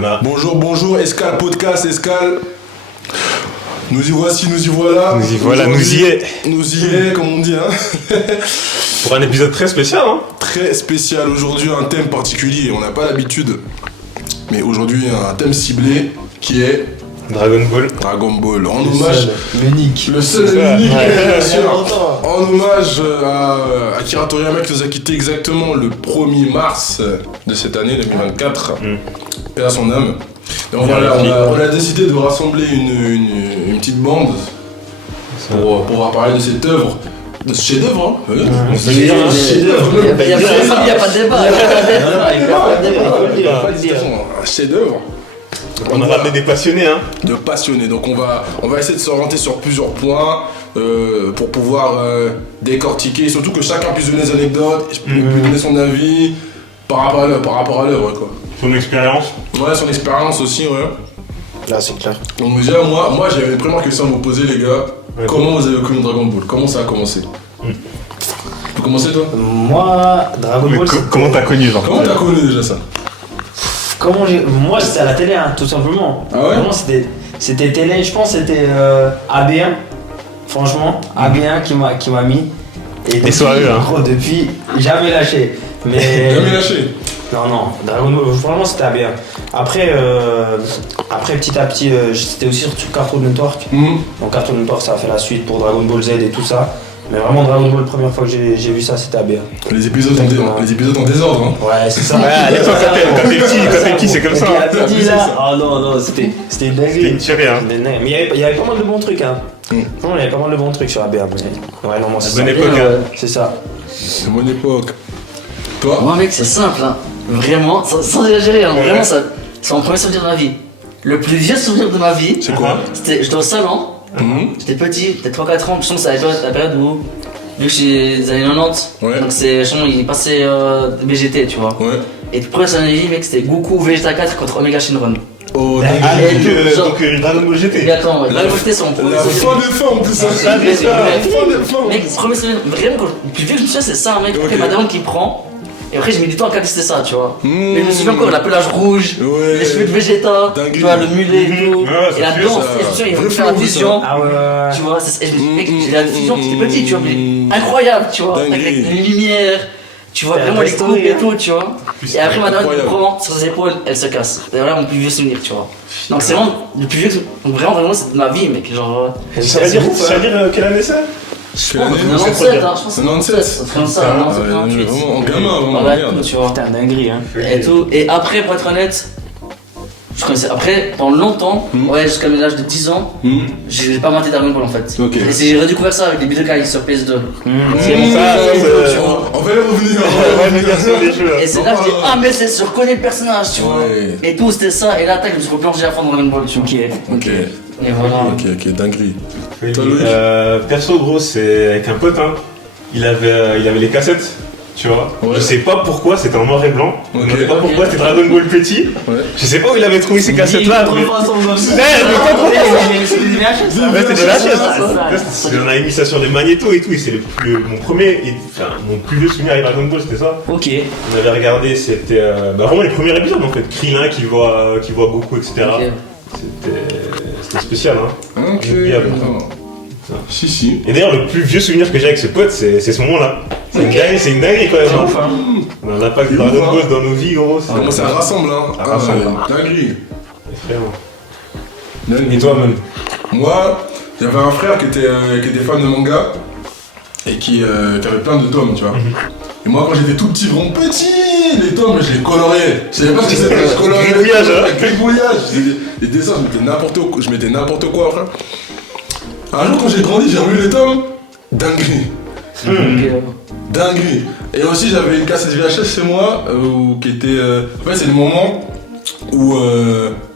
Voilà. Bonjour, Escale Podcast, Escale. Nous y voici, nous y voilà. Nous y est. Nous y est, comme on dit. Hein. Pour un épisode très spécial. Hein. Très spécial. Aujourd'hui, un thème particulier. On n'a pas l'habitude. Mais aujourd'hui, un thème ciblé qui est Dragon Ball. En hommage. L'unique. Le seul et l'unique, bien sûr. En hommage à Akira Toriyama qui nous a quitté exactement le 1er mars de cette année 2024. Paix à son âme. Et on a décidé de rassembler une petite bande pour pouvoir parler de cette œuvre. De ce chef-d'œuvre, hein. Chef-d'œuvre. Il n'y a pas de débat. Il n'y a pas d'hésitation. Un chef-d'œuvre. On a ramené des passionnés, hein. De passionnés. Donc on va essayer de s'orienter sur plusieurs points pour pouvoir décortiquer. Surtout que chacun puisse donner des anecdotes, donner son avis par rapport à l'œuvre, quoi. Son expérience. Ouais, son expérience aussi, ouais. Là, c'est clair. Donc déjà, moi j'avais une première question à vous poser, les gars. Ouais. Comment vous avez connu Dragon Ball? Comment ça a commencé? Tu peux commencer, toi? Moi, Dragon Ball. Comment t'as connu, genre? Comment t'as connu déjà ça? Moi, c'était à la télé, hein, tout simplement. Ah ouais? Vraiment, c'était télé, je pense que c'était AB1. Franchement, AB1 qui m'a mis. Et depuis, soirées, hein. gros, depuis, jamais lâché. Mais. Jamais lâché. Non, Dragon Ball, franchement, c'était AB1. Après, petit à petit, c'était aussi sur Cartoon Network. Donc, Cartoon Network, ça a fait la suite pour Dragon Ball Z et tout ça. Mais vraiment, Dragon Ball, la première fois que j'ai vu ça, c'était AB1. Les épisodes en désordre, hein. Ouais, c'est ça. Ouais, à l'époque, quand t'es petit, c'est comme ça. Et à midi, là, oh non, c'était une dinguerie. C'était une tuerie, hein. Mais il y avait pas mal de bons trucs, hein. Franchement, il y avait pas mal de bons trucs sur AB1. Ouais, non, moi, c'est ça. Bonne époque, hein. C'est ça. C'est mon époque. Toi? Moi mec c'est simple hein. Vraiment, sans exagérer hein. Vraiment c'est mon premier souvenir de ma vie. Le plus vieux souvenir de ma vie, C'est quoi? j'étais au salon, j'étais petit, peut-être 3-4 ans, je pense que c'est la période où, vu que je suis des années 90, Ouais. donc il passait BGT tu vois. Ouais. Et le premier souvenir de ma vie mec c'était Goku Vegeta 4 contre Omega Shenron. Oh, Ah, Et donc Dragon Ball GT. Exactement, ouais. Dragon Ball GT c'est mon premier la souvenir. fin des fins en plus, hein. Ah, mais c'est La vrai. fin des fins. Mec, premier souvenir, vraiment, le plus vieux que je me souviens, c'est ça, mec. Après, Ok. ma daronne qui prend. Et après, j'ai mis du temps à capter ça, tu vois. Mmh. Mais je me souviens encore, la pelage rouge, Ouais. les cheveux de Vegeta, Dinguerie. tu vois, le mulet et tout. Ouais, ça et la fait danse, ça. et je me souviens, ils Vrai vont faire la flow, fusion. Ah ouais. Tu vois, et mec, j'ai la fusion, j'étais petit, tu vois, mais incroyable, tu vois. Avec Dinguerie. les lumières, tu vois, C'est vraiment un les vrai coupes story, et hein. tout, tu vois. Et après, ma daronne me Incroyable. prend sur ses épaules, elle se casse. C'est vraiment mon plus vieux souvenir, tu vois. Donc, c'est vraiment le plus vieux que. Donc, vraiment, c'est de ma vie, mec. Genre. Ça veut dire quelle année c'est? Je pense que année? 97, hein, je pense que 97. c'est comme ça, 98. Vraiment, en gamin, vraiment, Voilà, merde. tu vois. Putain, dinguerie, hein. Et tout. Et après, pour être honnête, je connaissais. Après, pendant longtemps, ouais, jusqu'à l'âge de 10 ans, j'ai pas maté Dragon Ball en fait. Ok. Et j'ai redécouvert ça avec des vidéos qui sur PS2. C'est bon, ça, c'est. On va y revenir. Et c'est là que je dis, ah, mais c'est sûr, je connais le personnage, tu vois. Ouais. Et tout, c'était ça. Et là, tac, je me suis replongé à fond dans Dragon Ball, tu vois. Ok. Et voilà. Ok, dinguerie. Oui, Toi, Loïc? perso, gros, c'est avec un pote, hein. Il avait les cassettes, tu vois. Ouais. Je sais pas pourquoi, c'était en noir et blanc. Ok. Je sais pas pourquoi, c'était Dragon Ball Petit. Ouais. Je sais pas où il avait trouvé ces cassettes-là. mais- C'est des VHS, ça. Ouais, c'était des VHS. ça. On avait mis ça sur les magnétos et tout, et c'est mon plus vieux souvenir avec Dragon Ball, c'était ça. Ok. On avait regardé, c'était vraiment les premiers épisodes en fait. Krillin qui voit Goku, etc. Ok. C'était spécial, hein. Ok. Inoubliable. Si. Et d'ailleurs, le plus vieux souvenir que j'ai avec ce pote, c'est ce moment-là. C'est une dinguerie quand même. hein. On a l'impact de Dragon ouf, Ball dans nos vies, gros. Comment ça rassemble, hein. Ça rassemble. Dinguerie. Et toi, même? Moi, j'avais un frère qui était fan de manga et qui avait plein de tomes, tu vois. Et moi, quand j'étais tout petit, vraiment petit, les tomes, je les coloriais. Je savais pas ce que c'était, je coloriais. Gribouillage, hein. Gribouillage. Les dessins, je mettais n'importe quoi, frère. Un jour, quand j'ai grandi, j'ai relu les tomes. Dinguerie. Dinguerie. Et aussi, j'avais une cassette VHS chez moi, qui était... En fait, c'est le moment où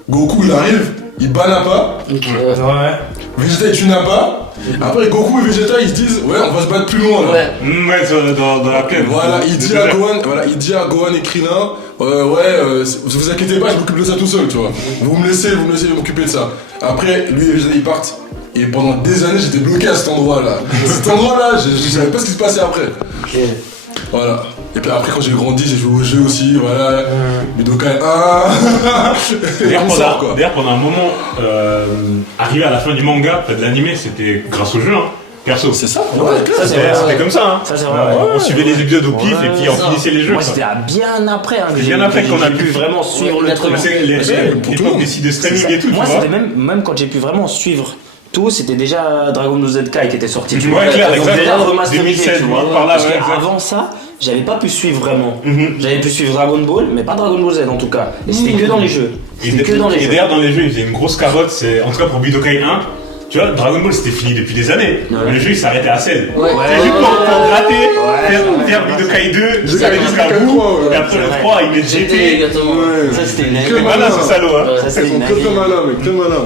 Goku, il arrive, il bat Nappa. Ouais. Vegeta, il tue Nappa. Après, Goku et Vegeta, ils se disent, ouais, on va se battre plus loin, là. Ouais. Ouais, dans la plaine. Voilà, il dit à Gohan et Krillin, vous inquiétez pas, je m'occupe de ça tout seul, tu vois. Vous me laissez m'occuper de ça. Après, lui et Vegeta, ils partent. Et pendant des années, j'étais bloqué à cet endroit-là. Cet endroit-là, je savais pas ce qui se passait après. Ok. Voilà. Et puis après, quand j'ai grandi, j'ai joué au jeu aussi, voilà. Budokai 1. D'ailleurs, pendant un moment, arrivé à la fin du manga, de l'animé, c'était grâce au jeu, hein. Perso. C'est ça, C'était comme ça, hein. Ça, c'est vrai. On suivait les épisodes au pif et puis on finissait les jeux. Moi, quoi. c'était bien après. Hein, Bien après qu'on a pu vraiment suivre le truc. C'est l'époque des sites de streaming et tout, Moi, tu vois. c'était même quand j'ai pu vraiment suivre tout, c'était déjà Dragon Ball Z Kai qui était sorti. Tu Ouais, vois, clair, donc exact. déjà remasterisé, 2007, tu vois. par là, Parce ouais, que exact. avant ça, j'avais pas pu suivre vraiment. J'avais pu suivre Dragon Ball, mais pas Dragon Ball Z en tout cas. Et c'était que dans les jeux. C'était que dans les Et jeux. d'ailleurs, dans les jeux, ils faisaient une grosse carotte, en tout cas pour Budokai 1. Tu vois, Dragon Ball c'était fini depuis des années. Ouais. Le jeu il s'arrêtait à 16. Ouais. C'est juste pour gratter, faire Budokai 2, jusqu'à bout. Et après le 3, il met J'étais GT. exactement. Ça, c'était une C'est malin ce salaud, hein. Ça, c'était Ils sont une que malin, mec, que malin.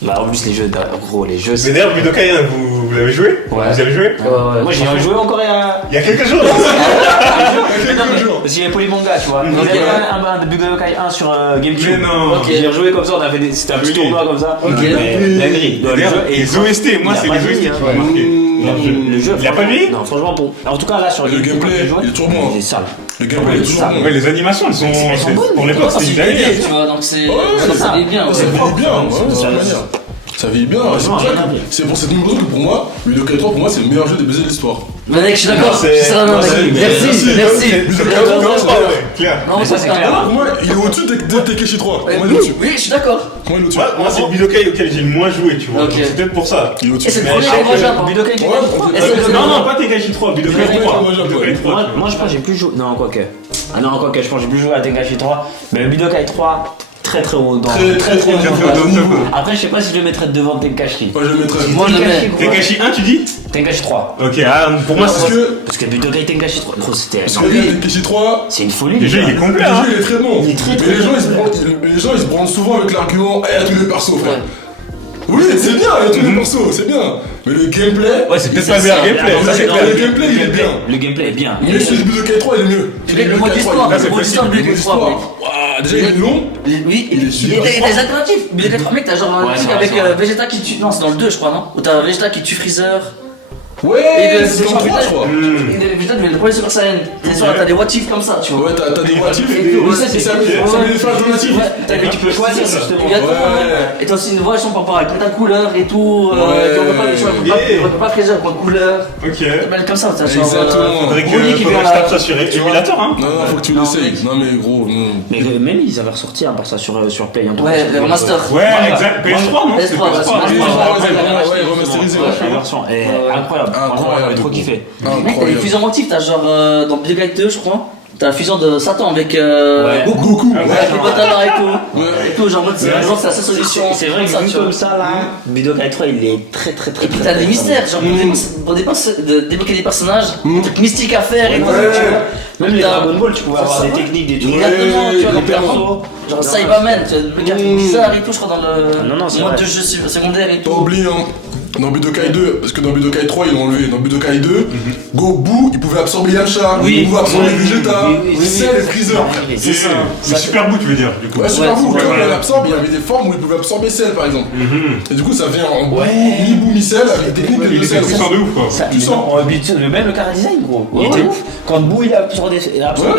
Bah, en plus, les jeux, gros, les jeux. Mais d'ailleurs, Budokai 1, vous l'avez joué? Ouais. Vous avez joué? Ouais. Moi, j'y ai joué encore Il y a quelques jours. Parce qu'il y avait Polymanga, tu vois. Il y avait un Budokai 1 sur GameCube. Mais non. Ok. J'ai rejoué comme ça, on a fait c'était un petit Oui. tournoi comme ça. Ok. La grille. Et les OST, moi c'est les OST qui m'ont marqué. Le jeu, Il a pas vieilli? Non, franchement, bon. En tout cas, là, sur Le GameCube, gameplay, quand tu jouais, il est toujours bon. il est sale. Le gameplay est toujours bon. Ouais, les animations elles sont bonnes. pour l'époque C'est c'était une idée, dingue. tu vois, donc c'est. Ouais, Ça vieillit bien. Ça ouais. vieillit bien, ouais, c'est ça ça. vieillit bien. Ça vieillit bien, et c'est pour ça que c'est pour cette même raison que pour moi, Budokai 3 pour moi c'est le meilleur jeu des baisers de l'histoire. Mais mec, je suis d'accord. C'est- Je suis vraiment d'accord. Merci. Clair. Non, ça, c'est clair. Pour moi, il est au-dessus de Tekeshi 3. Pour moi, il est Oui, au-dessus. oui, je suis d'accord. Pour moi, il est au-dessus. Moi c'est le Budokai auquel j'ai le moins joué, tu vois. Ok. Donc c'est peut-être pour ça. Il est Et au-dessus. c'est le Mais premier après, que moi j'apprends. Budokai Ouais, Tenkaichi Non, non, pas Tenkaichi 3, Budokai 3. moi, j'avoue. Budokai 3. Moi, je pense que j'ai plus joué. Non, quoique. Ah non, quoique, je pense que j'ai plus joué à Tenkaichi 3. Mais le Budokai 3, très très haut dans. Très très haut niveau. Après, je sais pas si je le mettrais devant Tenkaichi. Moi, je le mettrais. Moi, je le mets. Tenkaichi 1 tu dis? Tenkaichi 3. Ok, pour moi Parce c'est. que Parce que Budokai Tenkaichi 3, gros, c'était. parce que Tekeshi 3, C'est une folie. Le jeu il est complet, le hein. jeu il est très bon. Il est très, Mais très les gens bon. ils se branlent souvent avec l'argument eh, tous les persos, frère. Ouais. Oui, c'est bien, il y a tous les persos, c'est bien. Mais le gameplay. Ouais, c'est peut-être pas le meilleur gameplay, ça c'est non, clair. le gameplay, il est bien. Le gameplay est bien. Mais celui de Budokai 3 il est mieux. Le mode histoire, là, c'est le mode histoire de possible. Budokai 3, mec. Waouh, déjà il est long. Oui, Il est il super y a fort. des alternatives. Budokai 3, mec, t'as genre un Ouais, truc non, avec c'est vrai. Vegeta qui tue. Non, c'est dans le 2, je crois, non? Où t'as Vegeta qui tue Freezer. Ouais, Et c'est dans le 3 je crois. Vegeta devient le premier Super Saiyan. T'as des what if comme ça, tu vois. Ouais, t'as des motifs. Et tout, Oui, ouais, c'est ça, c'est- ça met des flashs alternatifs. Mais tu peux choisir justement. Exactement. Ouais. Et t'as aussi une version par rapport avec ta couleur et tout. Ouais. On peut pas les choix, on peut pas Freezer pour couleur. Ok. Même comme ça, t'as genre. Exactement. Faudrait Broly qui que vient je là. tape ça sur émulateur, hein. Non, non, faut que tu l'essayes. Non, mais gros, non. Mais même ils avaient ressorti un par ça sur Play. Ouais, le remaster. Ouais, exact. PS3, non? PS3, C'était ouais, PS3. Ouais, remasterisé. La version est incroyable. Franchement, j'avais trop kiffé. Mec, t'as des fusions motifs, t'as genre dans Budokai 2, je crois. T'as la fusion de Satan avec Goku. Ah, Ouais, avec les Botala et tout. Et tout, genre, en mode, c'est la seule solution. C'est vrai que ça, vu tu vois. comme ça là, Budokai 3 il est très très très. Et puis t'as des mystères, genre pour débloquer des personnages, des trucs mystiques à faire et tout, tu vois. Même les T'as- Dragon Ball, tu pouvais avoir des techniques, des trucs. Exactement, tu vois, les complètement. persos. Genre Cyberman, tu vois, le gars bizarre et tout, je crois, dans le Non, c'est mode vrai. de jeu secondaire et T'as tout. oublié, hein. Dans Budokai 2, parce que dans Budokai 3 ils l'ont enlevé, dans Budokai 2, Goku il pouvait absorber Yamcha, Oui. il pouvait absorber Vegeta, oui, Cell et Freezer. C'est ça. C'est super beau, tu veux dire, du coup. Ouais, super Ouais, beau, c'est quand vrai. il absorbe, il y avait des formes où il pouvait absorber Cell par exemple. Et du coup ça vient en Ouais. mi-bout, mi-Cell avec des techniques Il de était Cell. puissant de ouf, quoi. Ça, Tu sens. même le cara design gros, il Ouais, était ouais. ouf. Quand Boo il a absorbé Ouais.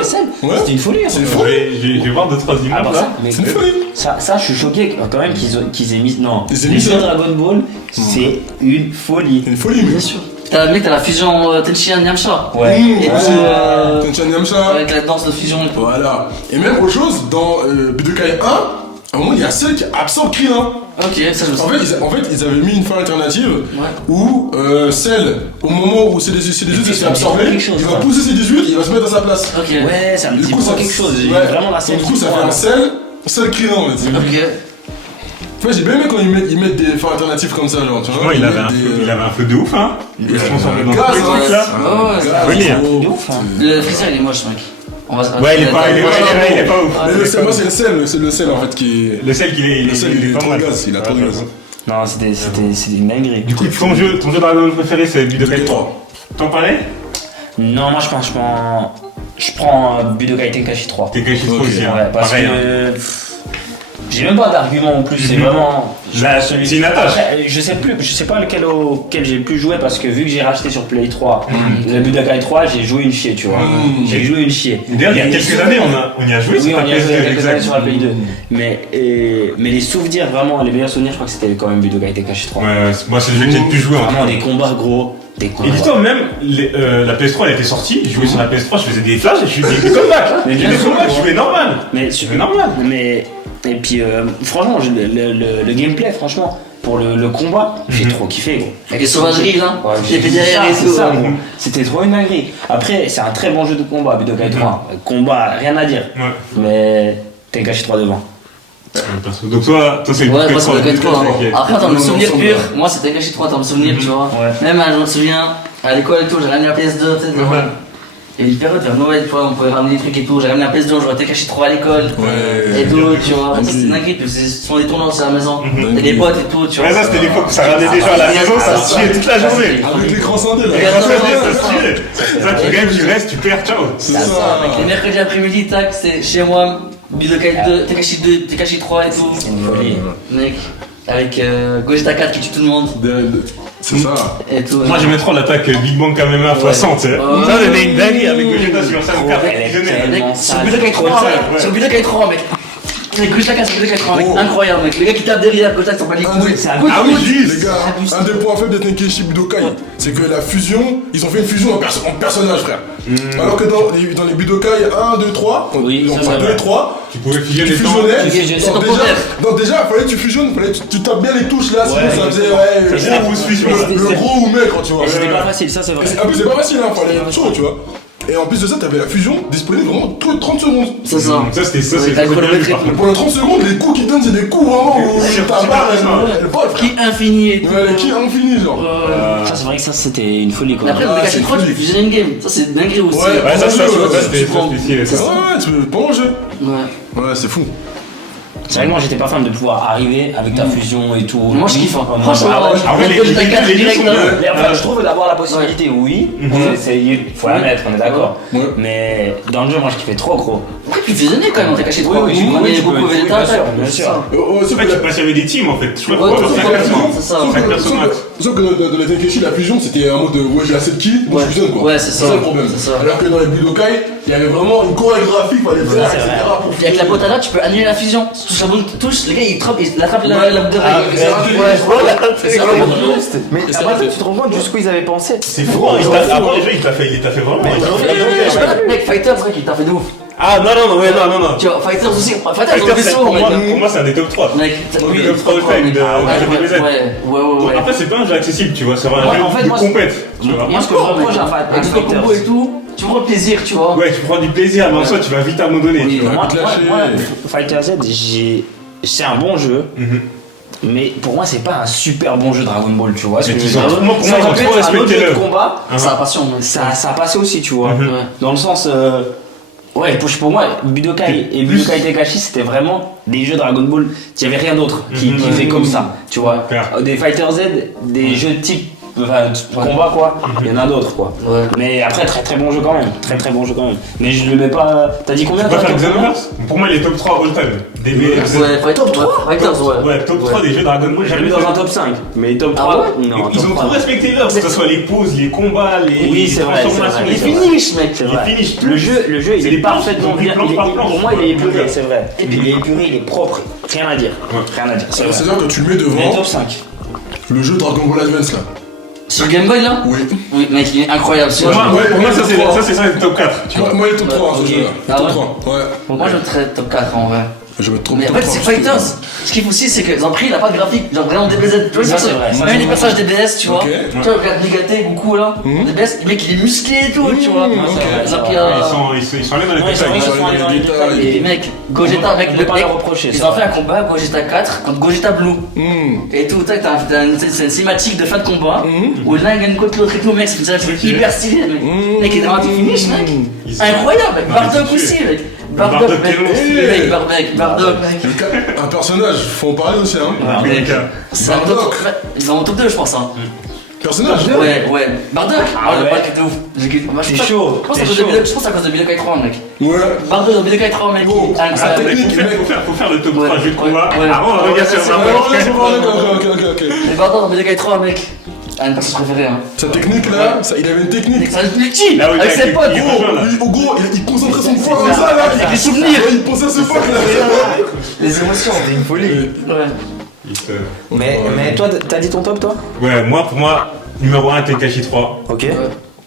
Cell, Ouais. c'était une folie. C'est hein. fou. Je vais voir 2-3 Ah, images bah, là. ça, mais C'est une folie. ça, je suis choqué quand même qu'ils aient mis. Non, Ils aient les mis jeux ça. Dragon Ball, c'est une folie. C'est une folie, mais. Bien sûr. T'as la fusion Tenshinhan Yamcha. Ouais. Et tout, Tenchan Yamcha. avec la danse de fusion et tout. Voilà. Et même autre chose, dans Budokai 1, à un moment il y a Cell qui absorbe Krillin. Ok, ça je me En fait, ils avaient mis une fin alternative Ouais. où Cell, au moment où c'est des yeux se fait absorber, quelque chose, il va ça. pousser ses 18 et il va se mettre à sa place. Ok. Ouais, ça me Du dit coup, pas ça quelque chose. J'ai ouais. vraiment la scène. Donc, du coup, qui ça fait prend, un là. Cell Krillin, on va dire. Ok. En fait, j'ai bien aimé quand ils mettent des fins alternatives comme ça, genre, tu vois. Franchement, il avait mettent un flow de ouf, hein. Je pense qu'on est dans Gaz, tous les hein. trucs là. Ouais, ouais, Gaz, Faut le dire. gros. De ouf, hein. Le Freezer il est moche, mec. Ouais, il est pas ouf. Mais le Cell, moi, c'est le Cell, c'est le Cell en fait qui est. Le sel qu'il est, Le Cell, il est pas trop mal. gaz, il a trop de gaz. Non, c'était une dinguerie. Du coup, ton jeu Dragon Ball préféré, c'est Budokai Budokai 3. T'en parlais? Non, moi je prends Budokai Tenkaichi 3. Tenkaichi 3 Ok. aussi, hein. Ouais, parce Pareil, hein. que. J'ai même pas d'argument en plus, c'est vraiment. C'est une attache. Après, je sais pas lequel auquel j'ai le plus joué parce que vu que j'ai racheté sur Play 3, le Budokai 3, j'ai joué une chier, tu vois. J'ai joué une chier. D'ailleurs, il y a quelques années, on y a joué. Oui, on y a joué quelques années exact. sur la Play 2. Mais les souvenirs, vraiment, les meilleurs souvenirs, je crois que c'était quand même Budokai Tenkaichi 3. Ouais, moi, c'est le jeu que j'ai le plus joué. Vraiment des combats gros. Des combats. Et dis-toi, même la PS3 elle était sortie, je jouais sur la PS3, je faisais des flashs et je faisais des comebacks. Mais J'ai bien des sûr, comebacks, je jouais normal. Mais Je jouais normal. Et puis franchement, le gameplay, franchement, pour le combat, j'ai trop kiffé, gros. Avec les sauvageries là, Ouais, j'ai fait derrière et c'est tout. ça, gros. C'était trop une dinguerie. Après, c'est un très bon jeu de combat, Budokai 3. Combat, rien à dire. Ouais. Mais Tenkaichi 3 devant. Donc toi c'est le Ouais, moi c'est PS3, Budokai 3. ok. Après, dans le Non, souvenir ensemble, pur, ouais. moi c'était Tenkaichi 3 dans le souvenir, tu vois. Ouais. Même je me souviens, à l'école et tout, j'avais ramené la PS2, tu sais. Il y a une période vers Noël, tu vois, on pouvait ramener des trucs et tout. J'ai ramené la PS2, on jouait à Tenkaichi 3 à l'école. Ouais. Et tout, tu vois. Ça c'était dingue, puis ce sont des tournois à la maison. Et des potes et tout, tu vois. Ouais, ça c'était l'époque où ça ramenait des gens à la maison, ça se tuait toute la journée. Avec l'écran scindé là. Regarde, Ça se tuait. Ça tu gagnes, tu restes, tu perds, ciao. C'est C'est ça, ça. mec. Les mercredis après-midi, tac, c'est chez moi. Budokai 2, Tenkaichi 2, Tenkaichi 3 et tout. C'est une folie. Mec, avec Gogeta 4 qui tue tout le monde. C'est ça. Et tout. Moi j'aimais trop l'attaque Big Bang Kamehameha x100, tu sais. Ouais. Ça c'était une dinguerie avec Vegeta sur sa carte. Elle est Mec, Mec, tellement sur sale. Budokai 3, Ouais. mec. Sur Budokai 3, mec. Mec, Gogeta 4 sur Budokai 3, mec. Incroyable, mec. Le gars qui tape derrière, Gogeta qui s'en bat les couilles. Ah oui, Les juste. gars, un des points faibles de Tenkaichi Budokai, c'est que la fusion, ils ont fait une fusion en personnage, frère. Alors que dans les Budokai 1, 2, 3, Oui, ça, enfin c'est 2 vrai. et 3, Tu pouvais tu fusionner les temps. fusionnais. fusionnais. C'est ton Donc poder. déjà, fallait que tu fusionnes, fallait que tu tapes bien les touches là, sinon Ouais, ça faisait Ça faisait la gros, fausse fusion. le gros ou mec, quand tu vois. C'était pas facile, ça c'est vrai. En plus, c'est pas facile, hein, fallait être chaud, tu vois. Et en plus de ça, t'avais la fusion disponible vraiment tous les 30 secondes. C'est ça. Ça c'était ça, Ouais, c'est t'as le chronométré. Pendant 30 secondes, les coups qu'ils donnent, c'est des coups vraiment où C'est ta barre, elle vole, frère. Qui infini et tout. Ouais, les qui infini, genre. Ça c'est vrai que ça c'était une folie Mais quoi. après, Ah, Budokai c'est 3, tu cool. peux fusionner une game. Ça, c'est dinguerie aussi. Ouais, Ouais, ça Bon jeu, ouais, c'était tu prends. stylé, ça. Ouais, tu peux pas manger. Ouais. Ouais, c'est fou. C'est vrai que moi j'étais pas fan de pouvoir arriver avec ta fusion et tout. Moi, je kiffe, hein. Moi, Franchement, ah ouais, Ah ouais, Gogeta 4 les direct, sont là. bien. Mais enfin, je trouve d'avoir la possibilité, oui, il faut la mettre, on est d'accord. Ouais. Mais dans le jeu, moi je kiffais trop gros. Après, tu fusionnais quand même en Tenkaichi 3. Oui, Tu oui, prenais tu beaucoup peux, Vegeta, bien sûr, tac. bien C'est sûr. ça. C'est vrai qu'il y avait des teams en fait. Je crois Ouais, que tout c'était ça, quatre personnes. c'est ça. Cinq personnes max. Sauf que dans les Tenkaichi, la fusion c'était un mode de ouais, j'ai assez de ki, moi Ouais. je fusionne quoi. Ouais, c'est ça. le problème. C'est ça. Alors que dans les Budokai, il y avait vraiment une chorégraphie qu'il fallait faire, c'est etc. vrai. pour Et avec la fusionner. potala, tu peux annuler la fusion. Si tu touches la bonne touche, les gars ils attrapent la Ouais. boucle de Ah, règle. c'est intelligent. Ouais, c'est vraiment Mais après, tu te rends compte jusqu'où ils avaient pensé. C'est fou, hein, avant les jeux il t'a fait vraiment. Mec, Fighters, mec, il t'a fait de ouf. Ah non, non. Tu vois, Fighters aussi. Fighters, Fighters, c'est pour mec. moi c'est un des top 3. Mec, Oui, le top 3 all time de DBZ. Ouais. Après c'est pas un jeu accessible, tu vois, c'est Ouais, un en fait, jeu de moi, compète, tu vois. Moi, ce que je reproche à Avec du Fighters, combo et tout, tu prends le plaisir, tu vois. Ouais, tu prends du plaisir, mais en soi tu vas vite abandonner, Oui, tu vois. moi, te lâcher. Fighter Z, c'est un bon jeu. Mhm. Mais pour moi, c'est pas un super bon jeu Dragon Ball, tu vois. Ce Mais que je ils veux ont- dire. pour moi, Ça ils ont aurait pu trop être un autre respecté jeu de l'œuvre. combat, C'est la passion, mec. ça a passé aussi, tu vois. Mhm. Ouais. Dans le sens. Ouais, pour moi, Budokai et Budokai Tenkaichi, c'était vraiment des jeux Dragon Ball. Il n'y avait rien d'autre qui faisait comme ça, tu vois. Clair. Des Fighter Z, des jeux de type combat, quoi. Il y en a d'autres, quoi. Ouais. Mais après, très très bon jeu quand même. Très bon jeu quand même. Mais je le mets pas. T'as dit combien Tu peux toi, faire toi, Xenoverse. Pour moi il est top 3 all time. DBZ. Ouais, Fighters, ouais. Ouais, top 3 des jeux Dragon Ball, Je l'ai jamais mis dans fait. un top 5. Mais top Ah 3, ouais non. Ils top ont 3. trop respecté l'œuvre, que ce soit les pauses, les combats, les Oui, c'est vrai, transformations. c'est Les vrai. finishes, mec. C'est Les vrai. finishes, Le jeu, il C'est est des planches, parfaitement donc bien. planche par planche. Pour moi, il est épuré, Ouais. c'est vrai. Et puis il est épuré, il est propre. Rien à dire. Ouais. Rien à dire. C'est vrai. C'est-à-dire que tu le mets Il est devant top 5. le jeu Dragon Ball Advance là. Sur Game Boy là Oui. Oui, mec, il est incroyable ce Pour jeu. moi ça c'est le top 4. Tu vois. Moi il est top 3 ce Ok. jeu là. Ah Top ouais 3. Ouais. Moi je mettrais top 4 en vrai. Je vais trop Mais en fait, c'est Fighters. Ce qu'il faut aussi, c'est qu'ils ont pris, il a pas de graphique, genre vraiment DBZ. Tu vois, Ça, c'est vrai, ça, même c'est les vrai. personnages DBS, tu vois. Ok. Tu vois, regarde Négate, Goku là. DBS, le mec il est musclé et tout, tu vois. ok. Ils ont pris Ils sont allés dans les Non, ils sont détails. allés dans les détails. Et mec, Gogeta, mec, on le peut pas mec, leur reprocher, ils ça. ont fait un combat Gogeta 4 contre Gogeta Blue. Et tout, tac, t'as une cinématique de fin de combat où l'un gagne contre l'autre et tout, mec, c'est hyper stylé, mec. Mec, il est dramatique finish, mec. Incroyable, mec. Bardock aussi, mec. Bardock, mec. Mec, Bardock. Un personnage, faut en parler aussi hein. Mec, C'est un top, ils sont en top 2, je pense. Hein. Personnage. Ouais. Bardock. Ah le ouais. pack de ouf. T'es chaud. Je pense que c'est à cause de Budokai 3, mec. Ouais. Bardock dans Budokai 3, mec. Bon, Ah, ça- technique, Faut faire le top Ouais, 3 jeux de ouais, combat. ouais. Avant, on regarde sur Ok. Mais Bardock dans Budokai 3, mec. Un perso préféré, hein. Sa technique là, il avait une technique. C'est un multi Là, oui, avec ses avec potes. les- gros. Au gros, il concentrait son poids comme ça là. Avec les souvenirs. Il pensait à ses potes là. Les émotions. C'était une folie. Ouais. Mais toi, t'as dit ton top, toi? Ouais, pour moi, numéro 1, Tenkaichi 3. Ok. Ouais.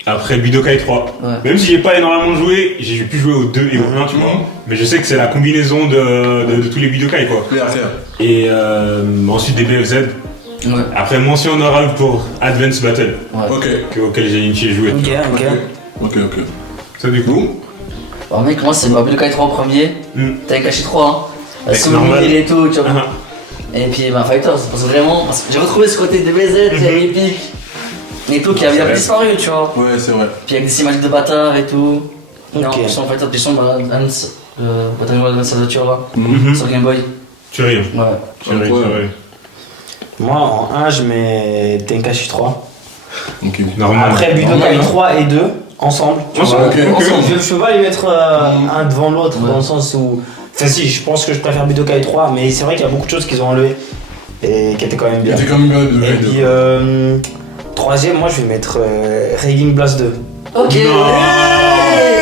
Après Budokai 3. Ouais. Même si j'ai pas énormément joué, j'ai pu jouer au 2 et au 1, tu vois. Mais je sais que c'est la combinaison de tous les Budokai, quoi. Claire. Et ensuite des BFZ. Ouais. Après, mention honorable pour Advance Battle, Ok. auquel j'ai joué. Ok. Ça, du coup. Bon, mec, moi, c'est Budokai 3 en premier. Tenkaichi 3, hein. Mec, Souvenir normal. et tout, tu vois. Ah. Et puis, Fighters, parce que j'ai retrouvé ce côté DBZ, qui est épique. Et tout, qui avait un peu disparu, tu vois. Ouais, c'est vrai. Puis avec des cinématiques de bâtards et tout. Ok. Non, puis en Fighters, puis son Advance, Bataillon Advance Adventure là, Mhm. sur Game Boy. Tu ris. Ouais. Tu ris. Moi, en 1, je mets Tenkaichi 3. Ok. Normal. Après, Budokai 3 et 2, ensemble. Tu vois. Ok. Je peux pas les mettre un devant l'autre dans le sens où. Enfin, si, je pense que je préfère Budokai 3, mais c'est vrai qu'il y a beaucoup de choses qu'ils ont enlevées et qui étaient quand même bien. C'était quand même bien. Et puis, troisième, moi je vais mettre Raging Blast 2. Ok.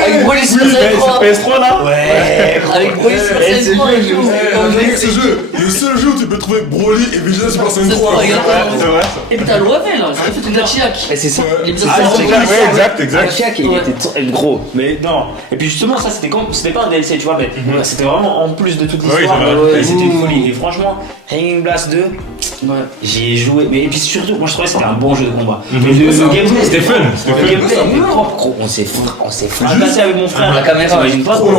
Avec Broly Super Saiyan 3. PS3 là. Ouais, Avec Broly Super Et Saiyan 3 et tout. Mec, ce jeu, le seul jeu où tu peux trouver Broly et Vegeta Super Saiyan C'est 3. trop, regarde. C'est vrai. Et puis t'as l'OAV là, ça a fait une Chiak. Mais c'est ça. L'épisode Ah, c'est clair, ouais, exact. Chiak, il Ouais. était gros. Mais non. Et puis justement, ça c'était pas un DLC, tu vois, mais c'était vraiment en plus de toute Oui, l'histoire. c'est vrai. Et c'était une folie. Et franchement, Hanging Blast 2, Ouais. j'y ai joué. Mais et puis surtout, moi je trouvais que c'était un bon jeu de combat. Mhm. Mais le C'est un- gameplay, c'était fun, c'était Le fun. gameplay était propre, gros. On s'est fracassé avec mon frère. La caméra, T'imagines pas, trop gros.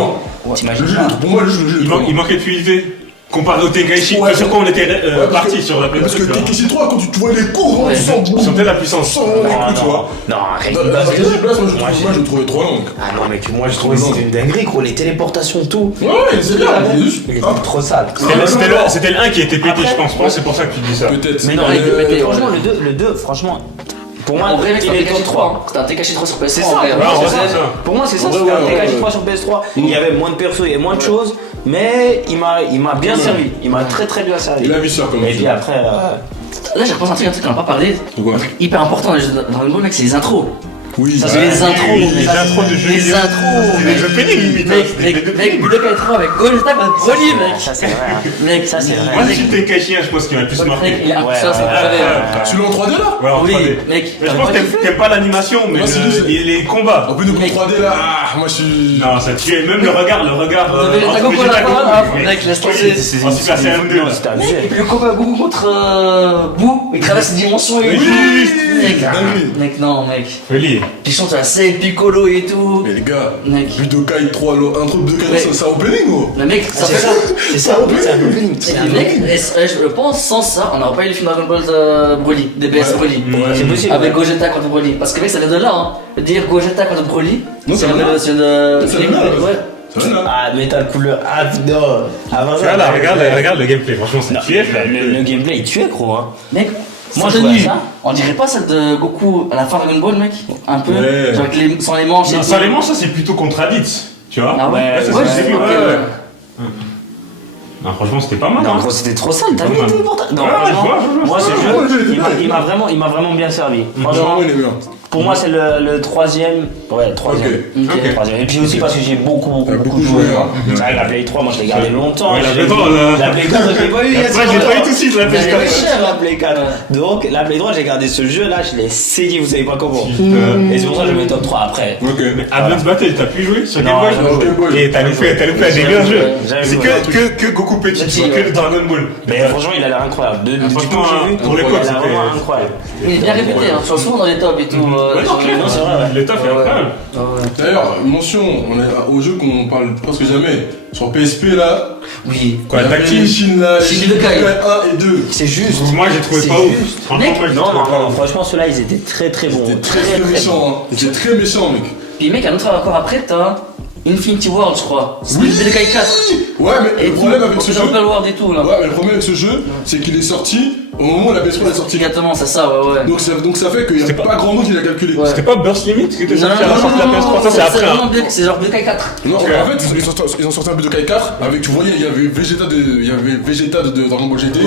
lent. T'imagines Le jeu, pas. pour moi, le jeu. Il manquait de fluidité. Comparé au Tenkaichi, Ouais, sur quoi on était parce parti que- sur la Parce que PlayStation. Tenkaichi 3, quand tu vois les coups, Ouais. tu sens Ils sont peut-être la puissance. sans les coups, tu vois. Non, Hanging Dans Blast 2. Tenkaichi Blast, moi Moi, je le trouvais trop long. Ah non, mec, moi je trouvais que c'était une dinguerie, gros. Les téléportations, tout. Ouais, c'est bien. Il est juste. Il était Ah, trop sale. C'était le 1 qui était pété, je pense. C'est pour ça que tu dis ça. peut-être. Mais non, il était pété, franchement, le 2, franchement, pour moi, En vrai, mec, il c'était un est Tenkaichi top 3. 3. C'était un Tenkaichi 3 sur PS3. C'est ça, en vrai. Ouais, pour moi, ouais, c'est c'est ça. ça. Pour moi, c'est ça, Ouais, c'était un ouais, Tenkaichi ouais. 3 sur PS3. Il y avait moins de persos, il y avait moins de choses, mais il m'a bien servi. Il m'a très très bien servi. Il a vu ça comme Et puis après, Là, j'ai repensé un truc qu'on n'a pas parlé. Pourquoi Un truc hyper important dans les jeux de Dragon Ball, mec, c'est les intros. Oui. Ça, c'est les intros. Les intros de jeux Les vidéo. intros. C'est des openings limite. Mec, Budokai 3 avec Gogeta contre Broly, mec. ça c'est vrai. Mec, Ça, c'est vrai. Moi, c'est Tenkaichi, je pense qu'il m'a le plus Mec, marqué. il a Ouais, ça, c'est ouais, préféré. Celui-là en 3D là Ouais, en Oui, 3D. mec. Mais je pense que t'aimes pas l'animation, mais Moi, c'est juste- les combats. En plus de 3D là, moi je suis. Non, ça tue. Même le regard. T'as compris la fin, mec, laisse tomber. En Super Saiyan 2. Non, c'était abusé. Et puis le combat Goku contre Boo, il traverse les dimensions et tout. Mec, dinguerie. mec, non, mec. Folie. Puis chante la scène Piccolo et tout. Mais les gars, Mec. Budokai 3, un truc de Ouais. c'est un opening gros. Le mec, ça C'est fait ça, c'est ça, c'est un opening. Et puis mec, je pense sans ça, on n'aurait pas eu le film Dragon Ball Broly, DBS Ouais. Broly. C'est possible. Avec Gogeta contre Broly. Parce que mec, ça vient de là, hein. Dire Gogeta contre Broly, Non, ça ça vient vient de. Ça vient de là. Ouais. Ça va là. Ah, métal couleur. Ah, non. Avant ça, Regarde le gameplay. Franchement, c'est tué. le gameplay il tuait, gros. Hein. Mec, Moi, moi je je vois tenue, ça. on dirait pas celle de Goku à la fin de Dragon Ball, mec. Un peu. Ouais. Genre avec sans les manches et tout. Sans les manches, ça c'est plutôt contradite. Tu vois. Ah ouais, Ouais, c'est ouais, ça, je sais c'est pas. bien, ouais. Non, franchement, c'était pas mal. Non, Hein. gros, c'était trop sale. T'as vu Ouais. les téléportations? Non, Ouais, franchement, je vois. moi, ce Ouais, jeu, ouais, il m'a vraiment bien servi. Franchement, Franchement, il est bien. pour moi, c'est le troisième. Ouais, troisième. Ok. Ok. Le troisième. Et puis aussi parce que j'ai beaucoup T'as beaucoup joué. joué, Moi. hein. C'est vrai que la Play 3, moi, je l'ai gardé longtemps. Ouais, la Je Play l'ai 3, vu. là. La Play 4, je l'ai pas eu. Ouais, j'ai pas eu tout de suite la Mais PS4. elle est chère, La Play 4. Donc, la Play 3, j'ai gardé ce jeu-là, je l'ai saigné, vous savez pas comment. Putain. Et c'est pour ça que je mets top 3 après. Ok. Mais Advance Battle, t'as pu jouer sur Non, Game Boy j'ai pas joué. Game Boy. Et t'as loupé un des meilleurs jeux. J'avais C'est joué. que Goku Petit, tu vois, que le Dragon Ball. Mais franchement, il a l'air incroyable. Du coup, franchement, j'ai vu, pour il l'époque, a l'air c'était- vraiment incroyable. Il est bien répété, hein. Tu vois souvent dans les tops et tout. Ouais, non, clairement, c'est vrai, ouais. Le top est Ouais. incroyable. D'ailleurs, mention, on est au jeu qu'on parle presque jamais. Sur PSP là, Oui. Quoi, il y avait tactile les Shin là, Shin Shin Budokai. Budokai 1 et 2. C'est juste. Moi, j'ai trouvé C'est pas ouf. juste. Franchement, Mec, moi, j'ai Non, trouvé pas non, ouf. franchement, ceux-là, ils étaient très très bons. C'était très méchant, hein. C'était très méchant, mec. Puis mec, un autre encore après, t'as Infinity World, je crois. C'est Oui. Budokai 4. Ouais, mais Et le problème avec ce jeu. Open World et tout là. Ouais, mais le problème avec ce jeu, c'est qu'il est sorti Au moment où la PS3 est sortie. Exactement, c'est ça, ouais. Donc ça fait qu'il n'y a C'était pas grand monde qui l'a calculé. Ouais. C'était pas Burst Limit qui était Non, sorti à la sortie de la PS3, ça c'est après. vraiment Hein. c'est genre Budokai 4. Non, en fait, ils ont sorti un Budokai 4 avec, tu voyais, il y avait Vegeta de Dragon Ball GT,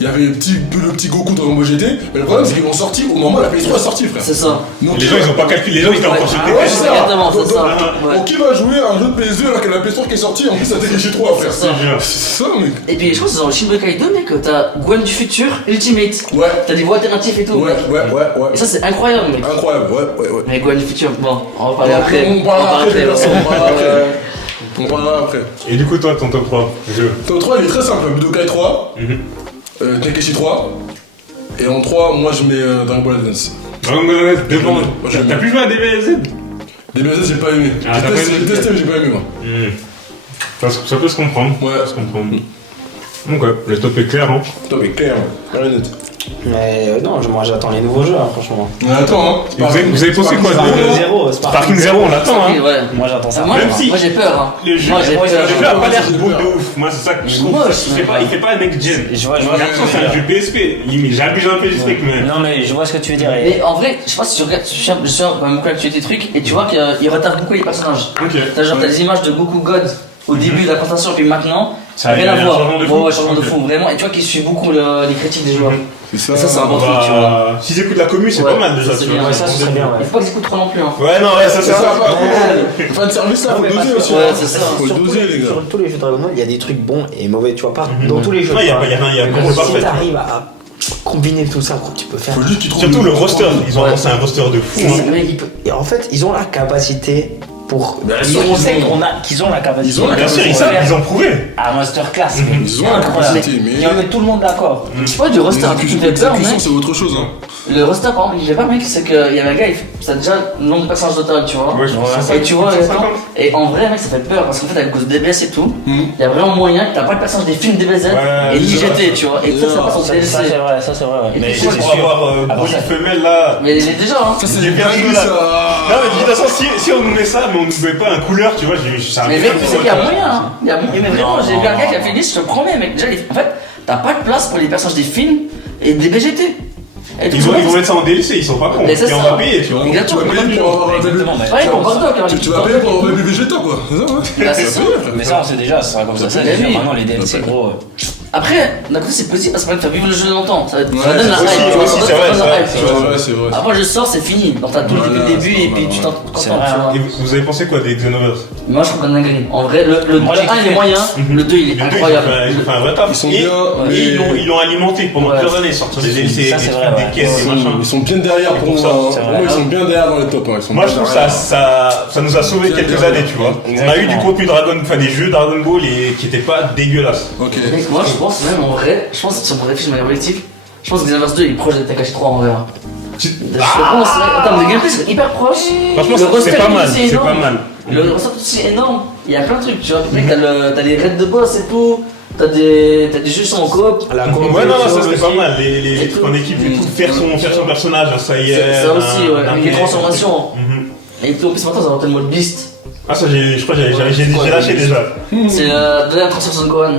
il y avait le petit Goku de Dragon Ball GT, mais le problème c'est qu'ils l'ont sorti au moment où la PS3 est sortie, frère. C'est ça. Donc, Les gens ils ont pas calculé, les gens ils étaient encore sur Ah ouais, TPS. c'est ça. Exactement, c'est ça. Donc, Ouais. qui va jouer à un jeu de PS2 alors que la PS3 qui est sortie, en plus ça TGG 3, frère. C'est ça. C'est ça, mec. Et puis je pense que dans le Shin Budokai 2, mec, t'as Gwen du futur, Ultimate. Ouais. T'as des voix alternatives et tout. Ouais. Et ça c'est incroyable, mec. Incroyable, ouais. Mais Gwen du futur, bon, on va parler On après. parlera après, ouais. on parlera après. On parlera après. Et du coup, toi, ton top 3 jeu. Top 3, il est très simple. Budokai 3, Takeshi 3, et en 3, moi je mets Dragon Ball Advance. Dragon Ball Z, devant. Moi, j'aime T'as bien. plus joué à DBZ? DBZ, j'ai pas aimé. Ah, t'as pas aimé? J'ai testé, mais j'ai pas aimé, moi. Ça peut se comprendre. Ouais. Ça peut se comprendre. Donc, ouais, le top est clair, hein. Top est clair, rien net. Mais non, moi j'attends les nouveaux jeux, hein, franchement. Mais attends, hein. Et vous avez pensé quoi de. Zéro, Sparking Zero, on l'attend, hein. Ouais. Moi j'attends ça. Moi, Même si- moi j'ai peur, hein. Le jeu, Moi j'ai le jeu peur. a pas l'air J'ai beau peur. de ouf. Moi, c'est ça que je trouve. Moche, Il fait pas next gen. Je vois, J'ai l'impression que c'est un jeu PSP. Limite, j'abuse un peu du truc, mais. Non mais je vois ce que tu veux dire. Mais en vrai, je sais pas si tu regardes, je suis quand même beaucoup l'actualité des trucs, et tu vois qu'il retarde beaucoup les personnages. Ok. T'as des images de Goku God au début de la présentation, et puis maintenant, Ça a rien à un voir. changement de fou. Ouais, changement de Ok. fou, vraiment. Et tu vois qu'il suit beaucoup les critiques des joueurs. C'est ça. Et ça, c'est un bon truc, tu vois. Bah, s'ils écoutent la commu, c'est Ouais, pas mal déjà. ça, c'est tu bien. vois. Ouais, ça ce serait bien, Il ouais. faut pas qu'ils écoutent trop non plus, hein. Ouais, non, ouais, ça C'est c'est ça, ça. le fan service là, faut mais doser parce que- aussi. Ouais, hein. c'est ça. Faut Sur tous doser, les- les gars. Sur tous les jeux Dragon Ball, il y a des trucs bons et mauvais, tu vois pas. Dans tous les jeux. Ouais, tu y a vois. pas de Mais rôle si parfait. t'arrives à combiner tout ça, quoi, tu peux faire. Faut juste qu'ils trouvent Surtout le roster. Ils ont Ouais. lancé un roster de fou. Et hein. mais et en fait, ils ont la capacité pour. Bien sûr, on sait ils ont- qu'ils ont la capacité. Ils ont la Bien sûr, capacité. ils ont prouvé. À masterclass. Ils ont la capacité, mais. Et on met tout le monde d'accord. Tu vois, du roster qui me fait peur, L'exécution, mec. c'est autre chose, hein. Le roster, par exemple, il fait pas, mec, c'est qu'il y avait un gars, ça a déjà le nombre de personnages total, tu vois. Ouais, je pense que Et tu vois, 150. attends, et en vrai, mec, ça fait peur parce qu'en fait, avec cause de DBS et tout, Mhm. il y a vraiment moyen que t'as pas le personnage des films DBZ Ouais, et c'est l'IGT, tu vois. Et ça passe en Ça DLC. c'est vrai, ça c'est vrai. Ouais. Et Mais puis, c'est ouais, Pour sûr. avoir Après, Broly ça- femelle là. Mais il est déjà, hein. Ça, c'est J'ai des perdu, dingueries, là. ça. Non, mais de toute façon, si on nous met ça, mais on nous met pas un couleur, tu vois, ça Mais mec, tu sais qu'il y a moyen, hein. Il y a moyen, mais vraiment, j'ai vu un gars qui a fait une liste, je te promets, mec. Déjà, en fait, t'as pas de place pour les personnages des films et des BGT. Et tout Ils le monde- vont mettre ça en DLC, ils sont pas cons. Mais c'est Et on ça. va payer, tu vois. Tu Exactement, vas payer pour avoir un bébé. Exactement, mais- Ouais, pour Bardock, alors, Tu vas payer pour avoir un bébé végétal, quoi. C'est ça, ouais. Bah, c'est ça. Mais ça on sait déjà, ça sera comme ça. Mais oui. Maintenant les DLC gros. Après, d'un côté, c'est positif parce que ça permet de faire vivre le jeu longtemps. Ça Ouais, donne la c'est hype, aussi, tu vois, aussi, ça c'est donne vrai, la c'est hype, vrai, tu C'est vois. vrai, c'est vrai. Après, je sors, c'est fini. Donc, t'as tout depuis le Voilà, début et puis voilà. tu t'en C'est contentes, vrai, tu vois. Et vous avez pensé quoi des Xenoverse? Moi, je trouve qu'on a dinguerie. En vrai, le Moi, j'ai 1 il est kiffé. moyen, le 2 il est Les deux, incroyable. ils ont fait un vrai taf. Ils sont Et- bien, et mais- ils l'ont alimenté pendant Ouais. plusieurs années, sortir des DLC, Ça, des c'est trucs, vrai, ouais. des caisses, des machins. Ils sont bien derrière pour pour moi. ça, hein. c'est Pour vrai. moi, ils sont bien derrière dans les tops. hein. Ils sont Moi je bien trouve derrière. ça nous a sauvé Bien quelques derrière. années, tu vois. On a eu du Exactement. contenu enfin des jeux Dragon Ball qui étaient pas dégueulasses. Ok. Mec, moi, je pense même en vrai, je pense que si on réfléchir de manière collective, je pense que Xenoverse 2 il est proche de Takashi 3 en vrai. Je pense, en termes de gameplay, c'est hyper proche. Franchement, Le roster c'est pas mal, aussi est c'est pas énorme. mal. Le ressort aussi est énorme. Il y a plein de trucs, tu vois. Mec, t'as les raids de boss et tout. T'as des jeux qui sont en coop. La Ouais, non, ça c'était aussi. pas mal. Les Et trucs tout. en équipe et tout, faire son personnage, ça y est. Ça aussi, ouais. Avec les transformations. Mhm. Et tout, en plus, maintenant, ça va le mode Beast. Ah, ça, je crois que j'ai lâché déjà. C'est donner la transformation de Gohan.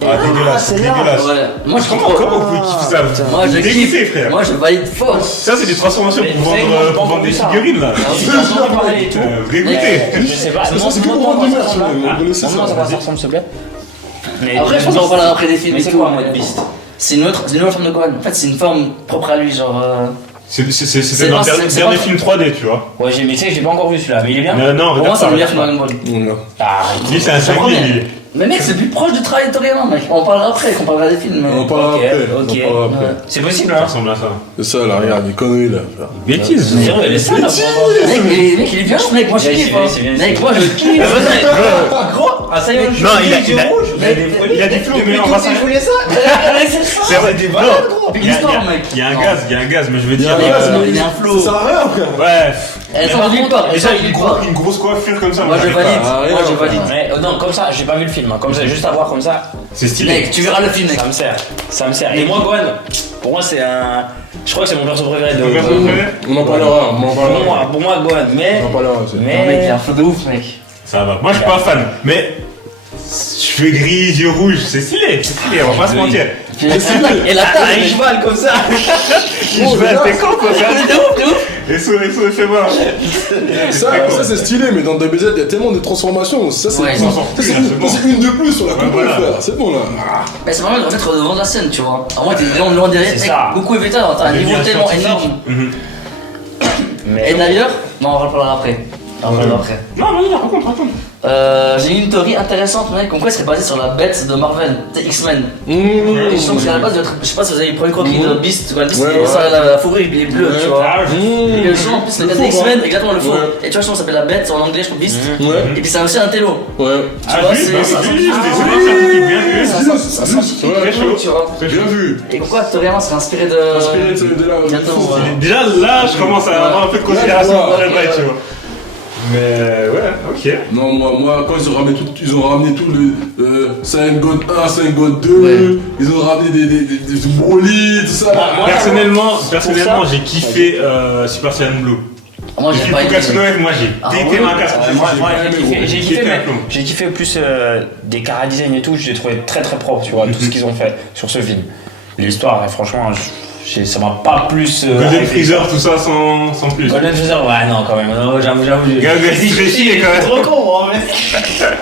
Ah, dégueulasse, c'est là. dégueulasse. Ouais. Moi, je Comment comprends. vous pouvez kiffer ça? Vous Moi, je vous dégoûtez, kiffe. frère. Moi, je valide fort. Ça, c'est des transformations Mais pour vous savez que moi, j'ai pas vendre entendu des ça. figurines là. Ah, J'ai entendu parler et tout. Vous dégoûtez. Je sais pas, Ça, c'est que pour moi, montre-moi ça ça ressemble. vous connaissez ça. Montre-moi à quoi ça ressemble, s'il te plaît. Mais Après, je pense qu'on en parlera après des films Mais et c'est tout. quoi un mode Beast? C'est une autre forme de Gohan. En fait, c'est une forme propre à lui, genre. C'était C'est dans pas- le c'est dernier pas- film 3D, tu vois. Ouais, mais tu sais que j'ai pas encore vu celui-là, mais il est bien. Non, Pour moi, c'est un meilleur regarde film ça. Dragon Ball. Ah, Lui, c'est un C'est 5D, vrai. lui. Mais mec, c'est plus proche du travail éditorialement, mec. On en parlera après, quand on parlera des films. On en parlera Ok, après. ok. On en parlera après. Ouais. c'est possible, Ça hein. ressemble à ça. C'est ça, là, regarde, il connerie là. Bêtise. C'est vrai, elle est sale, Mec, il est bien, mec. Moi, je Ouais, kiffe. c'est bien, hein. c'est bien, Mec, c'est moi, je kiffe. Gros, ah ça y est, Non, il a du flow, mais on va s'en. voulais ça. C'est ça. C'est vrai, des non. balades, gros. Puis Il y a- l'histoire, mec. Il y a un gaz, mais je veux dire. Il y a un gaz, Il y a un flow. Ça sert à rien, frère. Ouais. Elle s'en dit pas. Déjà, Elle s'en dit pas. une grosse coiffure comme ça. Moi, je j'arrive pas. valide. Ah, Moi, je rien. valide. Mais non, comme ça, j'ai pas vu le film, hein. Comme ça, juste à voir comme ça, C'est stylé. Mec, tu verras le film, mec. ça me sert. Ça me sert. Et moi, Gohan, pour moi, c'est un. Je crois que c'est mon perso préféré de. Ton perso préféré On en parlera, on en parlera. Pour moi, Gohan, mais. On en parlera aussi. Non, mec, il y a Mais. un flow de ouf, mec. Ça va. Moi, je suis pas fan, mais cheveux gris, yeux rouges, c'est stylé, on va pas se mentir. Et la taille, Un cheval comme ça. Je vais t'es con quoi, de ouf. et sous, fais voir. Ça c'est stylé, mais dans DBZ, il y a tellement de transformations. Ça, c'est Ouais, ça, c'est une de plus sur la compo, voilà. frère. C'est bon là. Mais c'est vraiment de remettre devant la scène, tu vois. Alors moi, t'es vraiment loin derrière. C'est ça. Goku et Vegeta, t'as un niveau tellement énorme. Mais Et d'ailleurs, non, on va en parler après. On va en parler après. Non, vas-y, raconte. J'ai une théorie intéressante, mec, comme quoi elle serait basée sur la bête de Marvel, c'est X-Men. Et je pense qu'à la base, je sais pas si vous avez le premier croquis de Beast, quoi, Beast, Ouais, ça, la fourrure, il est bleu, tu vois. Ah, Et le son, en plus, le gars de faux, X-Men, exactement le faux. Ouais. Et tu vois, je pense que ça s'appelle la bête en anglais, je crois, Beast. Ouais. Et puis c'est aussi un télo. Ouais. Tu vois, c'est ça. c'est bien vu. Ça scientifique. Très chaud. Tu vois. Bien vu. Et pourquoi Toriyama serait inspiré de. Inspiré de là. Bientôt, Fou. ouais. Déjà là, je commence à avoir un peu de considération Ouais, pour le ouais, vrai, ouais. tu vois. Mais ouais, ok. Non, moi, quand ils ont ramené tout le 5 God 1, 5 God 2, Ouais. ils ont ramené des Broly, tout ça. Personnellement, ça, j'ai kiffé Super Saiyan Blue. Moi, J'ai j'ai fait pas aimé. Fukatsu no F, moi j'ai Ah pété ouais. ma casse. moi j'ai kiffé, Pété un mais plomb. j'ai kiffé plus des chara-design et tout, j'ai trouvé très très propre, tu vois, tout ce qu'ils ont fait sur ce film. L'histoire, franchement, ça m'a pas plus. Golden hypé. Freezer, tout ça sans plus. Golden Freezer, ouais, non, quand même, non, j'avoue. J'ai chié quand même. Trop con, hein, mais.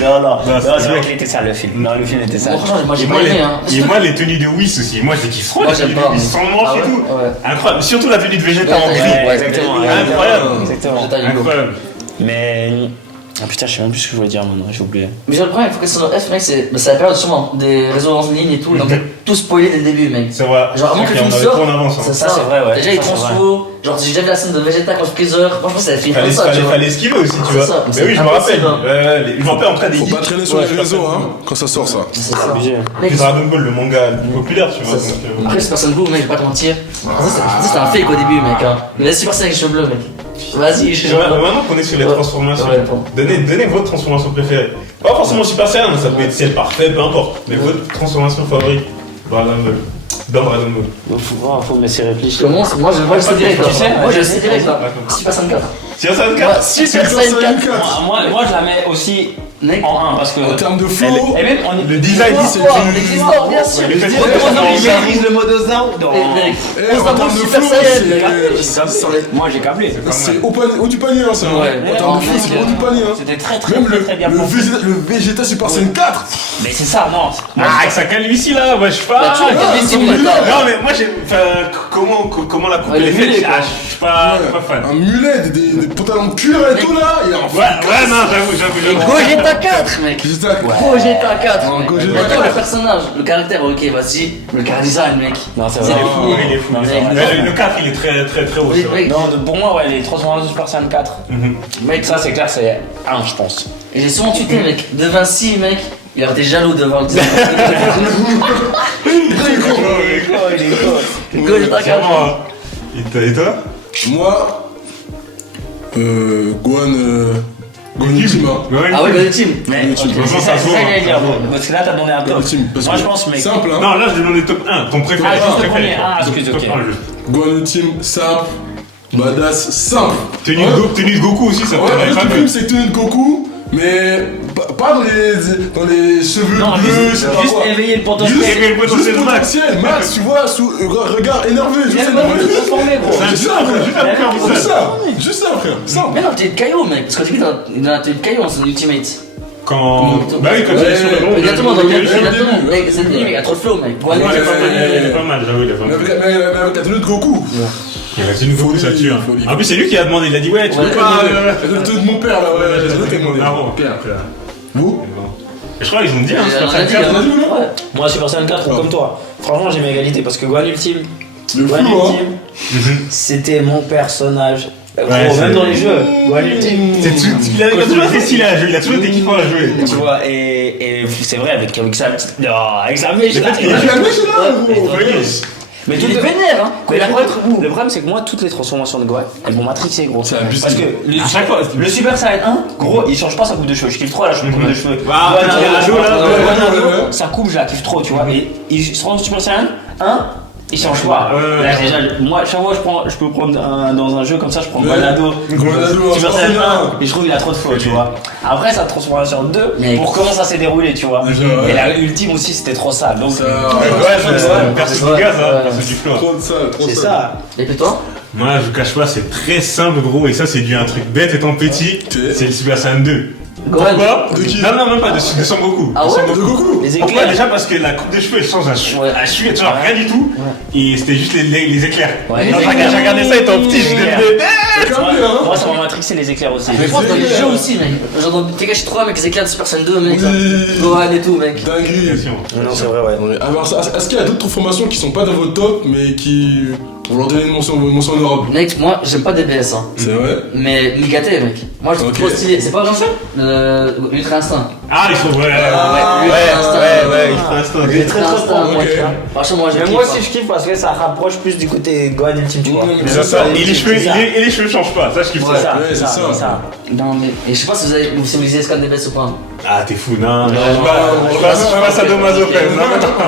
Non, c'est c'est vrai bien. qu'il était ça le film. Non, le film était ça. Bon, franchement, moi, j'ai Et pas moi, aimé, hein. les tenues de Whis aussi, moi je les kiffe trop. Moi, les j'aime tenues pas. de Whis, sans manches Ah et ouais, tout. ouais. Incroyable, surtout la tenue de Vegeta en Ouais, gris. Ouais, exactement. Incroyable. Exactement. Vegeta, il est lourd. Incroyable. Mais. Ah putain, je sais même plus ce que je voulais dire maintenant, j'ai oublié. Mais le problème, il faut que ça F, mec, c'est la période sûrement des réseaux en ligne et tout, ils ont peut-être tout spoilé dès le début, mec. C'est vrai. Genre, avant que le on film avait sorte, trop en avance. c'est Hein. ça. c'est vrai, ouais. Déjà, les Ça, c'est transfos, genre, j'ai déjà vu la scène de Vegeta contre Freezer, franchement, ça a fini comme ça, tu vois. Fallait esquiver aussi, tu C'est vois. ça, Mais c'est oui, je me rappelle. impossible, hein. Je me rappelle en train des Faut geeks. pas traîner sur Ouais, les réseaux, hein, quand ça sort ça. C'est ça. Obligé. Mec, C'est Dragon Ball, le manga le plus populaire, tu vois. c'est ça. donc, Après, Super Saiyan Blue, mec, je vais pas te mentir. C'était un fake au début, mec. Hein. Mais laisse Super Saiyan avec les cheveux bleus, mec. Vas-y, je suis genre. Maintenant qu'on est sur les Ouais. transformations, Ouais, bon. donnez votre transformation préférée. Pas forcément Super Saiyan, ça peut être celle parfaite, peu importe. Mais votre transformation favorite dans Dragon Ball. Faut me laisser réfléchir. Commence, moi je le sais direct. Tu sais, Moi je le sais ouais, direct là. ouais. Super Saiyan 4. Super Saiyan Ouais, 4 Super Saiyan 4. Moi, je la mets aussi Mec. en 1 parce que. En termes de flow, Et même, Le design, c'est L'existant, bien sûr. Le fait il maîtrise le mode Ozaru. Mec, Eh, on en s'en termes fout de Super flow, Saiyan. Moi, j'ai câblé. c'est au du panier, hein, ça. Ouais. En termes de flow, c'est au du panier, hein. C'était très Même très bien pensé. le Vegeta Super Saiyan 4. Mais c'est ça, non. Ah, avec sa calvitie là, ouais, je sais pas. Bah, tu vois, Ah, il c'est est nul. Non, mais moi, j'ai. Enfin, comment la coupe Ouais, elle est le faite, mulet, quoi. je suis pas fan. Un mulet, des pantalons de cuir et tout là. Il est en Ouais, non, j'avoue. Gogeta 4, mec. Vegeta. Gogeta 4. Non, mec. Gogeta Maintenant, 4. le personnage, le caractère, ok, vas-y. Le car design, mec. Non, c'est C'est vrai. fou. Il est fou. Non, c'est Mec, vrai. Le 4, il est très haut. Oui, c'est vrai. mec. Non, pour moi, ouais, les transformations de Super Saiyan 4. Mec, Ça, c'est clair, c'est 1, je pense. Et j'ai souvent tweeté, mec. De Vinci, mec. Il aurait été jaloux de voir le design. Gogeta 4. Et toi Moi, Gohan Ultima. Ah ouais, Golden Team. Mais Oui, ok, tu c'est vois, ça ça que se voit, j'allais dire. ça se voit. Parce que là, t'as demandé un top. Parce Moi, que je pense, mec. simple, hein. Non, là, je demandais top 1, ton préféré. Ah, juste le préféré. premier. Ah, excuse, Top ok. 1, juste. Gohan Ultima, simple, badass, simple. Tenue Ouais. de Goku aussi, ça Ouais, t'aimerait le pas film c'est tenue de Goku, mais pas dans les cheveux Non, bleus, je sais pas juste quoi. éveiller le potentiel. Juste éveiller le potentiel Juste max. potentiel, Max, tu vois, sous regard énervé, juste énervé. transformé, gros. C'est Juste ça, juste frère. un cœur Juste bizarre. ça, juste ça, frère, simple. Mais non, t'es de Kaio, mec. Parce qu'au début, il a de Kaio dans son Ultimate. Quand. Bah oui, quand il est sur le long. Exactement, dans le même. début. Exactement. Mec, c'est le début, il a trop de flow, mec. Ouais, il est pas mal, j'avoue, il est pas Mais mal. avec la tenue de Goku. Il reste une folie, ça tue. Folie. En plus, c'est lui qui a demandé, il a dit, ouais, tu veux Ouais, pas. La tenue de mon père, là, ouais, j'ai C'était demandé. marrant. Père. Vous Je crois qu'ils ont dit, hein, On Super a Saiyan dit, 4. on a dit, ouais. Moi, Super Saiyan 4, comme toi. Franchement, j'ai mes égalités parce que Gohan Ultime, Le Gohan flou, hein. Ultime, c'était mon personnage. Gros, c'est- même dans les jeux, Gohan Ultime. Il a toujours été stylé à jouer, il a toujours été kiffant à jouer. Tu vois, et c'est vrai, avec sa petite. Non, avec sa mèche là. Il a la mèche là, gros. Mais Il est vénère, hein. Mais Il a pas être où. le problème, c'est que moi, toutes les transformations de Gohan, elles m'ont matrixé, gros. C'est abusé. Parce que À chaque fois. le Super Saiyan 1, gros, il change pas sa coupe de cheveux. Je kiffe trop la coupe de cheveux. Ah, Gohan Naruto, là, Gohan ouais, Naruto, ouais, ouais. sa coupe, je la kiffe trop, tu vois. Et il se rend Super Saiyan 1, Il change pas. Là, déjà, moi, chaque fois je peux prendre dans un jeu comme ça, je prends Granado. Super Saiyan 1, et je trouve qu'il a trop de flow, tu vois. Après, sa transformation 2, pour comment ça s'est déroulé, tu vois. Et la ultime aussi, c'était trop sale. Donc, personne du gaz, personne du flow. Trop de ça, trop C'est ça. ça. Et puis toi? Moi, je vous cache pas, c'est très simple, gros, et ça, c'est dû à un truc bête étant petit. C'est le Super Saiyan 2. Pourquoi? De qui? Non, même pas de Son Goku. Ah ouais? De Goku. Les Pourquoi? éclairs. Déjà parce que la coupe des cheveux elle change à cheveux, genre rien du tout. Ouais. Et c'était juste les éclairs. Ouais, Non, les j'ai éclairs. regardé ça étant petit, je disais, C'est quand même bien, hein. Moi, ça m'a matrixé les éclairs aussi. Mais je pense dans les jeux aussi, mec. Genre dans Tegashi 3, mec, les éclairs de Super Saiyan 2, mec. Oui. Gohan et tout, mec. Dinguerie. Non, c'est vrai, ouais. Alors, est-ce qu'il y a d'autres transformations qui sont pas dans votre top, mais qui. Pour leur donner une mention honorable? Mec, moi, j'aime pas DBS, hein. C'est vrai? Mais Migate, mec. Moi, je trouve trop stylé. C'est pas genre ça? Ultra Instinct. Ah, ils sont vrais. Ouais, Instinct. Il est très très fort, moi, Ok. tu vois. Franchement, moi, j'aime Mais moi aussi, je kiffe parce que ça rapproche plus du côté Gohan Ultime, tu vois. C'est ça. Et les cheveux changent pas, ça je kiffe Ouais. ça. Ouais, c'est ça. Non, mais. Et je sais pas si vous symbolisez Scan DBS ou pas. Ah, t'es fou, non. je pas sadomaso quand même.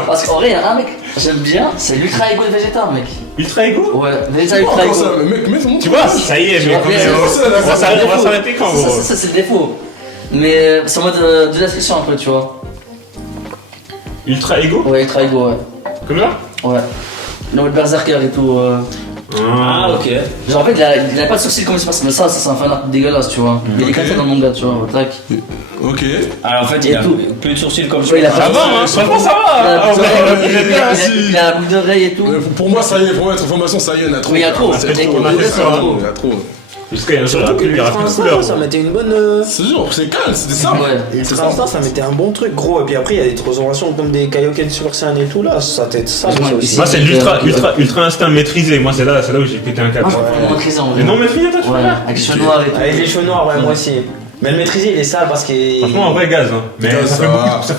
Parce qu'en vrai, il y en a un mec, j'aime bien, c'est l'Ultra Ego de Vegeta, mec. Ultra Ego? Ouais, Vegeta Ultra Encore Ego. ça, mec, mais Tu vois, ça y est, mais Ouais, quand mais même. c'est- On va s'arrêter quand, gros? Ça, c'est le défaut. Mais c'est en mode de description un peu, tu vois. Ultra Ego? Ouais, Ultra Ego, ouais. Comme ça? Ouais. Le mode Berserker et tout. Ah, ok. Genre en fait, il a pas de sourcils comme il se passe, mais ça c'est un fan art dégueulasse, tu vois. Il est éclaté dans le manga, tu vois. Tac. Ok. Alors en fait, il a plus de sourcils comme Ouais, il a Ça pas de va, hein? sourcils. Franchement, ça Il a va. la boucle d'oreille, merci. il a la boucle d'oreille et tout. Pour moi, ça y est, pour moi, être information, ça y est, il y en a trop. Oui, il y a trop. C'est trop. On a fait ça, hein. Il y a trop. Jusqu'à un jour, Surtout que il y aura plus de couleurs. ça mettait une bonne. C'est sûr, c'est calme, c'était ça. Ouais. Ultra Instinct, ça mettait un bon truc, gros. Et puis après, il y a des transformations comme des Kaioken Super Saiyan et tout là. Ça t'aide ça. Ouais, aussi. Moi, c'est ultra instinct maîtrisé. Moi, c'est là où j'ai pété un câble. Moi je peux vraiment maîtriser en vrai. Mais non, maîtrisé, toi, tu Ouais, vois. avec les cheveux noirs et tout. Avec les cheveux noirs, ouais, moi aussi. Mais le maîtriser, il est sale parce qu'il. Franchement, en vrai, gaz. Hein. Mais Putain, ça fait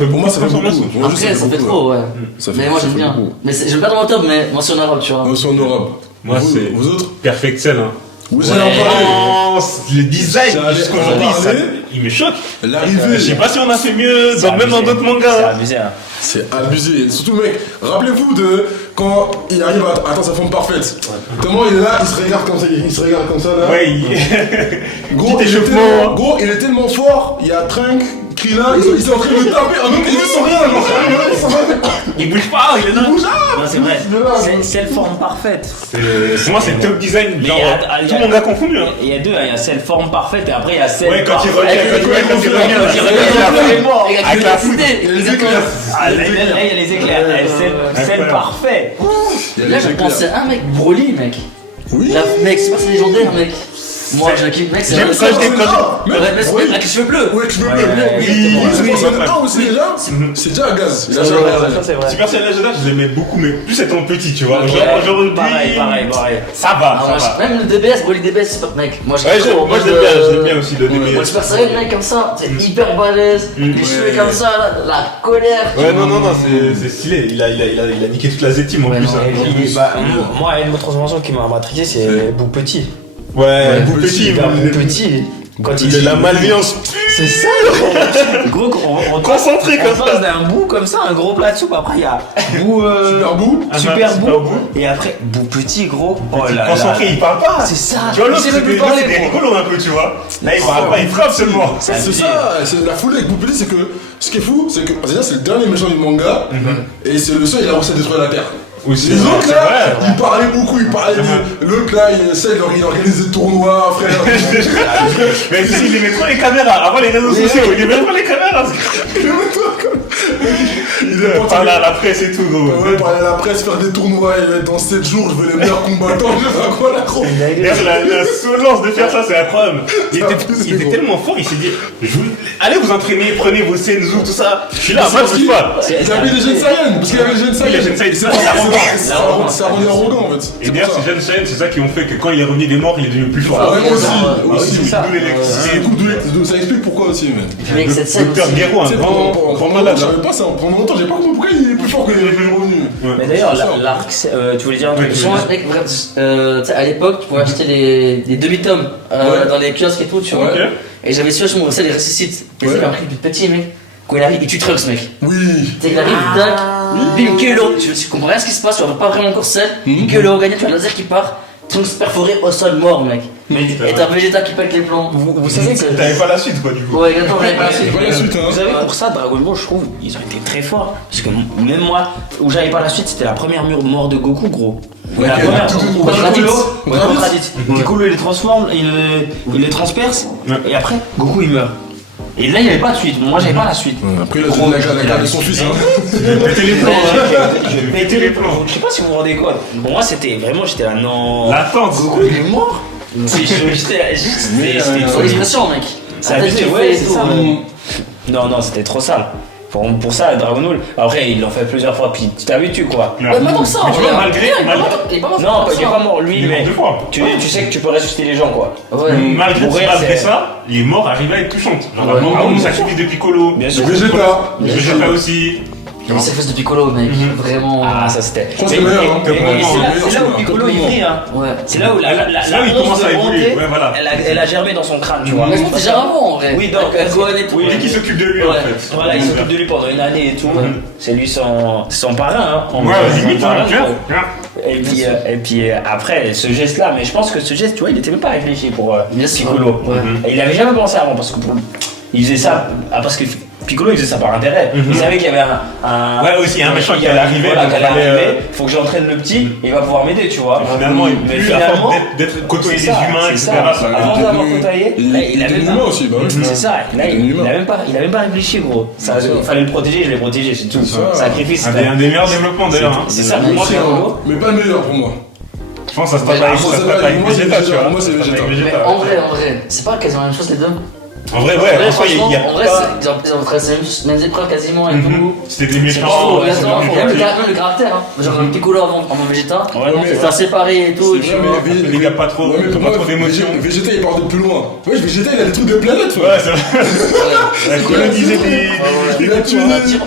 pour beaucoup moi, ça fait beaucoup. transformations. Moi, je sais Après, ça fait beaucoup, trop, ouais. Ça fait- Mais moi ça j'aime fait bien. beaucoup. Mais je vais pas dans mon top, mais mention honorable, tu vois. Mention honorable. Moi, Vous- c'est- Vous autres? Perfect Cell. Hein. Vous allez en parler. Oh, le design J'allais jusqu'aujourd'hui, en parler. il me choque. L'arrivée. Je sais pas si on a fait mieux, même dans d'autres C'est mangas. abusé, hein. C'est abusé. Surtout, mec, rappelez-vous de quand il arrive à atteindre sa forme parfaite. Comment il est là, il se regarde comme ça, là. Ouais, Gros, Petit il est échauffement. tellement- gros, il est tellement fort, il y a Trunk, Krillin, ils sont en train de le taper, en même temps, ils sont rien, genre, ils sont rien. il bouge pas, il est là. Non, c'est vrai. Il est là. C'est le forme parfaite. Pour moi, c'est top design. Mais Genre, il y tout a- le monde a confondu. Hein. Il y a deux, il y a celle forme parfaite et après il y a celle. Ouais, quand il parfaite. revient, Avec quand il revient, avec avec la foudre. les Ah, là, il y a les éclairs. Celle Incroyable. parfaite. Il y a Là, les je éclairs. pensais à un mec, Broly, mec. Oui. Là, mec, c'est pas c'est légendaire, mec. Moi, je la kiffe, mec, c'est J'aime vrai. ça, je déconne. Mec, Ouais, mais c'est oui. avec les cheveux bleus. Ouais, que je veux Ouais, bleu. ouais, Oui, exactement. oui, c'est Ouais. un aussi déjà. C'est déjà un gaz. Il a Ça, déjà un gaz. c'est vrai. Super Saiyan légendaire, je l'aimais beaucoup, mais plus étant petit, tu vois. Ouais, Aujourd'hui, pareil. ça Ah, va, moi, ça va. même le DBS, Broly DBS, c'est pas mec. Moi, je Ouais, kiffe trop. moi je l'aime bien aussi, le Moi, DB. le Super Saiyan, mec, comme ça, c'est hyper balèze. Les cheveux comme ça, la colère. Ouais, non, c'est stylé. Il a niqué toute la Z-Team en Ouais, plus. non, hein. Moi, une autre transformation qui m'a matrixé, c'est Bou Petit. Ouais, Bou Petit, Bou Petit. Quand il la malveillance. C'est ça, gros. On Concentré comme ça. passe d'un bout comme ça, un gros plat de soupe. Après, il y a bout. Super bout. Super Super bout. Et après, Bou Petit, gros. Oh là là. Concentré, il parle pas. C'est ça. Tu vois, l'autre, Il sait même plus parler, c'était gros. rigolo un peu, tu vois. Là, il parle pas, il frappe seulement. C'est ça, c'est la foulée avec Boupeli, c'est que ce qui est fou, c'est que déjà c'est le dernier méchant du manga et c'est le seul il a réussi à détruire la Terre. Aussi, Les autres c'est là, vrai. ils parlaient beaucoup, ils parlaient de l'autre là, il organisait des tournois, frère. Mais si, il aimait trop les caméras. Avant les réseaux sociaux, il aimait trop les caméras. Il parlait à la presse et tout, gros. Ouais, parler à la presse, faire des tournois, et dans 7 jours, je veux les meilleurs combattants, je sais pas quoi là, gros. D'ailleurs, la solence de faire ça, c'est incroyable. Il était tellement fort, il s'est dit allez vous entraîner, prenez vos senzu, tout ça. Je suis là, moi je bouge pas. Il avait des jeunes Saiyans, parce qu'il y avait des jeunes Saiyans. les jeunes Saiyans, C'est ça rendu arrogant en fait. Et d'ailleurs, ces jeunes Saiyans, c'est ça qui ont fait que quand il est revenu des morts, il est devenu plus fort. Ah ouais, moi aussi, Ah aussi, c'est ça. D'où l'électricité. C'est beaucoup de ça explique pourquoi aussi, mais. Puis, mec, cette scène Docteur aussi. Guéraud, un Tu sais, grand pendant malade. j'avais pas ça, pendant longtemps, j'ai pas compris pourquoi il est plus fort que les revenus. Mais d'ailleurs, C'est ça. l'arc, tu voulais dire un truc Oui, Moi, mec, bref, tu sais, à l'époque, tu pouvais acheter les demi-tomes Ouais. dans les kiosques et tout, tu vois. Ok. Et j'avais su, je me les ressuscite. Et Ouais. ça m'a pris plus petit, mec. Quand il arrive, il tue Trunks, mec. Oui. Tu sais qu'il arrive, tac, bim, KO. Tu comprends rien ce qui se passe, tu vois pas vraiment encore seul. KO gagné, tu as le laser qui part. Trunks perforé au sol, mort, mec. Et t'as Vegeta qui pète les plombs. Vous savez que. T'avais pas la suite, quoi, du coup. Ouais, attends, j'avais pas la suite. Pas la suite, hein. Vous savez, pour ça, Dragon Ball, je trouve, ils ont été très forts. Parce que même moi, où j'avais pas la suite, c'était la première mort de Goku, gros. Ouais, La première, contre Raditz. Piccolo, il le transforme, il le transperce, et après, Goku, il meurt. Et là, il n'y avait pas de suite. Moi, j'avais pas la suite. Après, il a gardé son fils, hein. Péter les plombs, Je pétais les plombs. Je sais pas si vous vous rendez compte. Pour moi, c'était vraiment, j'étais là, non. L'attente. Goku, il est mort. J'étais Son expression, mec. ça abusé, ouais, c'est ça. Non, c'était trop sale. Pour ça, Dragon Ball, après, il l'en fait plusieurs fois, puis tu t'habitues, quoi. Ouais, pas tant que ça, en vrai. Malgré. Il est pas mort. Non, il est pas mort, lui, Il est mort mais deux fois. tu sais que tu peux ressusciter les gens, quoi. Ouais. Malgré Pour rire, c'est- ça, les morts arrivaient à être touchantes. Genre, Ouais. la mort du sacrifice de Piccolo. Bien sûr. Vegeta. Vegeta aussi. Le sacrifice de Piccolo, mec. Vraiment. Ah, ça c'était. Je pense que c'est meilleur, hein. C'est là où Piccolo il brille, hein. Ouais. C'est là où la C'est là où il once commence à de évoluer. bonté, Ouais, voilà. elle a germé dans son crâne, tu vois. Mais je pense déjà avant, en vrai. Oui, donc, Avec Gohan et tout. oui. Lui qui s'occupe de lui, en Ouais. fait. Voilà, il s'occupe de lui pendant une année et tout. C'est lui son parrain, hein. Ouais, limite, hein, Parrain, clair. quoi. Et puis après, ce geste-là, mais je pense que ce geste, tu vois, il était même pas réfléchi pour Bien sûr. Piccolo. Ouais. Et il avait jamais pensé avant, parce que il faisait ça, parce que Piccolo il faisait ça par intérêt. Il savait qu'il y avait un. Ouais, aussi, un méchant qui allait arriver. Voilà, donc qui allait fallait, arriver. Faut que j'entraîne le petit, et il va pouvoir m'aider, tu vois. Finalement, il Mais plus à finalement, force d'être côtoyer des c'est ça, humains, c'est etc. ça. ça Avant reste- d'avoir côtoyé, là, il avait humain aussi, bah oui. C'est ça, là, Il était il humain. a même pas réfléchi, gros. Ça, il fallait le protéger, je l'ai protégé, c'est tout. ça. Sacrifice. Un des meilleurs développements d'ailleurs. hein. C'est ça, Ouais, moi, c'est Piccolo. Mais pas le meilleur pour moi. Je pense que ça se tape Mais avec moi, ça se c'est tape pas- avec moi, c'est Vegeta, tu Vegeta. vois. Moi, c'est Ça se tape Vegeta. avec Mais Vegeta. en vrai, c'est pas quasiment la même chose les deux. En vrai, En ouais, vrai, en soi, il franchement, y a en vrai, pas- ils ont traversé les mêmes épreuves quasiment et tout. C'était des méchants. Oh, ouais, c'est attends, des même méchants. le caractère, hein. Genre Piccolo avant Vegeta, Ouais, non, c'était séparé et tout. C'est tu vrai, vois. mais Il y a pas trop Ouais, mais pour pas moi, trop d'émotions. Vegeta, il part de plus loin. Ouais, Vegeta, il a des trucs de planète, Ouais, c'est vrai. Il a colonisé des. Il a tué.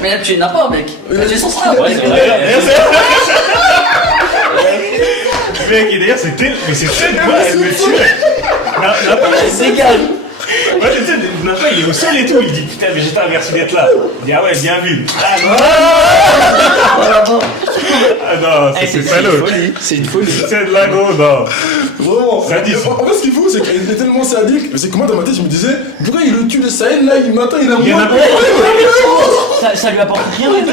Mais là, tu n'as pas, mec. Il a Tu es sans tué. ça. Ouais, c'est vrai. Mec, et d'ailleurs, c'était. Mais c'est cette quoi, elle me tue. Nappa, C'est égal. ouais, tu sais, Nappa, il est au sol et tout. Il dit putain, Vegeta, merci d'être là. Il dit ah ouais, bien vu. Ah non, Eh, c'est salaud. C'est une folie. C'est de la go, non. Vraiment. Sadisme. En fait, ce qu'il faut, c'est qu'il est tellement sadique. Mais c'est que moi, dans ma tête, je me disais, pourquoi il le tue le Saiyan là, maintenant il a Il y en a moins. Ça lui apporte rien du tout.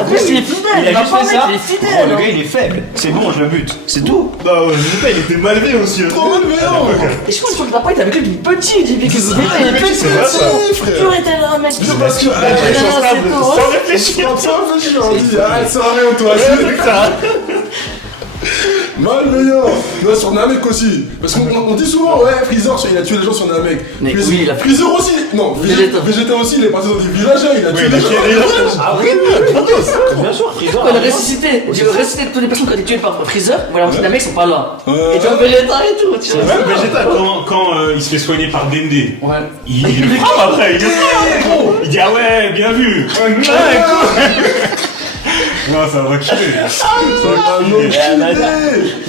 En plus, il est fidèle. Il a juste fait ça. Il est Oh, fidèle. le gars, il est faible. C'est bon, je le bute. C'est tout. Non, Vegeta, il était mal vu aussi. Trop malveillant. Et je pense que Nappa, il était avec lui depuis petit. Il dit que C'est il est vrai, petit. c'est vrai, ça. frère. Toujours été là, mec. C'est parce que. c'est tout. Sans réfléchir. Sans réfléchir, on dit, arrête, ça va rien, toi. C'est ça. Malveillant. Non, sur Namek aussi. Parce qu'on dit souvent, ouais, Freezer, il a tué les gens sur Namek. Mais oui, il a fait- Freezer aussi. Non, Vegeta. Vegeta aussi, il est parti dans des villages, il a Oui, tué il a les gens. tué les gens. Ah oui, bien sûr, Freezer. Il a ressuscité. Il a ressuscité toutes les personnes qui ont été tuées par Freezer. Voilà, les mecs sont pas là. Ouais. Et tu vois Vegeta et tout. Tu vois. Même Vegeta, quand il se fait soigner par Dende, Ouais. il le frappe après. Il dit ah ouais, bien vu. Non, ça va tuer.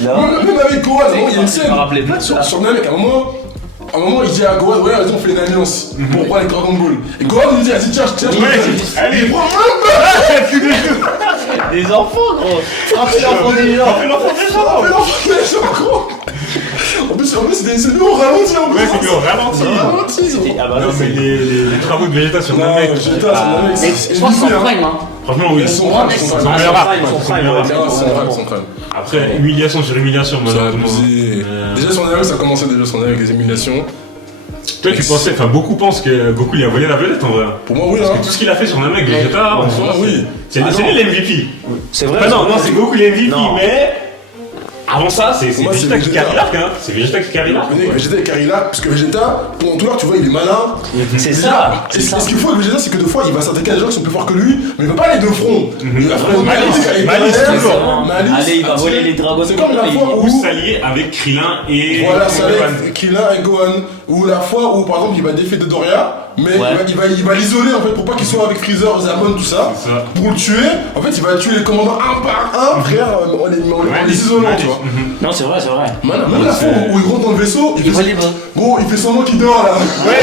Même avec Gohan, à un moment, il y a une scène. me rappelais pas de ça. Sur Namek, à un moment, il dit à Gohan, ouais, vas-y, on fait une alliance pour prendre les Dragon Ball. Et Gohan lui dit, vas-y, tiens, je Allez, Des enfants, gros. Frapper l'enfant des gens. fais l'enfant des gens. En plus, c'est nous, on ralentit en plus. Ouais, c'est que ralenti. Ah bah Non, mais les travaux de Vegeta sur Non, Namek. Vegeta, sur Namek, Mais c'est je pense qu'ils sont prime, hein. Franchement, oui. Ils sont Moi, prime, mec, ils sont c'est prime. un meilleur arc. Ils sont prime. Après, humiliation sur humiliation, Ça a malheureusement. abusé. Déjà sur Namek, ça a commencé déjà sur Namek avec les émulations. Toi, tu pensais, enfin, beaucoup pensent que Goku lui a volé la vedette en vrai. Pour moi, oui, Parce hein. que tout ce qu'il a fait sur Namek, Vegeta, en soi, oui. c'est lui l'MVP. C'est vrai. Enfin, non, c'est Goku l'MVP, Non. mais. Avant ça, c'est Moi, Vegeta c'est qui Vegeta. carry l'arc, hein. C'est Vegeta qui carry l'arc. Mais Vegeta est carré là, parce que Vegeta, pendant tout l'heure, tu vois, il est malin. C'est Déjà, ça. et ce qu'il faut avec Vegeta, c'est que des fois, il va s'attaquer à des gens qui sont plus forts que lui, mais il va pas aller de front. Il va faire une Malice, toujours. Allez, il va voler les dragons. C'est comme la fois Ou où. s'allier avec Krillin et. Voilà, ça Gohan. avec Krillin et Gohan. Ou la fois où, par exemple, il va défier Dodoria, mais Ouais. il va l'isoler en fait pour pas qu'il soit avec Freezer, Zamon, tout ça. C'est ça. Pour le tuer, en fait, il va tuer les commandants un par un, frère, en les isolant, tu vois. Non, c'est vrai, c'est vrai. Même la fois où il rentre dans le vaisseau, il Il va fait libre. bon, il fait semblant qu'il dort là. Ouais,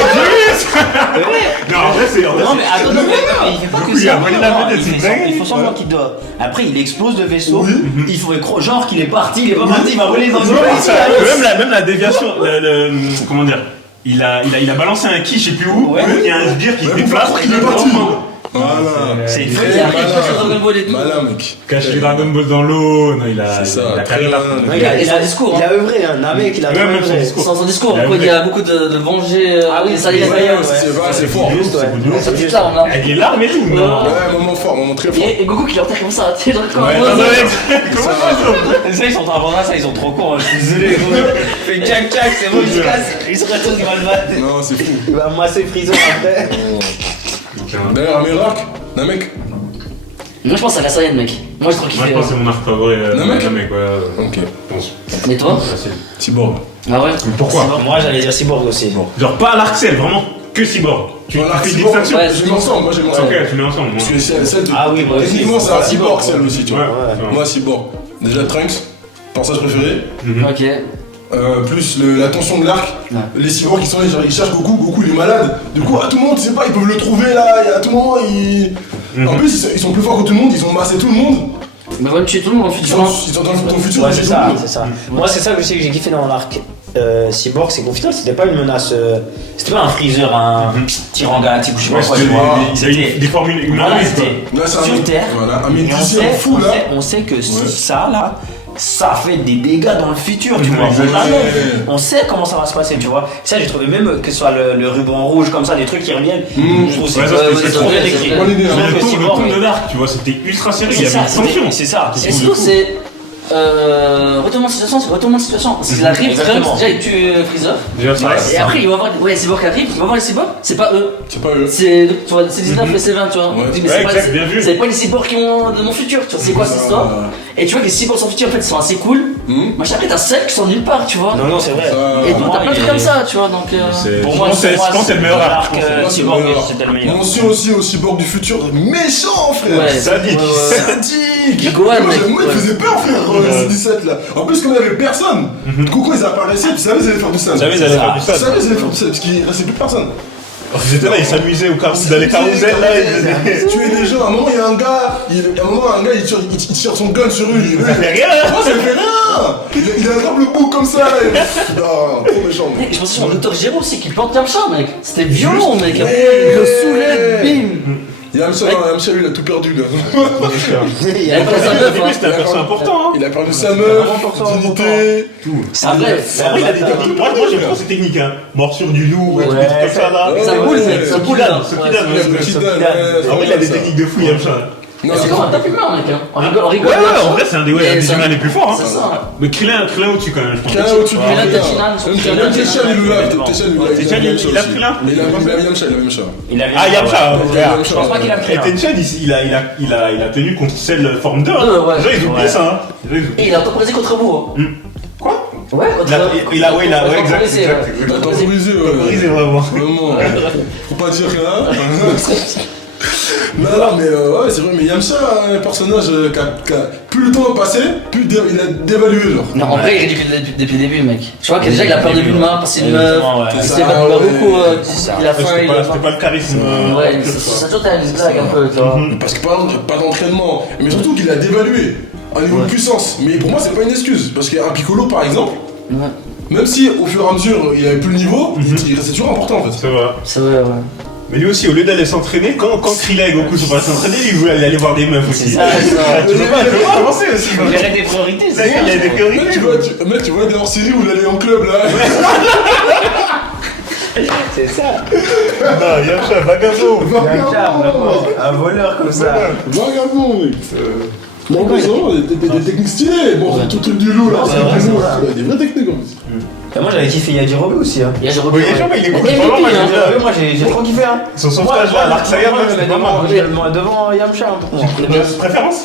Non, en vrai, c'est. Non, mais attends, non, mais il fait pas que Il a ça. volé la Non, vedette, il c'est dingue. il faut semblant qu'il dort. Après, il explose le vaisseau. Il faut genre qu'il est parti, il est pas parti, il va voler dans le Même la déviation, comment dire, il a balancé un ki, je sais plus où, il y a un sbire qui se déplace, il est parti. Voilà. C'est une Il vraie arrive sur Dragon Ball et tout. Malin, mec. cache les Dragon Ball dans l'eau, non, il a carré là. Et son discours. Il a œuvré, hein. Namek, il a Même œuvré. son discours. Son discours, Il a pourquoi il y vrai. a beaucoup de venger. Ah oui, ça y est, C'est fort. c'est plus tard, là. Avec les larmes et tout, non? Ouais, moment fort, moment très fort. Et Goku qui l'enterre comme ça, tu sais, genre comme Ouais, un oiseau. comment ça? Ça, ils sont en train de vendre ça, ils sont trop cons, je suis désolé. Fait tchac tchac, c'est bon, il se casse, il se retourne, il va le battre. Non, c'est fou. Il va masser Freezer après. D'ailleurs, un miracle, Namek. Moi je pense à la Saiyan, mec. Moi je trouve qu'il Moi, je fait. pense que c'est mon arc favori. Namek Namek, ouais. Ok. Je pense. Mais toi? Facile. Cyborg. Ah ouais? Pourquoi? Moi, j'allais dire Cyborg aussi. Genre pas à l'arc cell, vraiment que cyborg. Tu Voilà, fais une cyborg, distinction. ouais, Je mets ensemble, moi j'ai mis ensemble. Ok, tu mets ensemble. Parce que celle de. Ah oui, moi aussi. Techniquement, c'est un cyborg, celle aussi, tu vois. Ouais. Moi, cyborg. Déjà, Trunks, personnage préféré. Ok. Plus la tension de l'arc, Ouais. les cyborgs qui sont là, genre, ils cherchent Goku il est malade. Du coup, à tout moment, tu sais pas, ils peuvent le trouver là, et à tout moment, ils. En plus, ils sont plus forts que tout le monde, ils ont massé tout le monde. Mais voilà, tu es tout le monde dans le Ils futur. sont dans le futur, Ouais, ils c'est sont ça, tout le monde. c'est ça. Moi, c'est ça que je sais que j'ai kiffé dans l'arc Cyborg, c'est qu'au final, c'était pas une menace. C'était pas un Freezer, un tyran galactique ou je sais pas quoi. tu vois. C'était des formules Voilà, humanoïdes. c'était Là, c'est un sur Terre. Voilà, un Et médecin fou là. on sait que Ouais. ça là, ça fait des dégâts dans le futur, tu vois. Exactement. On sait comment ça va se passer, tu vois. Ça, j'ai trouvé même que ce soit le ruban rouge comme ça, des trucs qui reviennent. Je trouve que Ouais, ça, c'est c'est trop bien vrai, écrit. c'est vrai. Bonne idée, hein. Je Mais trouve le que ton Cyborg, de l'arc, tu vois, c'était ultra serré, il y c'est avait ça, une tension. c'est ça. Et surtout, c'est. Retournement de situation, c'est retournement de situation. Parce qu'il arrive, Exactement. Trunks, déjà il tue Freezer. Déjà, ça reste. Et après, il va voir les cyborgs qui arrivent, il va voir les cyborgs, c'est pas eux. C'est pas eux. C'est, tu vois, c'est 19 et c'est 20, tu vois. Ouais. On dit, mais Ouais, c'est pas, exact, bien vu. c'est pas les cyborgs qui ont de mon futur, tu vois. C'est quoi cette histoire? Et tu vois que les cyborgs sans futur, en fait, ils sont assez cool. Machin, après, t'as celles qui sont nulle part, tu vois. Non, c'est vrai. Et donc, t'as plein de trucs comme ça, tu vois. Donc, Pour moi, je pense que c'est le meilleur arc. Cyborg, c'était le meilleur. Mention aussi au cyborg du futur, méchant frère. Ouais. Sadique. Sadique. Gohan, Moi, mec. moi, il faisait peur frère, ce 17 là. En plus, comme il y avait personne, Goku ils apparaissaient, tu savais ils allaient faire du sale. Tu savais, ils allaient faire du Tu sale. savais ils allaient faire du sale, parce qu'il restait plus personne. J'étais là, ils s'amusaient dans les carousels là. Tuer des gens, à un moment il y a un gars, il tire son gun sur eux. Ça fait rien. Moi ça fait rien. Il attrape le bout comme ça. Non, trop méchant. Mec, je pensais sur le Dr. Gero aussi, qu'il plante Yamcha, mec. C'était violent, mec. Il Ouais. le soulève, bim. Yamcha, lui il a tout perdu là. Il avait pas sa meuf, hein. C'était un perso important. Il a perdu sa meuf, dignité. Ah, bref. Après, il a des techniques. Moi, j'aime trop ces techniques. Morsure du loup, des trucs comme ça là. Ça boule, mec. Ça boule, là. Ce Ouais, Kidan, Il a petit Dan, ouais. Après, il a des techniques de fou, Yamcha. Non, C'est c'est comme un pas. top humain, mec. On rigole. Ouais, en vrai, c'est un des humains les plus forts. C'est ça. Mais Krillin au-dessus quand même, je pense. Krillin au-dessus de Krillin, lui. Tenshinhan, son petit Même Krillin. Tenshinhan, il le lave. Tenshinhan, il a Krillin. Il a Yamcha, Il avait Ah, Yamcha, frère. Je pense pas qu'il a pris. Et Tenshinhan, il a tenu contre celle forme 2. Ouais. Déjà, ils oublient ça. Hein. Déjà, ils oublient. Et il a temporisé contre vous. Quoi? Ouais, contre Il a, exact. Il a temporisé, Temporisé, vraiment. Vraiment. Faut pas dire rien. Non, mais ouais, c'est vrai, mais Yamcha, un personnage qui a plus le temps a passé, plus il a dévalué, genre. Non, en vrai, il est ridicule depuis le début, mec. Je crois que déjà, il a peur de Bulma parce que c'est une meuf. Exactement, ouais. Il C'est s'est ça, battu ouais. beaucoup. Il a faim, C'était il a pas le charisme. Ouais, ça toujours t'as une blague un peu, tu vois. Parce que pas d'entraînement, mais surtout qu'il a dévalué à niveau de puissance. Mais pour moi, c'est pas une excuse. Parce qu'un Piccolo, par exemple, Ouais, même si au fur et à mesure il avait plus le niveau, il restait toujours important en fait. C'est vrai. c'est vrai, ouais. Mais lui aussi, au lieu d'aller s'entraîner, quand Krillin et Goku sont pas s'entraîner, il voulait aller voir des meufs aussi. C'est ça. Tu peux pas avancer aussi. Il faut gérer des priorités, C'est ça, il y a des Mec, priorités. tu vois des hors-série où il allait en club là. C'est ça. Non, Yamcha, vagabond. Yamcha, vraiment. Un voleur comme ça. Vagabond, mec. Bon, des techniques stylées. Bon, tout le truc du loup là, c'est Ouais, du loup ouais, là. Des vraies techniques en plus. Et moi j'avais kiffé Yajirobe aussi. Hein. Il y a Jérôme. Oui, Yamcha, il est cool. MVP, Vraiment, moi, j'aime hein. bien. Moi j'ai trop kiffé. Hein. Son sauvetage là, l'arc Saiyan, je c'est le pas mal. mets devant Yamcha. Préférence?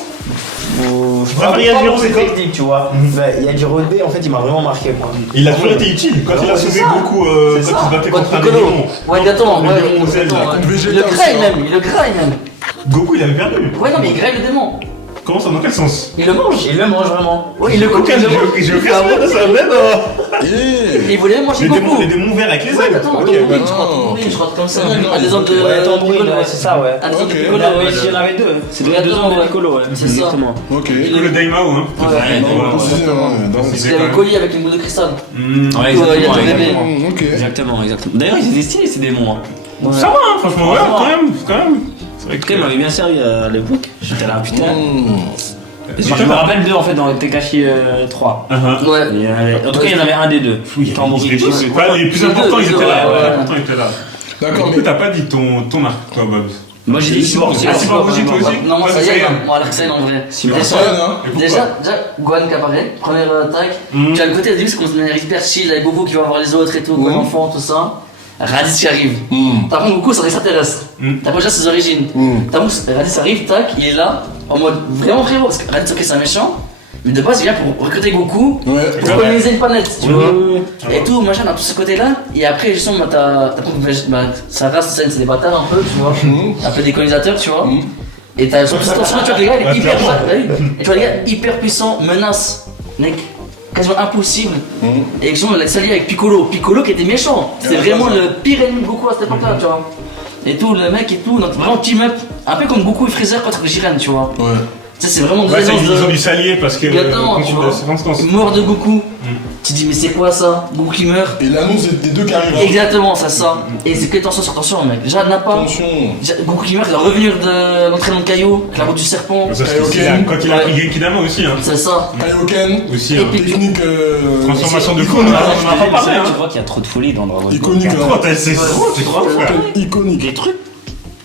Je préfère préfère Yajirobe, c'est quoi. technique, tu vois. Mais Yajirobe, en fait, il m'a vraiment marqué. Quoi. Il a toujours été utile. Quand il a sauvé Goku, quand il se battait contre un Piccolo. démon. Ouais, exactement. Le Ouais, démon au Zelda. exactement, ouais. Vegeta Il le aussi, graille hein. même. Il le graille même. Goku, il avait perdu. Ouais, non, mais il graille le démon. Comment ça, dans quel sens? Il le mange. Il le mange vraiment. Ouais, il le coupe. Aucun, j'ai aucun souvenir de ça, mais non. Eh. Il voulait même manger Goku. Les démons verts avec les Ouais, ailes. attends, Ok. tambourine, je crois, tambourine, je crois, comme ça. Ouais, non, Un des hommes de. Ouais, tambourine, Piccolo, ouais, c'est ça, ouais. Un des hommes de Ok. Piccolo, Là, ouais. il y en avait deux. C'est deux Exactement, hommes de ouais. Piccolo, ouais. C'est ça. Exactement. Ok. Le Daimao, hein. Donc, Parce qu'il avait le collier avec une boule de cristal. Ouais, il y a exactement. du bébé. ok. Exactement, exactement. D'ailleurs, ils étaient stylés ces démons. Hein. Ça va, hein, franchement, ouais, quand même. C'est vrai Après, il m'avait bien servi à l'époque. J'étais là, putain. Je me Attends. rappelle deux en fait dans Tekashi 3. Ouais. En tout cas, il y en avait un des deux. Tambourine. Les plus importants, ils étaient là. Ouais. Les plus importants, ils étaient là. D'accord, Du coup, t'as pas dit ton arc, toi, Bob. Moi j'ai dit Cyborg. Ah, Cyborg aussi, toi aussi. Non, moi ça y est, Saiyan. moi Alexei en vrai. Cyborg. ça, hein. Et pourquoi Déjà, Gohan qui apparaît, première attaque. Tu as le côté adulte, qu'on est hyper chill avec Goku qui va voir les autres et tout, Gohan enfant, tout ça. Raditz qui arrive. T'as pas Goku, c'est un extraterrestre. T'as pas déjà ses origines. T'as Raditz arrive, tac, il est là, en mode vraiment frérot, parce que Raditz, ok, c'est un méchant. Mais de base, il vient pour recruter Goku, Ouais. pour coloniser une planète, tu vois. Ouais. Et tout, machin, dans tout ce côté-là. Et après, justement, t'as sa race, c'est des bâtards un peu, tu vois. Un peu des colonisateurs, tu vois. Et t'as son tu vois que le gars, il est hyper puissant. Et tu vois, le gars, hyper puissant, menace, mec, quasiment impossible. Et justement, il a s'allié avec Piccolo. Piccolo qui était méchant. C'était vraiment le pire ennemi de Goku à cette époque-là, tu vois. Et tout, le mec et tout, donc vraiment team up. Un peu comme Goku et Freezer contre Jiren, tu vois. Ouais. Tu sais, c'est vraiment deux Ouais, ça, essences ils ont de. dû s'allier parce que. Exactement, tu vois. Mort de Goku. Tu te dis, mais c'est quoi ça? Goku qui meurt. Et l'annonce des deux qui arrivent. Exactement, c'est ça. Et c'est que tension sur tension, mec. Déjà, Nappa. Attention. Goku qui meurt, il va revenir de l'entraînement de Caillou, avec la route du serpent. Ça, quand il a pris Genkidama aussi, hein. C'est ça. Kaioken. Aussi, Et hein. puis- Technique Transformation de iconique. fou, on en a pas parlé, Tu hein. vois qu'il y a trop de folie dans Dragon Ball. Iconique. Oh, hein. c'est trop, c'est trop, frère. Iconique. Les trucs.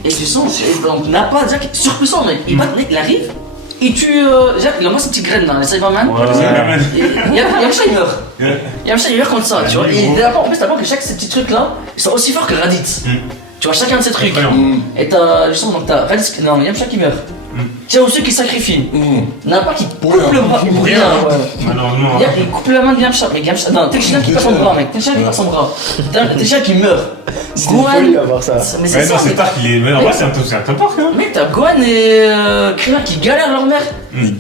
Et tu sens, donc Nappa, déjà, qui est surpuissant, mec. Il arrive, il tue. Déjà, il envoie ses petites graines dans les Cyberman. Et Yamcha, il meurt. Yamcha, il meurt comme ça, tu vois. Et en plus, t'apprends que chaque ces petits trucs-là, ils sont aussi forts que Raditz. Tu vois, chacun de ces trucs. Et t'as, justement, donc t'as Raditz, non, Yamcha qui meurt. Tiens, aussi qui sacrifie. Nappa qui coupe rien. le bras. Pour rien, ouais. Malheureusement. Il coupe la main de Yamcha, mec. Yamcha, non, Tenshinhan qui perd son bras, mec. Tenshinhan qui perd son bras. Tenshinhan qui meurt. Gohan. Mais c'est Ouais, ça, non, c'est mec. tard qu'il est. Mais en vrai, c'est un top parc, hein. Mec, t'as Gohan et Krillin qui galèrent leur mère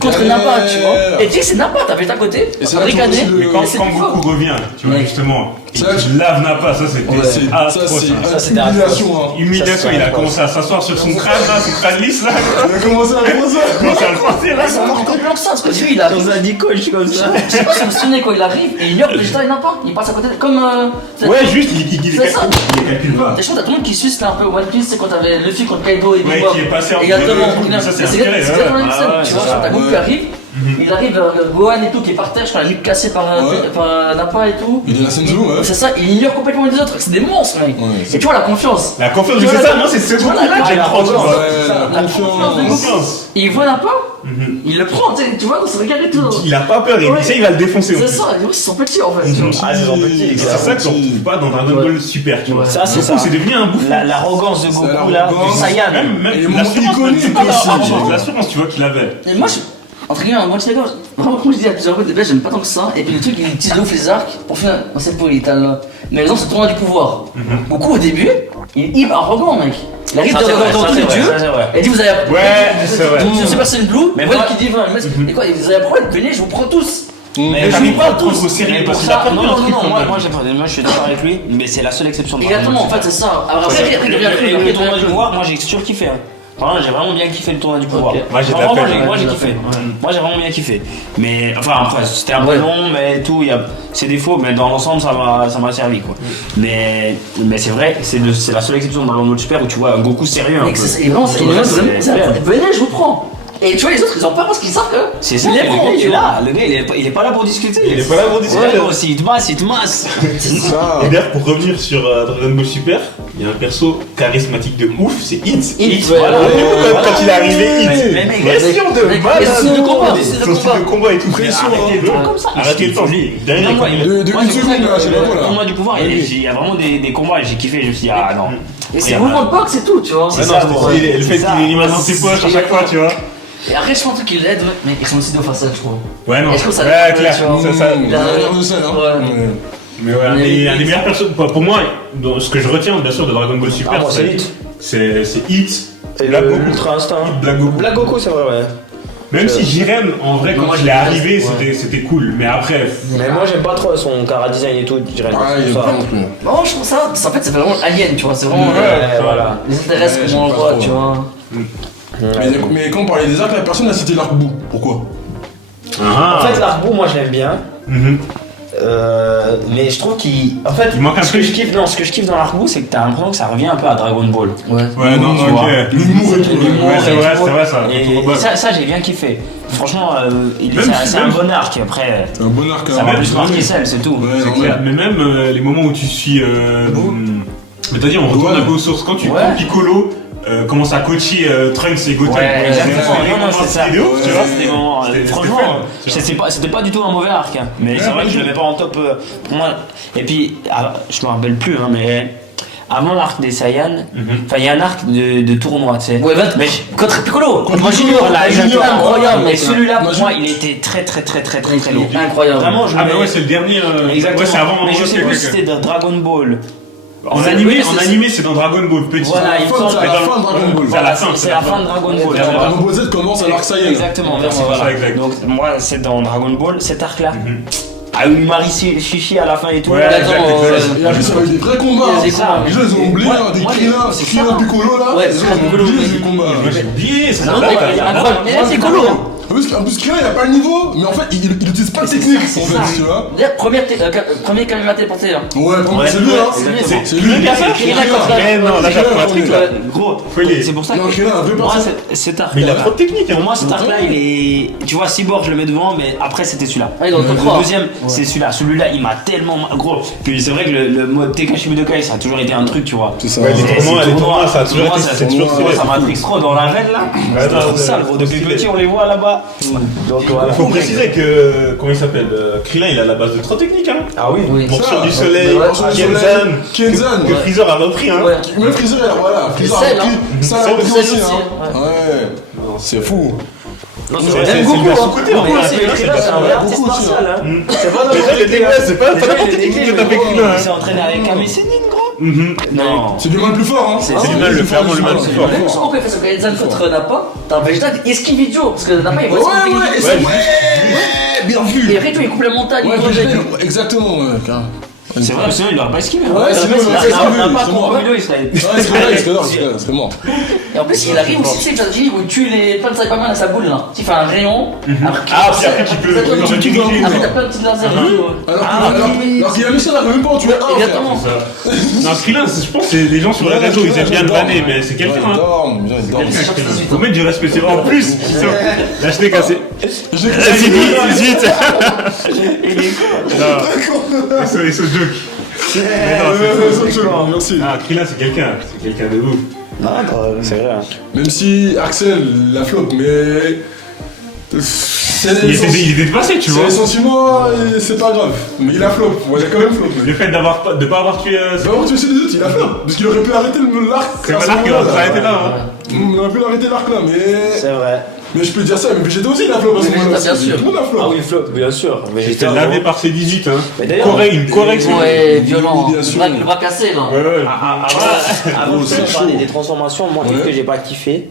contre galèrent. Nappa, tu vois. Et tu sais, c'est Nappa, t'as fait à côté. Et c'est t'as là que tu ricané. vois aussi Mais quand c'est plus fort. Goku revient, tu vois, Ouais. justement, et Ça, qu'il lave Nappa, ça c'était Ça, atroce. c'est c'était humiliation, hein. Humiliation, il a commencé à s'asseoir sur son crâne, là, son crâne lisse, là. Il a commencé à faire ça. Il a commencé à le frotter, là. Là, c'est encore plus long que ça, parce que lui, il arrive. un dicoche comme ça. Je sais pas si vous vous souvenez, quoi, il arrive et il ignore Vegeta et Nappa. Il passe à côté, comme. Ouais, juste, il C'est ça. calcule pas. Je crois que t'as tout le monde qui suit, c'était un peu One Piece, c'est quand t'avais Luffy contre Kaido et Ouais, Bebop. qui est passé en Exactement, mais ça, c'est c'est inspiré, exactement la même ouais. scène, Ah ouais, tu vois, c'est ça. t'as Goku qui Ouais. arrive, il arrive Gohan et tout qui est par terre, je crois la nuque cassée par Nappa et tout. Il est la Senzu, ouais. C'est ça, il ignore complètement les autres, c'est des monstres, mec. Ouais. Et tu vois la confiance. La confiance, Tu c'est vois, ça, la- moi, c'est ce tu vois, truc-là la- que j'aime la- trop, tu vois. Ouais, La la confiance de confiance. Goku. Confiance. Il voit Nappa, il le prend, tu vois, dans son regard et tout. Il a pas peur, Ouais. il sait, il va le défoncer. en C'est plus. ça, ils sont petits en fait. tu vois. Ah, c'est son petit. Et c'est ça qu'on retrouve pas dans Dragon Ball Super, tu vois. Ça, c'est Goku, ça. c'est devenu un bouffon. L'arrogance de Goku C'est là, l'arrogance. du Saiyan. Même Et mon l'assurance, iconique même, aussi. l'assurance, tu vois, qu'il avait. Et moi, entre guillemets, moi je suis d'accord, vraiment comme je dis à plusieurs fois, déjà j'aime pas tant que ça, et puis le truc il utilise de ouf les arcs, pour finir, c'est pourri, t'as le. Mais exemple, c'est le tournoi du pouvoir. Goku au début, il est hyper arrogant, mec. Il arrive Ça, dans c'est vrai, tous ça, les c'est vrai, dieux, ça, c'est vrai. et il dit vous avez. c'est vrai. Super Saiyan Blue, Mais Gohan moi- qui dit et quoi, vous avez un problème, venez, je vous prends tous. Mais je je lui lui parle parle trop au sérieux Mais parce pour qu'il a ça, perdu non, un non, truc non, contre moi, lui. moi je suis d'accord avec lui, mais c'est la seule exception de Dragon Exactement, en Ball. fait, c'est ça. Alors Parce après, que il devient le tournoi du pouvoir, moi j'ai surkiffé. Vraiment, j'ai vraiment bien kiffé le tournoi du pouvoir. Ok. Moi, j'ai Vraiment, tapé, moi j'ai ouais. kiffé. Moi j'ai vraiment bien kiffé. Mais enfin après c'était un peu Ouais. long, mais tout, il y a ses défauts, mais dans l'ensemble ça m'a servi quoi. Mais c'est vrai, c'est la seule exception de Dragon Ball Super où tu vois un Goku sérieux un Mec, peu. c'est vraiment, c'est venez, je vous prends. Et tu vois, les autres, ils ont peur parce qu'ils savent que. C'est ça, il les le prend, gars il tu est vois. là, le gars il est pas là pour discuter. Il est pas là pour discuter. Ouais, bon, s'il te masse, il te masse. C'est ça. Et d'ailleurs, pour revenir sur Dragon Ball Super, il y a un perso charismatique de ouf, c'est Hit. Hit, voilà. Quand il est arrivé, Hit. Mais mec, Question de Mec, malade. et style de combat, des styles de Son style de combat. combat et tout. Pression, Arrêtez le hein. temps comme ça. Arrêtez le temps. Dernier Non, moi, combat. De moi, une c'est seconde, là, je sais pas quoi, Le là. tournoi du pouvoir, il y a vraiment des combats et j'ai kiffé. Je me suis dit, ah non. Et c'est le mouvement de boxe, c'est tout, tu vois. Ouais, ça, non, ouais. le fait C'est ça. qu'il ait les mains dans ses poches à chaque fois, tu vois. Et après, je pense qu'il l'aide, mais ils sont aussi deux facettes, je crois. Ouais, non. Est-ce que ça Ouais, l'aide, clair. tu vois. Ça, Il a l'air de ça, hein. Ouais. Ouais. mais ouais, un des meilleurs persos. Pour moi, dans ce que je retiens bien sûr de Dragon Ball Super, Ah, moi, c'est Hit. c'est Hit. Et Black le Goku. Ultra Instinct. Black Goku. Black Goku, c'est vrai, ouais. Même si Jiren, en vrai, quand Moi, il est je arrivé, ouais. c'était cool. Mais après. Mais moi j'aime pas trop son cara design et tout, Jiren. Ah, il est pas non plus. Non, je trouve ça. En fait, c'est vraiment alien, tu vois. C'est vraiment. Voilà. Les intéresse Ouais, comme on le j'aime pas voit, trop. tu vois. Mais quand on parlait des arcs, la personne a cité l'arc-bout. Pourquoi? Ah. En fait, l'arc-bout, moi je l'aime bien. Mhm. Mais je trouve qu'il. En fait, Il manque un ce que truc. je kiffe, non, ce que je kiffe dans l'arc-bout, c'est que t'as l'impression que ça revient un peu à Dragon Ball. Ouais. Ouais, non, Tu ok. vois. L'humour et tout. L'humour Ouais, c'est et vrai, tout. c'est vrai ça. Et ça j'ai bien kiffé. Franchement, Même c'est un même- bon arc. Après, C'est un bon arc. ça hein. va même- plus marquer celle, c'est tout. Ouais, C'est non, clair. Mais même les moments où tu suis. Mais t'as dit, on retourne Ouais. un peu aux sources. Quand tu Ouais. prends Piccolo, commence à coacher Trunks et Goten. Ouais, exactement. C'est des Non, moments c'est ça. stylés de ouf, tu Ça, vois. c'était vraiment, C'était franchement, fun, tu vois. c'était pas du tout un mauvais arc. Hein. Mais c'est vrai que je le mets pas en top pour moi. Et puis, je me rappelle plus, hein, mais avant l'arc des Saiyans, enfin, il y a un arc de tournoi, tu sais. Ouais, Mais contre Piccolo. Contre Moi, Piccolo, Junior, voilà, il était Junior. incroyable, mais mec. celui-là, pour Moi, moi, il était très lourd. Incroyable. Vraiment, je Ah, le mais mets- ouais, c'est le dernier. Exactement. Ouais, c'est avant. Mais je sais ok, plus ok. si c'était dans Dragon Ball. En C'est- animé, oui, en c'est- animé, c'est dans Dragon Ball petit. Voilà, il me C'est semble. à la fin de Dragon Ball. C'est à la fin. C'est la fin de Dragon Ball. Ouais, Dragon Ball Z commence à l'arc Saiyan. Exactement, merci. Ouais, Voilà. exact. Donc moi c'est dans Dragon Ball, cet arc là. Ah oui, Marie Chichi à la fin et tout. Ouais, Là, exact, attends, exact. Et en plus, il y a eu des vrais combats. Il y a des hein. combats. Les gens, ils ont oublié Moi, hein, des moi, Krillin, c'est Krillin ça. Piccolo là. Ouais, Ils c'est ont Piccolo, oublié mais- ces combats. Moi, j'ai oublié, ça Non, date, mais hein. il est incroyable. Mais là, c'est Piccolo. En plus, Krillin, il a pas le niveau, mais en fait, il utilise pas de technique, en fait, tu vois. D'ailleurs, premier caméra téléporté. Hein. Ouais, pour moi, Ouais, c'est lui, hein. c'est- C'est lui. Krillin, ça Krillin, Eh non, là, j'ai appris un truc là. Gros, Fais-les. c'est pour ça Non, que Krillin, un vrai moi perso. cet arc. Mais il a trop de technique, hein. Pour moi cet arc là il est. Tu vois Cyborg je le mets devant mais après c'était celui-là. Ah, il est dans le top Le 3. deuxième c'est celui-là. Celui-là il m'a tellement gros. Puis c'est vrai que le mode Tekashi Budokai ça a toujours été un truc tu vois. C'est ça. Ouais, C'est- les tournois, ça a toujours Moi, été. ça- C'est toujours moi, stylé. ça m'intrigue trop dans l'arène là. Ouais, C'est trop non, sale gros. Depuis stylé. petit on les voit là-bas. Donc voilà. Il faut préciser que, comment il s'appelle, Krillin, il a la base de trop technique, hein. Ah oui. Oui. Morsure Ça, du soleil, ouais, Morsure du soleil, Kenzan, Kenzan. que Freezer a repris, hein. Ouais. Même Freezer, voilà. Freezer sel, a hein. repris. Ça, Sel a repris aussi, aussi, aussi, hein. Ouais. C'est fou. Non, C'est c'est vrai. c'est Goku, le gars hein. sous-côté, en Mais fait. là, c'est Krillin, Krillin, c'est un vrai artiste Goku aussi, martial. hein. Hein. C'est pas Déjà, il était- ouais, c'est pas Déjà, n'importe il est qui déclin, qui tape le gros, Krillin, hein. il s'est entraîné avec Kame Sennin, gros. Mhm. Non. C'est l'humain le plus fort, hein. C'est l'humain le plus fort, vraiment l'humain le plus fort. Même si on peut faire ce Kaizen contre Nappa, t'as un Vegeta qui esquive Idiot. Parce que Nappa il voit Ouais, son ouais, et technique. c'est ouais, bien vu. Et après, tu vois, il coupe la montagne, Ouais, il projette. exactement, ouais, carrément. C'est vrai, sinon il aurait pas esquivé. Ouais, c'est vrai, Il c'est a vrai, pas c'est trop mort. vidéo, il serait. Ouais, c'est vrai, c'est mort. Et en plus, il arrive aussi, tu sais, que ça où il tue les plein de Cybermen à sa boule là. Tu fais un rayon. Ah, puis après, tu peux Exactement. le diriger. Après, t'as plein de petits lasers et tout. Alors qu'il a mis ça, là, même pas en tuer un. Exactement. Non, Krillin, je pense que les gens sur les réseaux, ils aiment bien le vanner, mais c'est quelqu'un, hein. Il dort. Faut mettre du respect, c'est vrai. En plus, lâche les cassé. J'ai Vas-y, dis vite. Il est Non, c'est ce joke. Mais non, Merci. Ah, Krillin, c'est quelqu'un de ouf. Non, c'est vrai. Même si Axel la flop, mais. C'est Il était dépassé, tu vois. les sentiments, et c'est pas grave. Mais il a flop. Moi, j'ai quand même flop. Le fait de pas avoir tué. Bah, on tu sais les autres, il a flop. Parce qu'il aurait pu arrêter l'arc. C'est à pas ce l'arc qui moment-là, va s'arrêter là, hein. Il aurait pu l'arrêter l'arc là, mais. C'est vrai. Mais je peux dire ça, mais Vegeta aussi il a flop à ce Vegeta, moment-là. bien sûr. Tout le monde a flop. Ah oui, flop, bien sûr. Mais J'étais lavé par ces 18, hein. Mais d'ailleurs, Une correction. Ouais, violent. Bien sûr. Le bras cassé là. Ouais, ouais. Avant Oh, c'est de parler chaud. des transformations, moi, un truc Ouais. que j'ai pas kiffé,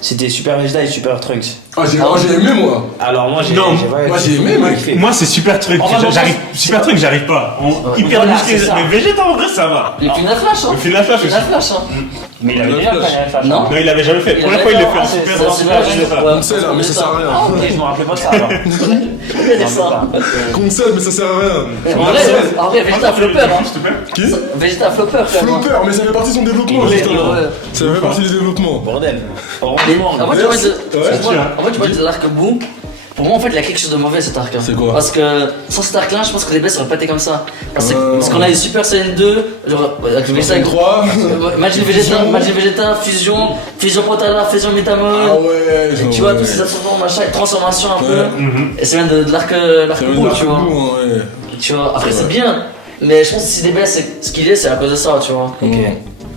c'était Super Vegeta et Super Trunks. Ah, j'ai aimé moi. Alors moi, j'ai Non, pas moi, j'ai aimé, pas mec. kiffé. Moi, c'est super truc. Enfin, non, Super truc, j'arrive pas. Hyper Voilà, musclé. c'est ça. Mais Vegeta, en vrai, ça va. Il fait une flash, hein. Le film de la flash Il aussi. a flash, hein. Mais il avait déjà quand il avait Flash. Non. Non, il l'avait jamais fait. Il Pour la avait fois, il le fait, fait en ah, super. c'est en super, c'est il le fait. On sait là, mais ça sert à rien. Ah ok, je me rappelais pas de ça alors. Il a dit ça. Conseil, mais ça sert à rien. En vrai, Vegeta flopper, hein. S'il te plaît. Qui Vegeta flopper, quand même. Flopper, mais ça fait partie de son développement, Ouais, justement. ouais. Ça fait partie du développement. Bordel. En vrai, tu vois, en vrai, tu vois, l'arc boom. Pour moi, en fait, il y a quelque chose de mauvais cet arc. Hein. C'est quoi? Parce que sans cet arc-là, je pense que les baisses auraient pas été comme ça. Parce Parce qu'on a eu Super Saiyan 2, genre, avec le Vegeta. 3. Majin Vegeta, fusion Potala, fusion Ah Metamon. ouais, Et tu vois, tous ces ascensions, machin, transformation un peu. Mhm. Et c'est même de l'arc boom, tu vois. Tu vois, après, c'est bien. Mais je pense que si DBS, ce qu'il est, c'est à cause de ça, tu vois. Ok.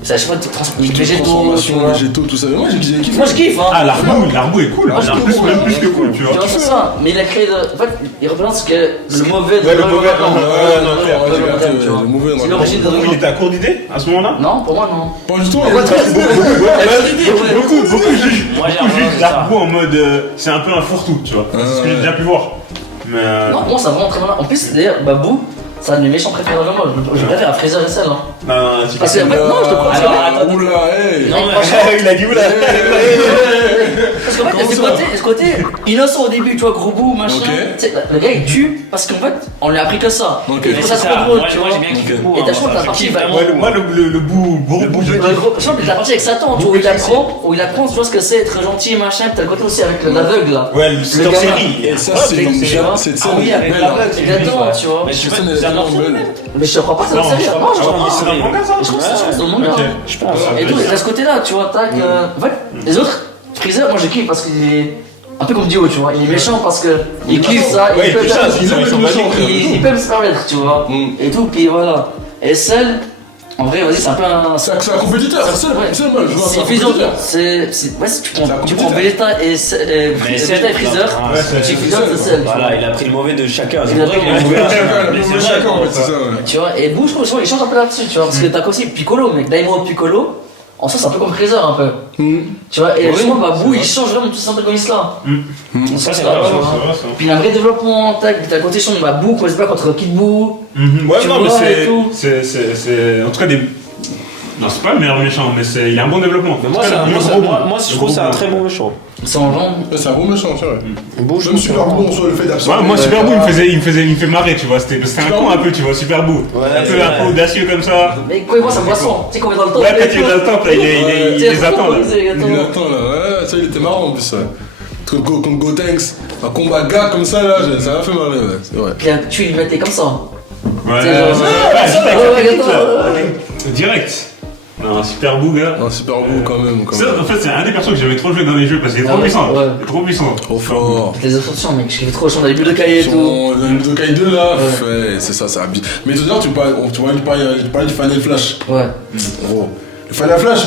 C'est à chaque fois Végétaux, végétaux, tu transformation, vois. végétaux, tout ça. Mais moi, j'ai kiffé. Moi je kiffe, hein. Ah, l'arbre est cool. Moi, je En trouve plus, cool, même ouais. plus que cool, tu Tu vois. vois, c'est ça. Mais il a créé. En fait, il représente ce que le mauvais Ouais, le mauvais, moderne, non, clair. le mauvais moderne, tu vois. Le mauvais, C'est l'origine de Il était à court d'idées à ce moment-là. Non, pour moi, non. Pas du tout. Pourquoi toi, c'est Beaucoup jugent Moi, j'ai jugent un l'arbre en mode c'est un peu un fourre-tout, tu vois. C'est ce que j'ai déjà pu voir. Mais Non, pour moi, ça vraiment très mal. En plus, d'ailleurs, Babou, c'est un de mes méchants préférés de moi. Je préfère à Freezer et Cell. Hein. non, tu Parce que, en fait, non, je te crois. Alors, Oula, hey. Non, franchement, il a dit oula. parce qu'en fait, il y a ce côté innocent au début, tu vois, gros bout, machin. Ok. Tu sais, le gars il tue parce qu'en fait, on lui a appris que ça. Ok. Et il Mais trouve ça c'est trop ça, drôle, moi, tu moi, vois. j'ai bien kiffé le bout, Et hein, t'as chaud, moi, t'as ça, parti je kiffe vraiment. Moi, le bout, gros bout, je Le gros, je pense que la partie avec Satan, tu vois, où il apprend, tu vois ce que c'est être gentil, machin. T'as le côté aussi avec l'aveugle là. Ouais, c'est en gamin. série. Et ça, c'est une cette scène. Ah oui, avec belle, l'aveugle, hein. c'est Exactement, lui, tu vois. Mais je sais Cette pas, scène, elle c'est est un tellement morceau. belle. Mais je te crois pas, c'est dans la Non, série. je crois Non, pas. je Ah crois ouais, c'est dans le manga, ça. Je pense que c'est dans le manga. Ok. Je pense. Et tout, il y a ce côté-là, tu vois, tac. En fait, les autres, Freezer, moi j'ai kiffé parce qu'il est un peu comme Dio, tu vois. Il est méchant parce que il kiffe ça, Ouais, il peut fait ça, ils sont magiques. il peut se permettre, tu vois. Et tout, puis voilà. Et Cell, en vrai, vas-y, c'est un peu un. C'est un compétiteur, c'est ça, Ouais. c'est ça, moi, je vois, C'est un fusion. compétiteur. Ouais, si tu C'est un prends compétiteur. Vegeta et Mais Vegeta et Freezer, Ouais, tu c'est fusionnes c'est Cell. tu vois. Voilà, il a pris le mauvais de chacun. C'est Il a pour ça pris qu'il a le mauvais à Chacun, chacun. le Mais c'est mauvais vrai, chacun, en fait, ça. c'est ça, ouais. Tu vois, et Boo, je trouve, il change un peu là-dessus, tu vois, parce que t'as aussi Piccolo, mec, Daimon Piccolo, en soi, c'est un peu comme Freezer, un peu. Tu vois, et justement, bah, Boo, il change vraiment tout cet antagoniste-là. Ça, c'est vrai, vrai. tu vois. Puis il a un vrai développement, tac, t'as le côté bah, Boo, quand il se bat contre Kid Boo. Ouais, Tu non, vois, et mais tout. c'est. En tout cas, des. Non, c'est pas le meilleur méchant, mais il a un bon développement. Mais moi, je trouve que c'est un très bon méchant. C'est en genre. C'est un bon méchant, c'est vrai. Beau, Même Super Bon, soit le fait d'absorber. Ouais, moi, Super Boo, il me fait marrer, tu vois. C'était un con un peu, tu vois, Super Boo. Ouais, Un c'est peu vrai. audacieux comme ça. Mais quand il voit sa boisson, tu sais, quand il est dans le temps. Ouais, quand il est dans le temple, là, il les attend, là. Il attend là, ouais, ça il était marrant en plus. Ouais. Contre Gotenks, un combat gars comme ça là, ça m'a fait marrer, ouais, c'est vrai. Puis tu lui mettais comme ça. Ouais, C'est genre- direct. Non, Super Boo, gars. Un super beau quand même. En fait, c'est un des persos que j'aimais trop jouer dans les jeux parce qu'il est trop Ah ouais, puissant. ouais. Il est trop puissant. Trop fort. Les ascensions, mec, je kiffais trop, je suis dans les bulles de cahier et tout. Le Budokai 2 là, ouais, c'est ça, ça habite. Mais tout à l'heure, tu parlais du Final Flash. Ouais. Gros. Le Final Flash,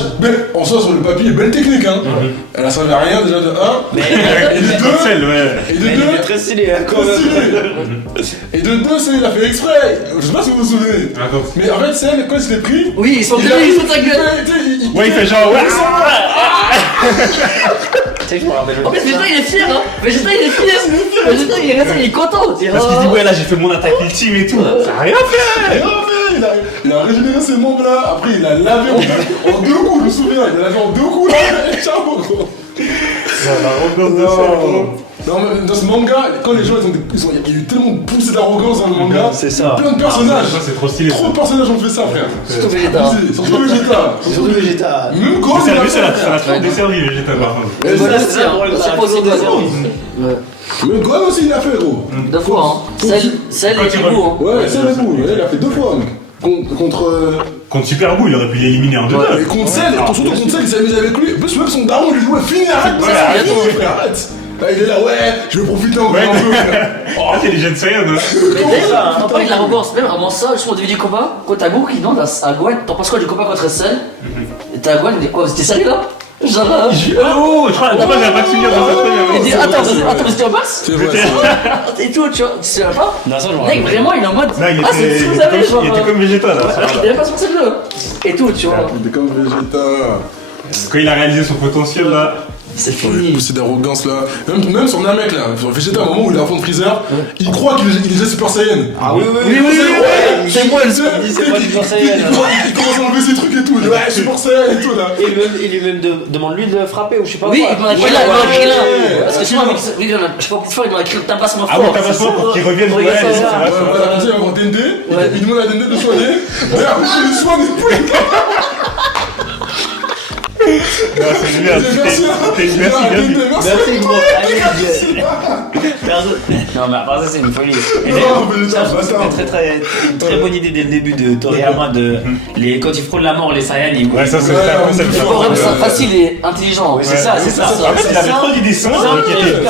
en soi sur le papier, belle technique hein. Elle a servi à rien déjà de 1. Et de 2. Celle, ouais. Et de Mais 2. il est très stylé, hein, quand Trop même. stylé. Et de 2, c'est il a fait exprès. Je sais pas si vous vous souvenez. Attends. Mais en fait, c'est quand il se l'est pris. Oui, ils sont Il deux, a ils sont ta gueule. Ouais, il fait genre, ouais. Tu sais que je me rappelle. En fait, Vegeta il est fier, hein. Vegeta il est fier. Vegeta il est content. Parce qu'il dit, ouais, là, j'ai fait mon attaque ultime et tout. Ça a rien fait. Il a régénéré ses membres là, après il a lavé en 2 coups, je me souviens, il a lavé en 2 coups là, et ciao gros. Non, mais dans ce manga, quand les gens il y a eu tellement poussé d'arrogance dans le manga, C'est ça. plein de personnages, Ça, c'est trop stylé. trop de personnages ont fait ça frère. Surtout Vegeta. Abusé, surtout Vegeta. Surtout Vegeta. Même Gohan, Ça il a lui, ça fait. l'a trop desservi, Vegeta, par contre. Et voilà, c'est c'est ça, ça. drôle, C'est ça, pas aussi c'est bon. Ouais. Même Gohan aussi il a fait gros. 2 fois, hein. Celle Quand et il Kibou, hein. Ouais, c'est le bout, il a fait 2 fois mec. Contre. Contre Super Boo, il aurait pu l'éliminer en 2. Et contre Cell, surtout contre Cell, il s'amusait avec lui. En plus, même son daron lui jouait fini, arrête, Ouais, arrête, arrête. frère, arrête. Là, il est là, ouais, je vais profiter encore Ouais. un peu, frère. Oh, il est Gen Saiyan, hein. Mais d'ailleurs, on parle de l'arrogance, même avant ça, justement au début du combat, quand t'as Goku qui demande à Gohan, t'en penses quoi du combat contre Cell? Et t'as Gohan, il dit quoi? C'était sérieux là? Genre. Oh, je crois que j'ai pas de souvenir dans cette Il dit première. attends, vous étiez en basse? C'est vrai, c'est vrai. Et tout, tu vois, tu sais pas? Non, ça, je me Mec, rappelle. vraiment, il est en mode. Non, il Ah, c'est ce que vous était avez, genre. il était comme Vegeta, là. Alors qu'il était pas sur celle-là. Et tout, tu vois. Il était comme Vegeta. Quand il a réalisé son potentiel, là. C'est Il fini. poussé d'arrogance là. Même son mec là, Vegeta, à un moment où il est à fond de Freezer, il croit qu'il est déjà Super Saiyan. Ah oui, Oui, c'est moi le Super. C'est moi le Super Saiyan. Il commence à enlever ses trucs et tout. Il dit ouais, Super Saiyan et tout là. Et il lui même demande lui de le frapper ou je sais pas Oui, quoi. il demande à Krillin, il demande à Krillin. ouais. Parce que sinon, avec. Oui, je sais pas pourquoi il demande à Krillin, tabasse mon Ah fort. ouais, tabasse-moi pour qu'il revienne. Regarde Ouais, ça, c'est ça. vrai, Ouais, c'est vrai. voilà, comme ça, il va voir Dende, Ouais. il demande à Dende de soigner. Mais après, il ne soigne plus. c'est bien. Merci, Merci, gros. Non, mais à part ça, c'est une folie. Et Non, mais ça, je trouve que bâtard. c'est une très bonne idée dès le début de Toriyama quand ils frôlent la mort, les Saiyans, ils Ouais, ça c'est Ouais, ça le c'est pas vraiment ça, facile et intelligent. Oui, c'est ça, c'est ça. En fait, il avait trop d'idées sombres,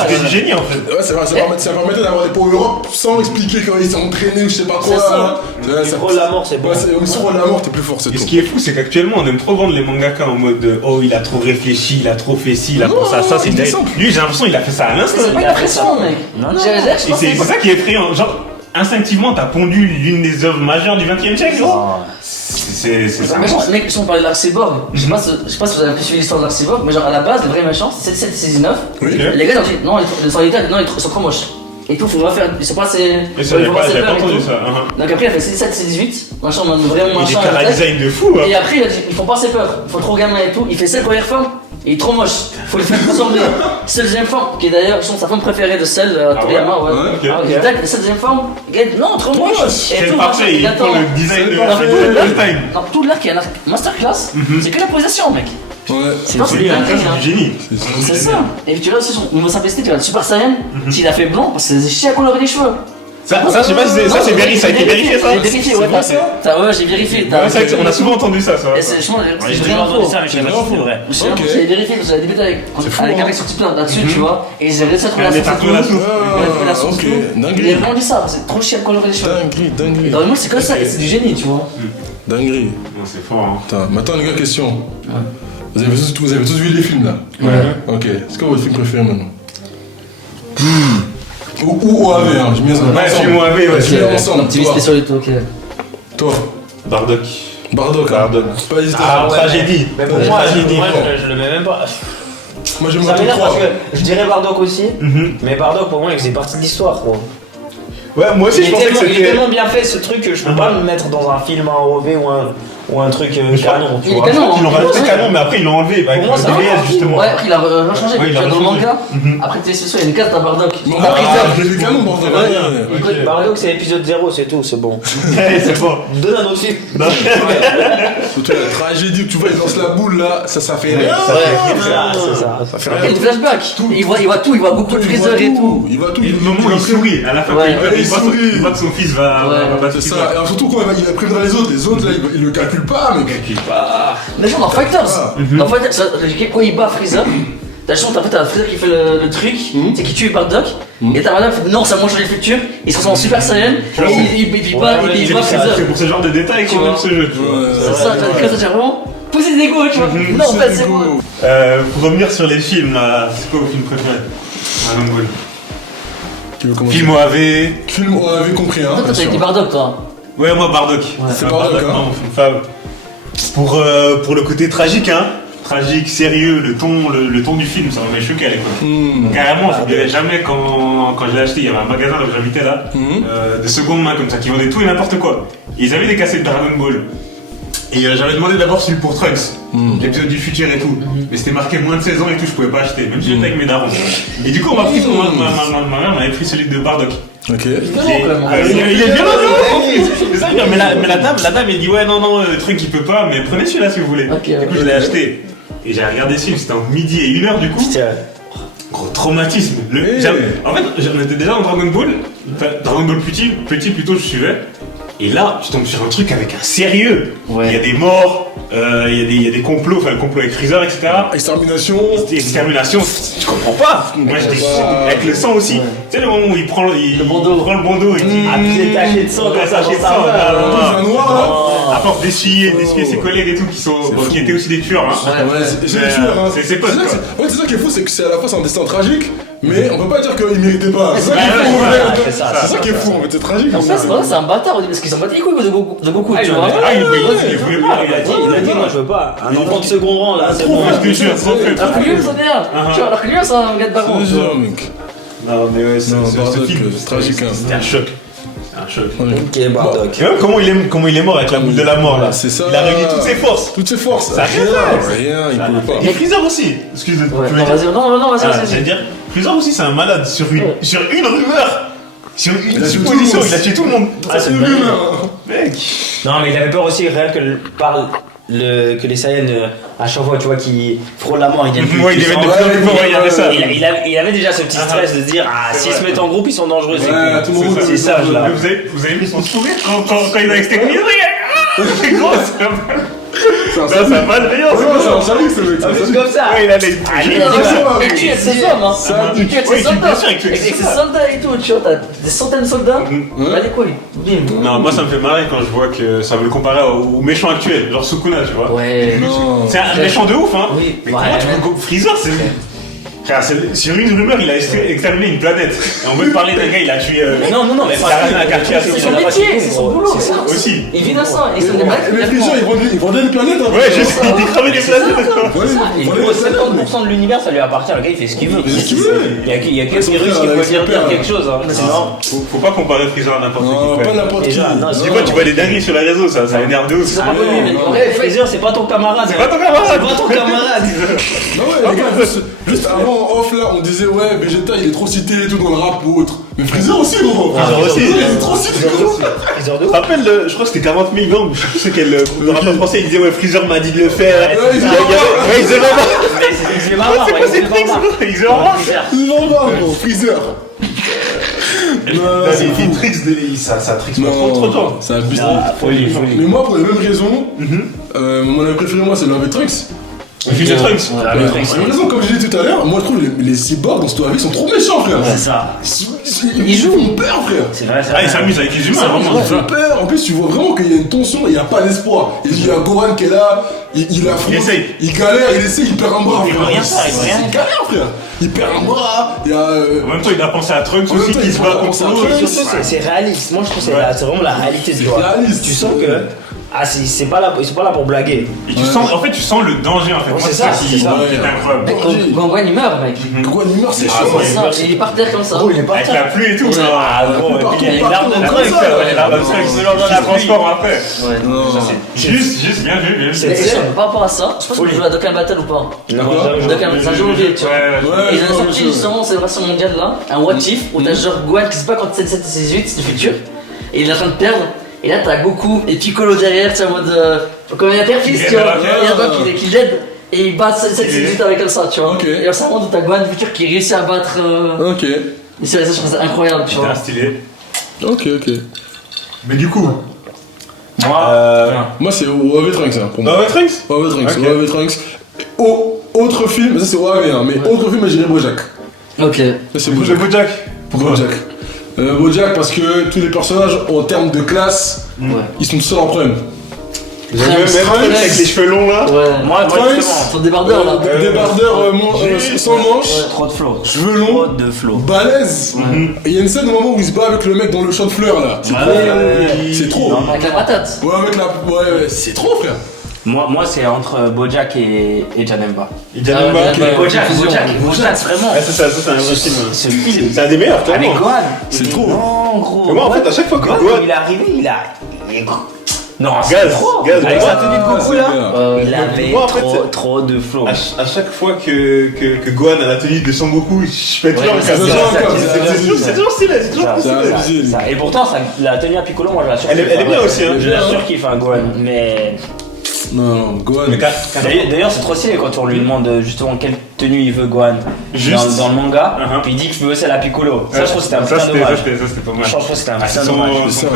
c'était du génie en fait. Ouais, c'est vrai, ça permettait d'avoir des power-ups sans expliquer quand ils sont entraînés ou je sais pas quoi. C'est ça. Ouais, Tu frôles la mort, c'est bon. Ouais, ils se frôlent la mort, t'es plus fort, c'est Et tout. ce qui est fou, c'est qu'actuellement, on aime trop vendre les mangaka en mode oh, il a trop réfléchi, il a trop fait ci, il a pensé à ça, c'est il est dingue. simple. Lui, j'ai l'impression qu'il a fait ça à l'instant. C'est pas une impression, mec. Non, non. Et c'est ça qui est effrayant. Genre, instinctivement, t'as pondu l'une des œuvres majeures du 20e siècle, gros. C'est ça. Mais genre, mec, si on parlait d'Arc Cyborg, je sais pas si vous avez suivi l'histoire d'Arc Cyborg, mais genre à la base, le vrai méchant, c'est 7769. Oui. Les gars, ils ont dit non, les solitaires, non, ils sont trop moches. Et tout, faut refaire. Ils sont pas assez. Et ça, il j'ai faut pas assez peur et entendu tout. ça. Donc après, il a fait 77, 18, machin, vraiment Il est machin. cara design de fou. Et après, il a dit, ils font pas assez peur, ils font trop gamin et tout. Il fait celle première forme, il est trop moche, faut le faire ressembler. Cette deuxième forme, qui est d'ailleurs, je pense, sa forme préférée de celle Toriyama, ouais. Ouais, ok. Ah, ok. Tac, cette deuxième forme, non, trop moche. Et C'est tout, parfait, machin, il attend. prend le design de Dans tout l'arc- Einstein. dans tout l'arc, il y a un arc masterclass, c'est que la posation, mec. Ouais. C'est pas C'est c'est lui, dingue, c'est hein. du génie. C'est ça. Et puis tu vois aussi son niveau simplicité, tu vois, le Super Saiyan, s'il a fait blanc, parce que c'est chier à colorer les cheveux. Ça, je sais pas si ça c'est vérifié, ça a été vérifié ça. J'ai vérifié, ouais, ouais, j'ai vérifié. Ouais, ça, on a souvent entendu ça. Et c'est je pense, c'est J'ai vraiment entendu faux. ça, mais je sais pas si c'est vrai. Ok. J'ai vérifié parce que j'avais débuté avec fou, avec hein. un sous-titreur là-dessus, tu vois, et j'ai réussi à trouver Un la état source. de la source. Il a trouvé la source. Ok, Il dinguerie. a vraiment dit ça, c'est trop chier à colorer les cheveux. Dinguerie, Et dinguerie. dans le monde, c'est comme ça, et c'est du génie, tu vois. Dinguerie. Non, c'est fort. Hein. Attends, maintenant les gars, question. Vous avez tous vu les films là? Ouais. Ok, c'est quoi votre film préféré maintenant? Ou OAV, hein, je mets ça. Ouais, film OAV, ouais. Je mets ensemble. Un petit Toi, spécialité, ok. toi, Bardock. Bardock. hein. Bardock. Pas hésiter. Ah, tragédie. Mais pour moi, Tragédie. je le mets même pas. Moi j'aime Ça bien m'énerve tout parce trois. que je dirais Bardock aussi, Mhm. mais Bardock pour moi il faisait partie de l'histoire quoi. Ouais, moi aussi, je pensais que Il est c'était. tellement bien fait ce truc que je peux pas le mettre dans un film en OV ou un truc canon. Tu Il est vois. canon. Ils l'ont rajouté canon, mais après ils l'ont enlevé avec Pour moi, le ça DBS justement. Ouais, après il a changé, Ouais, il tu a vois, dans le rechangé. manga. Après, tu sais, il y a une carte à Bardock. Il a pris Ah, ça. j'ai des canons, Bardock. Ouais. Écoute, Bardock c'est épisode 0, c'est tout, c'est bon. C'est bon. Donne un autre film. Surtout la tragédie où tu vois, il lance la boule là, ça fait rire. C'est ça. Ça fait Il y a des flashbacks. Il voit tout, il voit beaucoup de Freezer et tout. Il va tout. Et le moment où il sourit, à la fin, Ouais. quand il voit sourit. il voit que son fils va battre C'est Freezer. ça, et surtout quand il va prévenir les autres là il le calcule pas, mais Mais genre dans Fighters, Ah. dans Fighters, quand il bat Freezer, t'as juste en fait t'as Freezer qui fait le truc, c'est qui tue Bardock, et t'as Bardock qui fait non, ça mange les futurs, il se transforme en Super Saiyan, vois, et il bat Freezer. C'est pour ce genre de détails qu'on aime ce jeu, tu vois. C'est ça, t'as vraiment pousser des go, tu vois. Non, en fait, c'est bon. Pour revenir sur les films, là, c'est quoi vos films préférés? Dragon Ball. Tu veux commencer? Film OAV. Film OAV compris, hein. Toi, t'as été Bardock, toi. Ouais, moi, Bardock. C'est Bardock, hein. Non, mon film fave. Pour le côté tragique, hein. Tragique, sérieux, le ton du film, ça m'avait choqué à l'époque. Carrément, je n'oublierai jamais quand je l'ai acheté, il y avait un magasin là où j'habitais là, de seconde main comme ça, qui vendait tout et n'importe quoi. Et ils avaient des cassettes de Dragon Ball. Et j'avais demandé d'abord celui pour Trunks, l'épisode du futur et tout. Mais c'était marqué moins de 16 ans et tout, je pouvais pas acheter, même si j'étais avec mes darons. Et du coup, ma mère m'avait pris celui de Bardock. Ok. Il est violent, c'est ça, mais la dame, elle dit ouais, non, le truc il peut pas, mais prenez celui-là si vous voulez. Ok, Du coup, je l'ai acheté. Et j'ai regardé ce film, c'était entre midi et 1h du coup. Gros traumatisme. En fait, j'en étais déjà dans Dragon Ball. Enfin, Dragon Ball petit plutôt, je suivais. Et là, tu tombes sur un truc avec un sérieux. Ouais. Il y a des morts, il y a des complots, enfin le complot avec Freezer, etc. Extermination. Extermination, tu comprends pas. Moi j'étais avec le sang aussi. Tu sais le moment où il prend le bandeau et dit À pied taché de sang, comme ça, taché de dans sa sang. main. Un noir À force d'essuyer ses collègues et tout qui étaient aussi des tueurs. Hein. là. Ouais, c'est des tueurs, hein. C'est potes, quoi. Ouais, c'est ça qui est fou, c'est que c'est à la fois c'est un destin tragique, mais on peut pas dire qu'il méritait pas. C'est ça qui est Ouais, fou, ouais, ouais. c'est ça, C'est ça qui est fou, en fait, c'est tragique. En fait, c'est vrai, c'est un bâtard au début, parce qu'ils s'en battent les couilles de Goku, tu vois. Il voulait pas. Il a dit moi je veux pas. Un enfant de second rang là, c'est bon. Je te jure, trop faible. Alors que lui, c'est bien. Tu vois, alors que lui, c'est un gars de baron. Je tu te vois. jure, mec. Non, mais ouais, Non, ce Bardock, film, c'est tragique, hein. c'était un choc. Un choc. Ok, Bardock. Et même comment il est mort avec la boule de la mort là. C'est ça. Il a réuni toutes ses forces. Toutes ses forces. Ça a rien fait. Rien, il pouvait pas. Et Freezer aussi. Excuse-moi. Ouais, non, vas-y, non, vas-y, J'allais vas-y. dire, Freezer aussi c'est un malade sur une rumeur. Sur une Il a tué supposition, tout le monde. il a tué tout le monde. Ah, c'est C'est une lui, dinguerie. là. Mec. Non mais il avait peur aussi rien que par que les Saiyans, à chaque fois, tu vois, qui frôlent la mort, ils deviennent plus Ouais, il puissants. devait être plus fort, il y avait ça. Il avait déjà ce petit stress de se dire, s'ils se mettent en groupe, ils sont dangereux. Ouais, tout le monde. C'est ça, là. Vous avez vu son sourire quand il a exterminé? C'est gros, ça a pas de rayons. C'est un sadique ce mec. C'est comme ça. Ouais, il a les. Il tue ses hommes, hein. Il tue Oui, ses soldats. bien sûr, il tue Avec ses ses soldats et tout, tu vois, t'as des centaines de soldats. Allez quoi, bim. Non, moi ça me fait marrer quand je vois que ça veut le comparer au méchant actuel, genre Sukuna, tu vois. Ouais. C'est un méchant de ouf, hein. Oui. Mais Ouais, comment tu mais- peux Freezer, c'est. Frère, sur une rumeur, il a exterminé une planète. Et on veut te parler d'un gars, il a tué. Non, mais il a ramené un quartier à C'est Sukuna. son métier, c'est son boulot. C'est ça. Aussi. Il vit dans ça, ils sont des mecs. Mais Freezer, ils vendaient une planète. Ouais, je sais, il décramait des planètes. Ouais, Il ils vendaient gros, une planète. 70% de l'univers, ça lui appartient. Le gars, il fait ce qu'il veut. Il fait ce qu'il veut. Il y a que Son les Russes frère, qui avec peuvent son dire père. quelque chose. Hein. Sinon, Faut pas comparer Freezer à n'importe Non, qui. pas frère. n'importe qui. Déjà, non, Des fois, tu vois des dingueries sur les réseaux, ça énerve de ouf. C'est pas connu, mais en Ouais, vrai, Freezer, c'est pas ton camarade. C'est pas ton camarade. C'est pas ton camarade. Non ouais, les gars, juste avant en off là, on disait ouais, Vegeta il est trop cité et tout dans le rap ou autre. Mais Freezer aussi, gros. Freezer aussi. Il est trop cité. Freezer de Tu te rappelles, je crois que c'était 40 000 gangs, je sais plus c'est quel. Le rappeur français il disait ouais, Freezer m'a dit de le faire. Ouais, Ouais, ils Il faisait vraiment. Mais c'est marrant, C'est quoi ces tricks? Il faisait vraiment. Non, gros, Freezer. Non, c'est Il fou. tricks ça tricks pas trop de gens. C'est abusé. Folie. Mais moi, pour les mêmes raisons, mon ami préféré, moi, c'est le Trunks. Future Trunks. Pour les mêmes raisons, comme je l'ai dit tout à l'heure, moi, je trouve les cyborgs dans cette vie sont trop méchants, frère. C'est ça. Ils font peur, frère. C'est vrai, c'est Ah, vrai. il s'amuse avec les humains, Ils vraiment. font peur. En plus, tu vois vraiment qu'il y a une tension, il n'y a pas d'espoir. Il y a Gohan qui est là, il affronte, Il essaye. il galère, il essaye, il perd un bras. Il veut frère. rien faire, il veut rien Il galère, frère. Il perd un bras, il y a. En même temps, il a pensé à Trunks En même aussi temps, qui il se a bat pensé à contre Trunks. l'autre. Surtout, c'est réaliste. Moi, je trouve que c'est vraiment la réalité de C'est toi. réaliste. Tu sens que. Ah, c'est pas là, ils sont pas là pour blaguer. Et tu sens, en fait, tu sens le danger en fait. Ouais, Moi, c'est ça ça, qui c'est ça. qui est incroyable. Mec, quand Gohan il meurt, mec. Gohan il meurt, c'est Ah, chaud. ouais. C'est ça, il est par terre comme ça. Gros, il est pas Avec la pluie et tout. Ah, gros, et puis il y a une larme de Partout, Trunks. partout, Ouais, l'arme de partout. Trunks, Qui se lance dans se la pluie. transforme après. Ouais. Non. Juste, bien vu, bien vu. C'est- Mais par rapport à ça, je pense que vous jouez à Dokkan Battle ou pas. Non, Dokkan, c'est un jeu audio, tu vois. Ouais, Et je ils ont vois, sorti je vois. justement cette version mondiale là, un what if, où t'as genre Gohan qui sait pas quand c'est 7 c'est 18, c'est du futur, et il est en train de perdre, et là t'as Goku et Piccolo derrière, tu sais, en mode. Comme un père-fils, tu vois. Il y a un gars qui l'aide, et il bat 7 c'est 18 avec comme ça, tu vois. Ok. Et alors ça montre où t'as Gohan du futur qui réussit à battre. Ok. Et ça, je trouve ça incroyable, tu vois. Bien stylé. Ok. Mais du coup, Moi, c'est OAV Trunks, hein, pour moi. dans Trunks OAV Trunks, Ok. OAV Trunks. Autre film, ça c'est OAV, hein, mais autre film, je dirais Bojack. Ok. Ça c'est Le Bojack. Bojack. Bojack. Bojack parce que tous les personnages en termes de classe, Ouais. ils sont seuls en problème. Même Trunks avec les cheveux longs là. Ouais. Moi, Trunks, justement, Son débardeur là. Débardeur sans manche, trop de flow. cheveux Trop longs, de flow. balèze. Et il y a une scène au moment où il se bat avec le mec dans le champ de fleurs là. C'est trop. C'est trop. Avec la patate. Ouais, avec la. Ouais, c'est trop, frère. Moi, c'est entre Bojack et Janemba. Il dit même pas. Ah, ouais. Bojack, Fusion. vraiment. Ouais, c'est un vrai film. Ce film. C'est un des meilleurs, Avec clairement. Gohan. C'est trop. Non, gros. Mais moi, en fait, à chaque fois que Gohan, Gohan- quand il est arrivé, il est gros. Non, c'est Gaz, trop. gaz, Avec gaz. sa tenue de Goku là. Il avait Moi, en fait, trop de flow. À chaque fois que Gohan a la tenue de Son Goku, je fais toujours le c'est casse. ça, C'est toujours stylé, c'est toujours Ça, stylé. ça, stylé. ça. Et pourtant, la tenue à Piccolo, moi je la surkiffe. Elle est bien aussi, hein. Je la surkiffe, un Gohan. Mais. Non, Gohan. Mais D'ailleurs, c'est trop stylé quand on lui demande justement quelle tenue il veut Gohan Juste. dans le manga. Uh-huh. Puis il dit que je veux celle à Piccolo. Ça, je trouve que c'était un Ça, putain c'était dommage. pas mal. Je trouve que c'était un C'est putain dommage.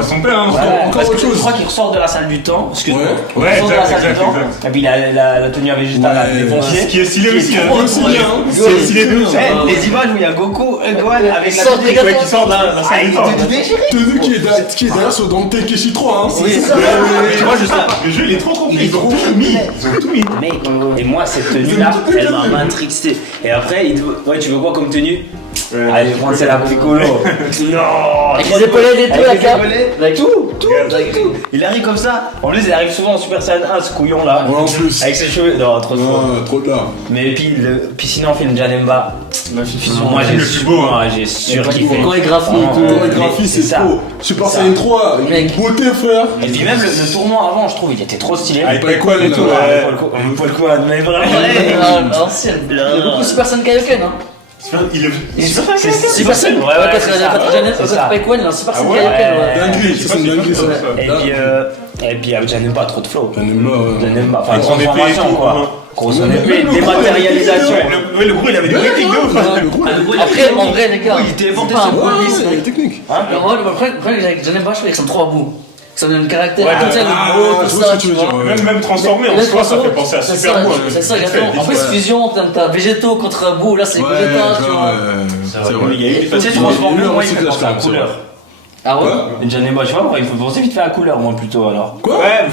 son père, hein. Ouais, encore parce que autre chose. je crois qu'il ressort de la salle du temps. Excuse-moi. Ouais. Ouais, Il ressort de la exact, salle du temps. exact. Et puis il a la tenue à végétal à Ouais. défoncer. Ce qui est stylé Qui est aussi, trop hein. aussi drôle. bien, hein. C'est stylé de ouf. Eh, les images où il y a Goku et Gohan avec la Sort tenue des gâteaux. qui sort d'un salle du temps. Tenue qui est derrière sur dans Tekeshi 3, hein. Oui, c'est ça. Mais moi, je sais pas. Le jeu, il est trop complet. Ils ont tout mis. Ils ont tout mis. Mec, et moi cette tenue là, elle m'a matrixé. Et après, ouais, tu veux quoi comme tenue? Allez, prendre celle à Piccolo. Non. Avec les épaulettes et tout, Avec la les cape. épaulettes. Avec tout. Avec tout. Il arrive comme ça. En plus, il arrive souvent en Super Saiyan 1, ce couillon là. Ouais, en plus. Avec ses cheveux. Non, trop fort. Trop de là. Mais puis sinon, film Janemba. Moi, le plus beau, hein. Moi, j'ai surkiffé. Chorégraphie et Vraiment, tout. Chorégraphie, mais c'est ça. trop. Super Ça. Saiyan 3, une Mec. beauté, frère. Et puis même le tournoi avant, je trouve, il était trop stylé. Avec Paikwan et tout. Paul Kwan, mais vraiment. L'ancienne. Il y a beaucoup Super Saiyan Kaioken, hein. Il est. Super Saiyan. Ouais, c'est ça. Quand tu payes quoi, il a un Super Saiyan Kaioken, ouais. Dinguerie, ça c'est une dinguerie ça. Et puis j'aime pas trop de flow. J'aime pas, ouais. J'aime pas. Enfin, Avec son épée et transformation tout, quoi. Grosse Même épée, le dématérialisation. Le gros, il avait des meetings de ouf. Après, en vrai, les gars, il était c'est inventé pas un sur bon Ouais, liste, il y a mec. des techniques. Moi, le problème avec Johnny Bosch, c'est qu'ils sont trop à bout. Ça donne un caractère, Ouais, tout ça, ah, le gros, je tout vois ça, ce que tu tu veux dire, vois. ouais. Même transformé en soi, ça fait penser à Super Bou. C'est ça, exactement. En plus, fusion, t'as Végétaux contre Bou, là c'est Ouais, Vegeta, tu vois. c'est vrai. Il y a eu Et des petites il y a eu transformations, un moi il me fait recyclage penser à quand même, couleur. Ah ouais? Une Johnny Bosch, tu vois, il me fait penser vite fait à couleur, moi plutôt alors. Quoi? Ouais,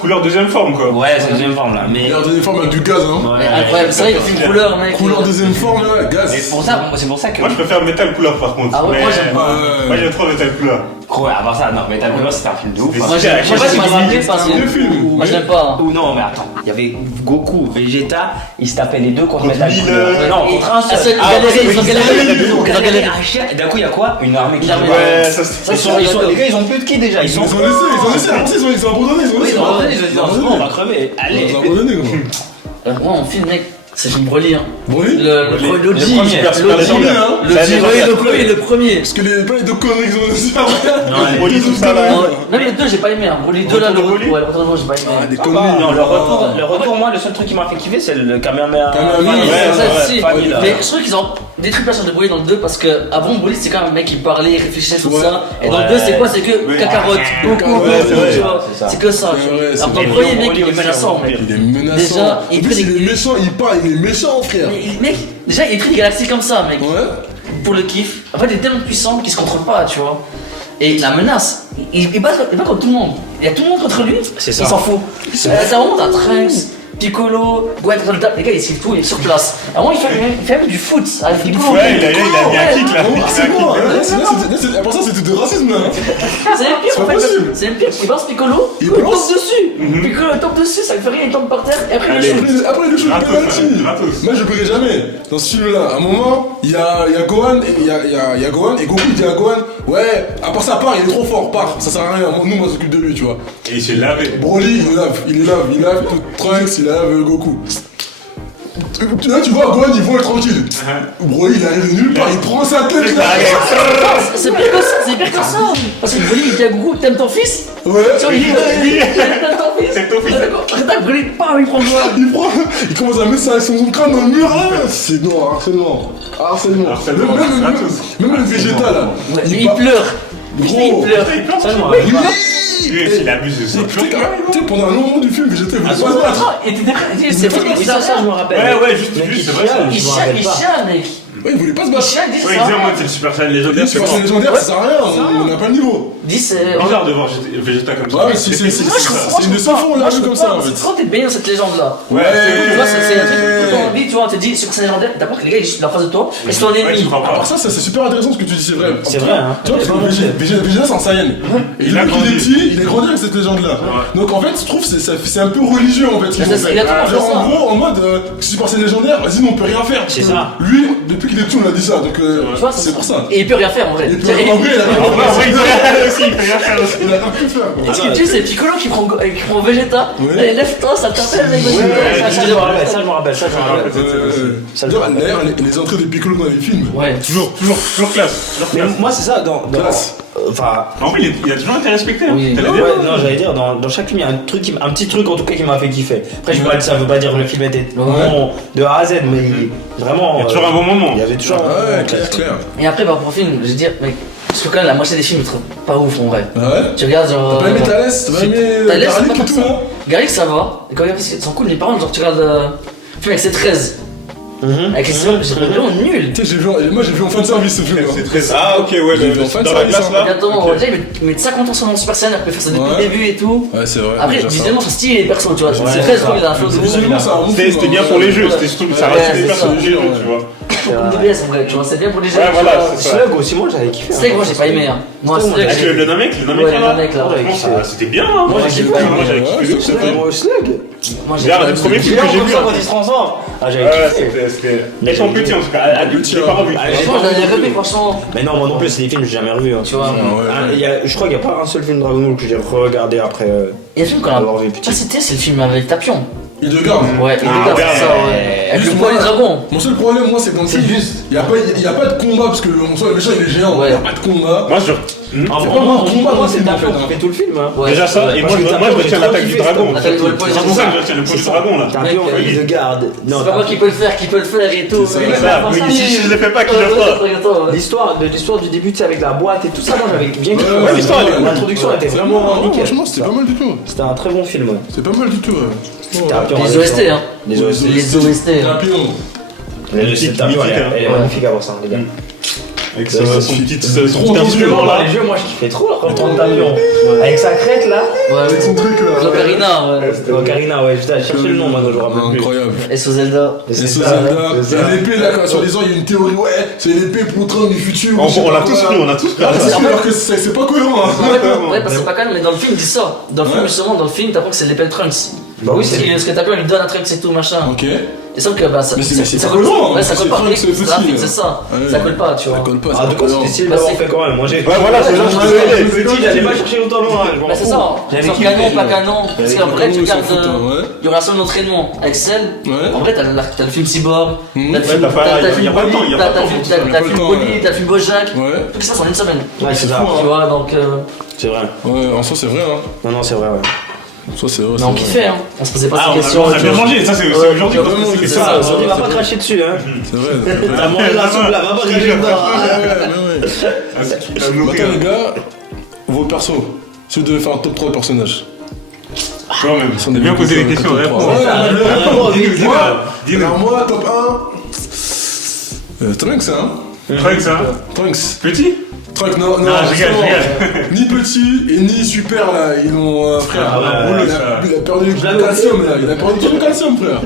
couleur deuxième forme quoi. Ouais, c'est la deuxième forme là, mais. Il a deuxième forme avec du gaz, hein. Ouais, Mais incroyable, c'est vrai, il fait une couleur, mec. Couleur deuxième forme, là, gaz. Mais c'est pour ça que. Moi je préfère Metal Couleur par contre. Ah ouais, Mais- moi, j'aime pas. Moi j'aime trop Metal Couleur. Ouais, à part ça, non, mais t'as vu, c'était un film de ouf. C'était hein. Moi, super. je sais pas si Moi, je me rappelle parce C'est un que. film. Moi, je l'aime pas. Ou non, mais attends, il y avait Goku, Vegeta, ils se tapaient les deux contre Contre Metal mille, Couleur. Non, Et- contre un Ah, seul. ils ont galéré, ils ont galéré. Ils ont galéré à chier. Et d'un coup, il y a quoi? Une armée qui Une armée. joue. Ouais, ça Les gars, ils ont plus de qui déjà? Ils sont. Ils ont laissé, après ils ont abandonné, ils ont Oui, laissé. ils ont abandonné, ils ont dit non, c'est bon, on va crever. Allez. Ils ont abandonné, gros. Moi, mon film, mec, c'est film Broly, hein. Broly? Le premier, L'OG, super légendaire. le premier. Parce que les pas les deux conneries qu'ils ont laissé après. Broly, tout ça là. Même les deux, j'ai pas aimé, hein. Broly 2 là, le Broly. ouais, le retour de Broly, j'ai pas Ah, aimé. des conneries. Non, le retour, moi, le seul truc qui m'a fait kiffer, c'est le Kamehameha. Kamehameha, Oui, ouais, ça, si. famille, là. Mais je trouve qu'ils ont détruit le personnage de Broly dans le 2 parce que avant Broly c'était quand même un mec qui parlait, il réfléchissait tout Ouais. ça. Et dans le Ouais. 2 c'est quoi? C'est que cacarotte, beaucoup, Ouais, c'est vrai. tu vois. C'est ça. C'est que ça. tu vois. Ouais, c'est Alors dans le vrai. premier mec Broly il est aussi, menaçant, mec. Il est menaçant. Déjà, En plus, il est méchant, il parle, il est méchant, frère. Mais mec, déjà il est très galaxie comme ça, mec. Ouais. Pour le kiff. En fait il est tellement puissant qu'il se contrôle pas, tu vois. Et la menace, il bat contre tout le monde. Il y a tout le monde contre lui, C'est il ça. s'en fout. Ça remonte à Trunks, Piccolo, Gohan, les gars ils suivent tout, il est sur place. À un moment il fait même du foot avec Piccolo. Ouais, il a mis un kick là. Ah, c'est bon, pour ça c'était de racisme là. C'est un pire C'est en pas fait, possible. c'est un pire, il balance Piccolo, Il il tombe balance. dessus. Piccolo tombe dessus, ça lui fait rien, il tombe par terre et après il le shoot. Après il le shoot Gratos, penalty. gratos. Moi je pleurais jamais. Dans ce film là, à un moment, il y a Gohan et il y a Gohan et Goku dit à Gohan, ouais, à part ça part, il est trop fort, part, ça sert à rien, nous on s'occupe de lui, tu vois. Et il s'est lavé. Broly, il lave tout Trunks, il lave Goku. Là tu vois Gohan il vole tranquille. Broly il arrive de nulle part, il prend sa tête là. C'est pire que ça, c'est pire que ça. Parce que Broly il dit à Goku, t'aimes ton fils? Ouais. Tu vois, il dit, t'aimes ton fils? C'est ton fils. D'accord, Broly, bam, il prend Gohan. Il commence à mettre son crâne dans le mur là. C'est noir, harcèlement. Harcèlement, Même le Vegeta là. Ouais, il il part- pleure. Gros. Il pleure. Ça, je me rappelle pas. Lui aussi, il abuse de ça. Tu sais, pendant un long moment du film, Vegeta il voulait pas se Attends, battre. et t'es c'est vrai, Oui, ça, je me rappelle. Ouais, juste, Mec, c'est il vrai ça. chiale. il Je me chiale, rappelle il pas. chiale, mec. Ouais, il voulait pas se Il battre. chiale, dit Ouais, il ça. disait en mode c'est le Super Saiyan légendaire, C'est c'est pas bon. légendaire, ça sert à rien, on n'a pas le niveau. Dis, c'est. Bizarre de voir Vegeta comme ça. Ouais, c'est une de ces fonds là, comme ça en fait. Quand t'es baigné dans cette légende-là, Ouais, tu vois, c'est un truc que t'as envie, tu vois, on te dit sur cette légendaire, d'abord que les gars ils sont en face de toi, et c'est ton Ouais, ennemi. tu comprends À part pas. ça, c'est super intéressant ce que tu dis, c'est vrai. C'est vrai, hein. Tu vois, parce que Vegeta c'est un Saiyan. Et Il a lui, il grandi. est petit, il a grandi avec cette légende-là. Donc en fait, je trouve que c'est un peu religieux en fait. ce qu'ils Mais ont ça, fait. il a tout Genre fait ça. en gros, en mode Super Saiyan légendaire, vas-y, nous on peut rien faire. C'est ça. Lui, depuis qu'il est petit, on a dit ça, donc Tu vois, c'est pour ça. Et il peut rien faire en vrai. Il peut en vrai, il a En vrai, il fait rien aussi, il fait rien faire aussi. Il a rien pu faire. Et ce qui tue, c'est Piccolo qui prend Vegeta. Ouais. Allez, lève-toi, ça t'appelle, mec. Ça, je me rappelle, ça, je me rappelle. D'ailleurs, les entrées de Piccolo dans les films. Ouais. Toujours classe. Mais moi, c'est ça, Classe. Enfin. En vrai, il a toujours été respecté. hein. Oui. T'as les Ouais, deux. non, j'allais dire, dans chaque film, il y a un petit truc en tout cas qui m'a fait kiffer. Après, ça veut pas dire que le film était bon de A à Z, mais vraiment. Il y a toujours un bon moment. Il y avait toujours Ouais, clair. Et après, bah, pour film, je veux dire, mec, parce que quand même, la moitié des films, ils trouvent pas ouf en vrai. Ah ouais. Tu regardes genre. T'as pas aimé Thalès? T'as pas aimé Thalès, c'est Garlic pas et comme tout, ça. hein? Garlic, ça va. Et quand ils sont cool, mais par contre, genre, tu regardes le film avec C13. Avec les films, j'ai trouvé vraiment nul. Tu sais, moi j'ai vu en fin de service ce film. C'est très. Ah, ok, ouais, J'ai vu en fin de dans la service, classe hein. là. Attends, Ok. déjà, ils mettent 50 ans sur mon Super Saiyan, après faire ça depuis Ouais. le début et tout. Ouais, c'est vrai. Après, déjà ça. visuellement, c'est stylé les persos, tu vois. Ouais, C'est c'est très ça. drôle, il a un flow de ouf. Visuellement, c'est un bon film, C'était hein. bien pour les jeux, c'était surtout ça Ouais, restait des c'est personnes ça. de jeux, tu vois. Comme DBS en vrai, tu vois, c'est bien pour les jeux. Ouais, voilà, c'est ça. Slug aussi, moi j'avais kiffé. Slug, moi j'ai pas aimé. Hein. Moi, Slug, Avec j'ai- le Namek Ouais, le Namek, là, ouais, franchement, c'était bien, hein. Moi, j'ai kiffé. Moi, j'avais kiffé de ouf, ce film. Slug. moi, j'ai Regarde, pas le premier aimé. film que j'ai vu. Quand ils se transforment. Ah, j'avais Ouais, kiffé. c'était. Étant petit en tout cas, adulte, j'ai pas revu. Franchement, j'en ai rêvé, franchement. Mais non, moi non plus, c'est des films que j'ai jamais revus. Tu vois, Je crois qu'il n'y a pas un seul film Dragon Ball que j'ai regardé après il y a un film qu'on a avoir vu pas petit. cité, c'est le film avec Tapion. Il te garde. Ouais, il regarde regarde, ça, ouais. Avec le poids du dragon. Mon seul problème, moi, c'est quand C'est juste. Il y a pas de combat, parce que on sait, le méchant, il est géant, Ouais. il y a pas de combat. Moi, je. En fait, pas moi, moi, moi, c'est moi, Tapion moi, qui fait tout le film. Hein. Ouais. Déjà ça, et moi, Parce que je j'ai retiens trop l'attaque du kiffé, dragon. Attaque du dragon. C'est pour ça que je retiens le poids du dragon là. Tapion, il le garde. Non, C'est pas moi qui peux le faire, qui peut le faire et tout. C'est Mais ça, mais si je le fais pas, qui le fera? L'histoire du début, tu sais, avec la boîte et tout ça, moi j'avais bien kiffé. Ouais, l'histoire, elle est cool. L'introduction était vraiment Non, nickel. franchement, c'était pas mal du tout. C'était un très bon film. Ouais. C'est pas mal du tout, Tapion, Les OST, hein. Les OST. Les OST. hein. Rapidement. Tapion, elle est Ouais. magnifique à voir ça, les gars. Avec son petit Instrument instrument dans là. les jeux, moi je kiffais trop la rencontre de Tapion. Avec sa crête là. Ouais, Avec son truc là. L'Ocarina, ouais. Ocarina, ouais, putain, chercher le nom maintenant, je me rappelle plus. Incroyable. SO Zelda. Et C'est ce ça, Zelda, c'est et ça. l'épée là, quand sur les ans, il y a une théorie, ouais, c'est l'épée pour le train du futur. On l'a tous pris, on a tous pris. Ah, c'est sûr, alors que c'est pas cohérent. Hein. Ouais, parce que c'est pas calme, mais dans le film, ils disent ça. Dans le film, justement, dans le film, t'apprends que c'est l'épée de Trunks. Bah oui, Parce que Tapion lui donne un Trunks et tout, machin. Ok. Et sauf que bah, ça, Mais c'est ça pas colle cohérent, pas. Ouais, ça c'est colle pas. Trunks, c'est C'est graphique, petit, c'est ça. ouais. Ça colle pas, tu vois. Ça colle pas, Ah, de quoi c'était stylé Bah, d'avoir c'est- fait quand même. Moi j'ai. Ouais, voilà, c'est Ouais, ça, ouais, je ouais, me Petit, j'allais pas chercher autant loin. Je m'en Bah, c'est fous. ça. J'avais Genre kiffé, canon, pas ouais. canon. Parce qu'en vrai, tu regardes. Ouais. Il y aura ça d'entraînement avec Cell. Ouais. En vrai, t'as le film Cyborg, t'as le Ouais, film t'as pas- t'as le y a film pas le temps, Bolly, y a pas le t'as le temps film pour ça, y a pas le temps, Bolly, ouais. t'as le film Bojack. Ouais. Tout ça en une semaine. Ouais, c'est ça. Tu vois, donc. C'est vrai. Ouais, en soi, c'est vrai, hein. Non, c'est vrai, ouais. En soi, c'est vrai. Mais on c'est vrai. kiffait, hein. On se posait pas Ah, ces questions. on a bien mangé, ça c'est Ouais, aujourd'hui qu'on se vraiment, pose ces c'est questions. ça, On va pas cracher dessus, hein. C'est vrai. c'est vrai. T'as mangé la soupe là, va pas cracher dedans. Ouais. Ah, c'est- tu vas Attends, nourrir. les gars, vos persos. Si vous devez faire un top 3 de personnages. Quand même, Si on est bien poser des questions, top réponds. 3. Ouais, Ouais, réponds, dis-nous, dis-nous. Dis-nous. Alors, moi, top 1. Trunks, hein. Trunks, hein. Trunks. Petit? Trunks, non, Non, je rigole, justement, ni petit et ni super là, ils ont frère, Ah, ouais, il, ouais, a, ça. il a perdu Je le l'avais calcium là, il a perdu tout le calcium frère.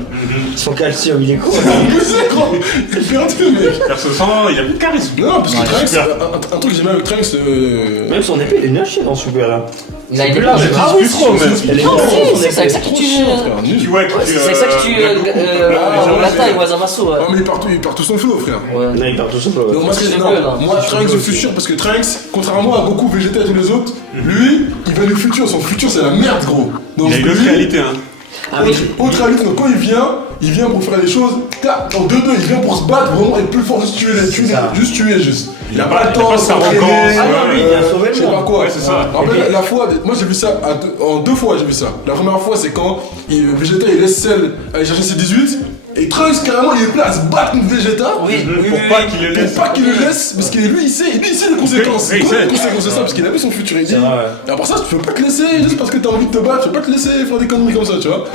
Son calcium, il est con. C'est gros, il a perdu mec. Perso sang, il a plus de charisme. Non, parce que Ouais, Trunks, super. un truc que j'aime bien avec Trunks, Même son épée, il est nul à chier dans Super. Hein. Il a C'est été plus large. large. Ah oui, trop, même. Elle est Non, nulle, si, son c'est épée. avec ça que trop tu. chiant frère, Tu nul. vois, Ouais, c'est avec ça que tu. Lata et Wazamasu, ouais. Oh mais il part tout son flow frère. Ouais. Non, il perd tout seul. Donc moi, C'est c'est- le non, bleu, là. moi Trunks au futur parce que Trunks, contrairement à Goku, Vegeta et tous les autres, lui, il va du futur, son futur c'est la merde gros. Donc Il a une autre lui, réalité, hein. autre réalité, donc quand il vient pour faire les choses, en 2-2, il vient pour se battre, vraiment être plus fort, juste tuer, ça. juste tuer, juste. Il a Il pas a le temps pas de cette s'entraîner, arrogance, Ah non, lui, il vient sauver le je sais monde. pas quoi. Ouais, c'est ça. En fait, la fois, moi j'ai vu ça en 2 fois, j'ai vu ça. La première fois, c'est quand Vegeta il laisse Cell aller chercher ses 18, et Trunks carrément il est prêt à se battre contre Vegeta. Oui, Pour pas qu'il le laisse. Pour pas qu'il le laisse, parce que lui il sait les conséquences. Oui, Il il connaît sait. les conséquences de ça, parce qu'il a vu son futur. Il dit, C'est vrai, ouais. et après ça, tu peux pas te laisser, juste parce que t'as envie de te battre, tu peux pas te laisser faire des conneries comme ça, tu vois.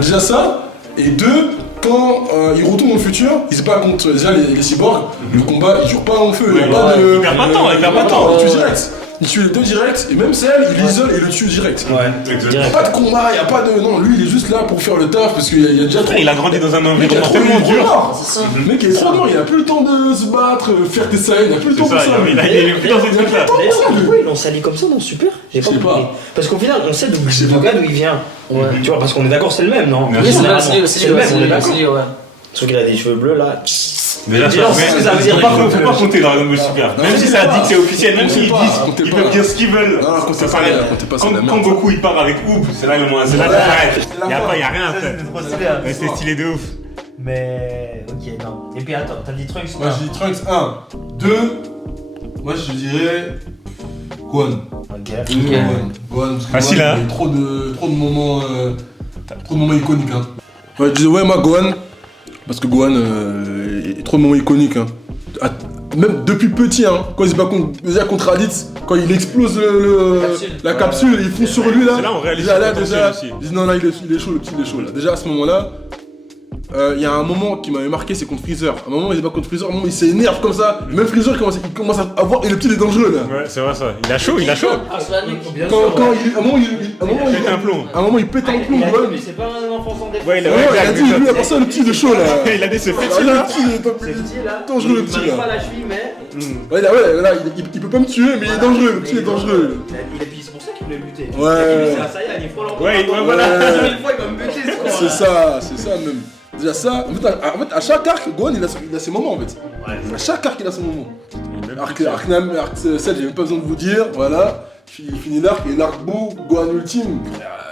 Déjà ça, et deux, quand il retourne dans le futur, il se bat contre déjà les cyborgs, le combat il dure pas en feu, il y a Ouais, pas de. il perd pas de temps, il perd pas de temps, temps. il tue direct. Il tue les deux direct, et même celle, il l'isole et le tue direct. Ouais, Exactement. Il y a pas de combat, il y a pas de. Non, lui il est juste là pour faire le taf, parce qu'il y a déjà trop. Il a grandi dans un Le mec, il a environnement trop tellement il est trop dur. mort. C'est ça. Le mec il est trop mort, il a plus le temps de se battre, faire tes sailles, il a plus le C'est temps pour ça, ça. il est plus dans ces trucs-là. D'ailleurs, pourquoi ils l'ont sali comme ça dans Super J'ai pas Je sais compris. pas. Parce qu'au final, on sait d'où Je sais le pas. gars d'où il vient. Ouais. Tu vois, parce qu'on est d'accord, c'est le même, non Bien Oui, c'est sûr. le C'est le même, on est d'accord. ouais. Sauf qu'il a des cheveux bleus là. Déjà, Déjà, ça, c'est ce que mais ça veut dire, faut pas, les faut jeux. pas compter Dragon Ball Super. Non, Même si comptez ça pas. dit que c'est officiel, même s'ils Comptez pas, disent, comptez ils pas. peuvent dire ce qu'ils veulent. Non, comptez Ça pas, s'arrête. comptez pas, c'est Quand de la quand merde. Goku il part avec Oob, c'est là le moment, c'est là que ça s'arrête. Y a rien à faire. Ouais, c'est stylé de ouf. Mais. Ok, non. Et puis attends, t'as dit Trunks Moi je dis Trunks 1, 2, moi je dirais Gohan. Ok. Gohan, parce que Facile, Gohan, hein. il y a trop de moments iconiques. Hein. Ouais, je disais ouais moi Gohan, parce que Gohan, il y a trop de moments iconiques. Hein. Même depuis petit, hein, quand il se bat contre Raditz, quand il explose la capsule, il fonce sur lui là. C'est là on réalise Déjà son là, potentiel déjà, aussi. il dit non, il est chaud, le petit il est chaud là. Déjà à ce moment-là, il y a un moment qui m'avait marqué, c'est contre Freezer. À un moment, il se bat contre Freezer, à un moment, il s'énerve comme ça. Même Freezer, il commence à voir, et le petit il est dangereux là. Ouais, c'est vrai ça. Il a chaud, il a chaud. Ah, c'est la nuque. Bien Quand, sûr. quand il, à un moment, il Pète un plomb. à un moment, il pète un plomb, Il a dit, Gohan. mais c'est pas un enfant sans défense. Ouais, il a Ouais, il a dit, lui, à part ça, le petit il est chaud là. Il a dit ce Ah, fait là, là. le petit il est top. Ce petit là, Dangereux, le il petit, m'arrive là. pas à la cheville, mais. Ouais, là, il peut pas me tuer, mais il est dangereux, le petit il est dangereux. Et puis c'est pour ça qu'il voulait lutter. Ouais. C'est un Saiyan, il frôle en Ouais, bas. voilà. Ouais. Une fois, il va me buter, ce con. C'est ça même. Déjà ça, en fait, à chaque arc, Gohan il a ses moments en fait. À chaque arc il a son moment. Arc Cell, j'ai même pas besoin de vous dire, voilà. Il finit l'arc et l'arc Boo, Gohan ultime.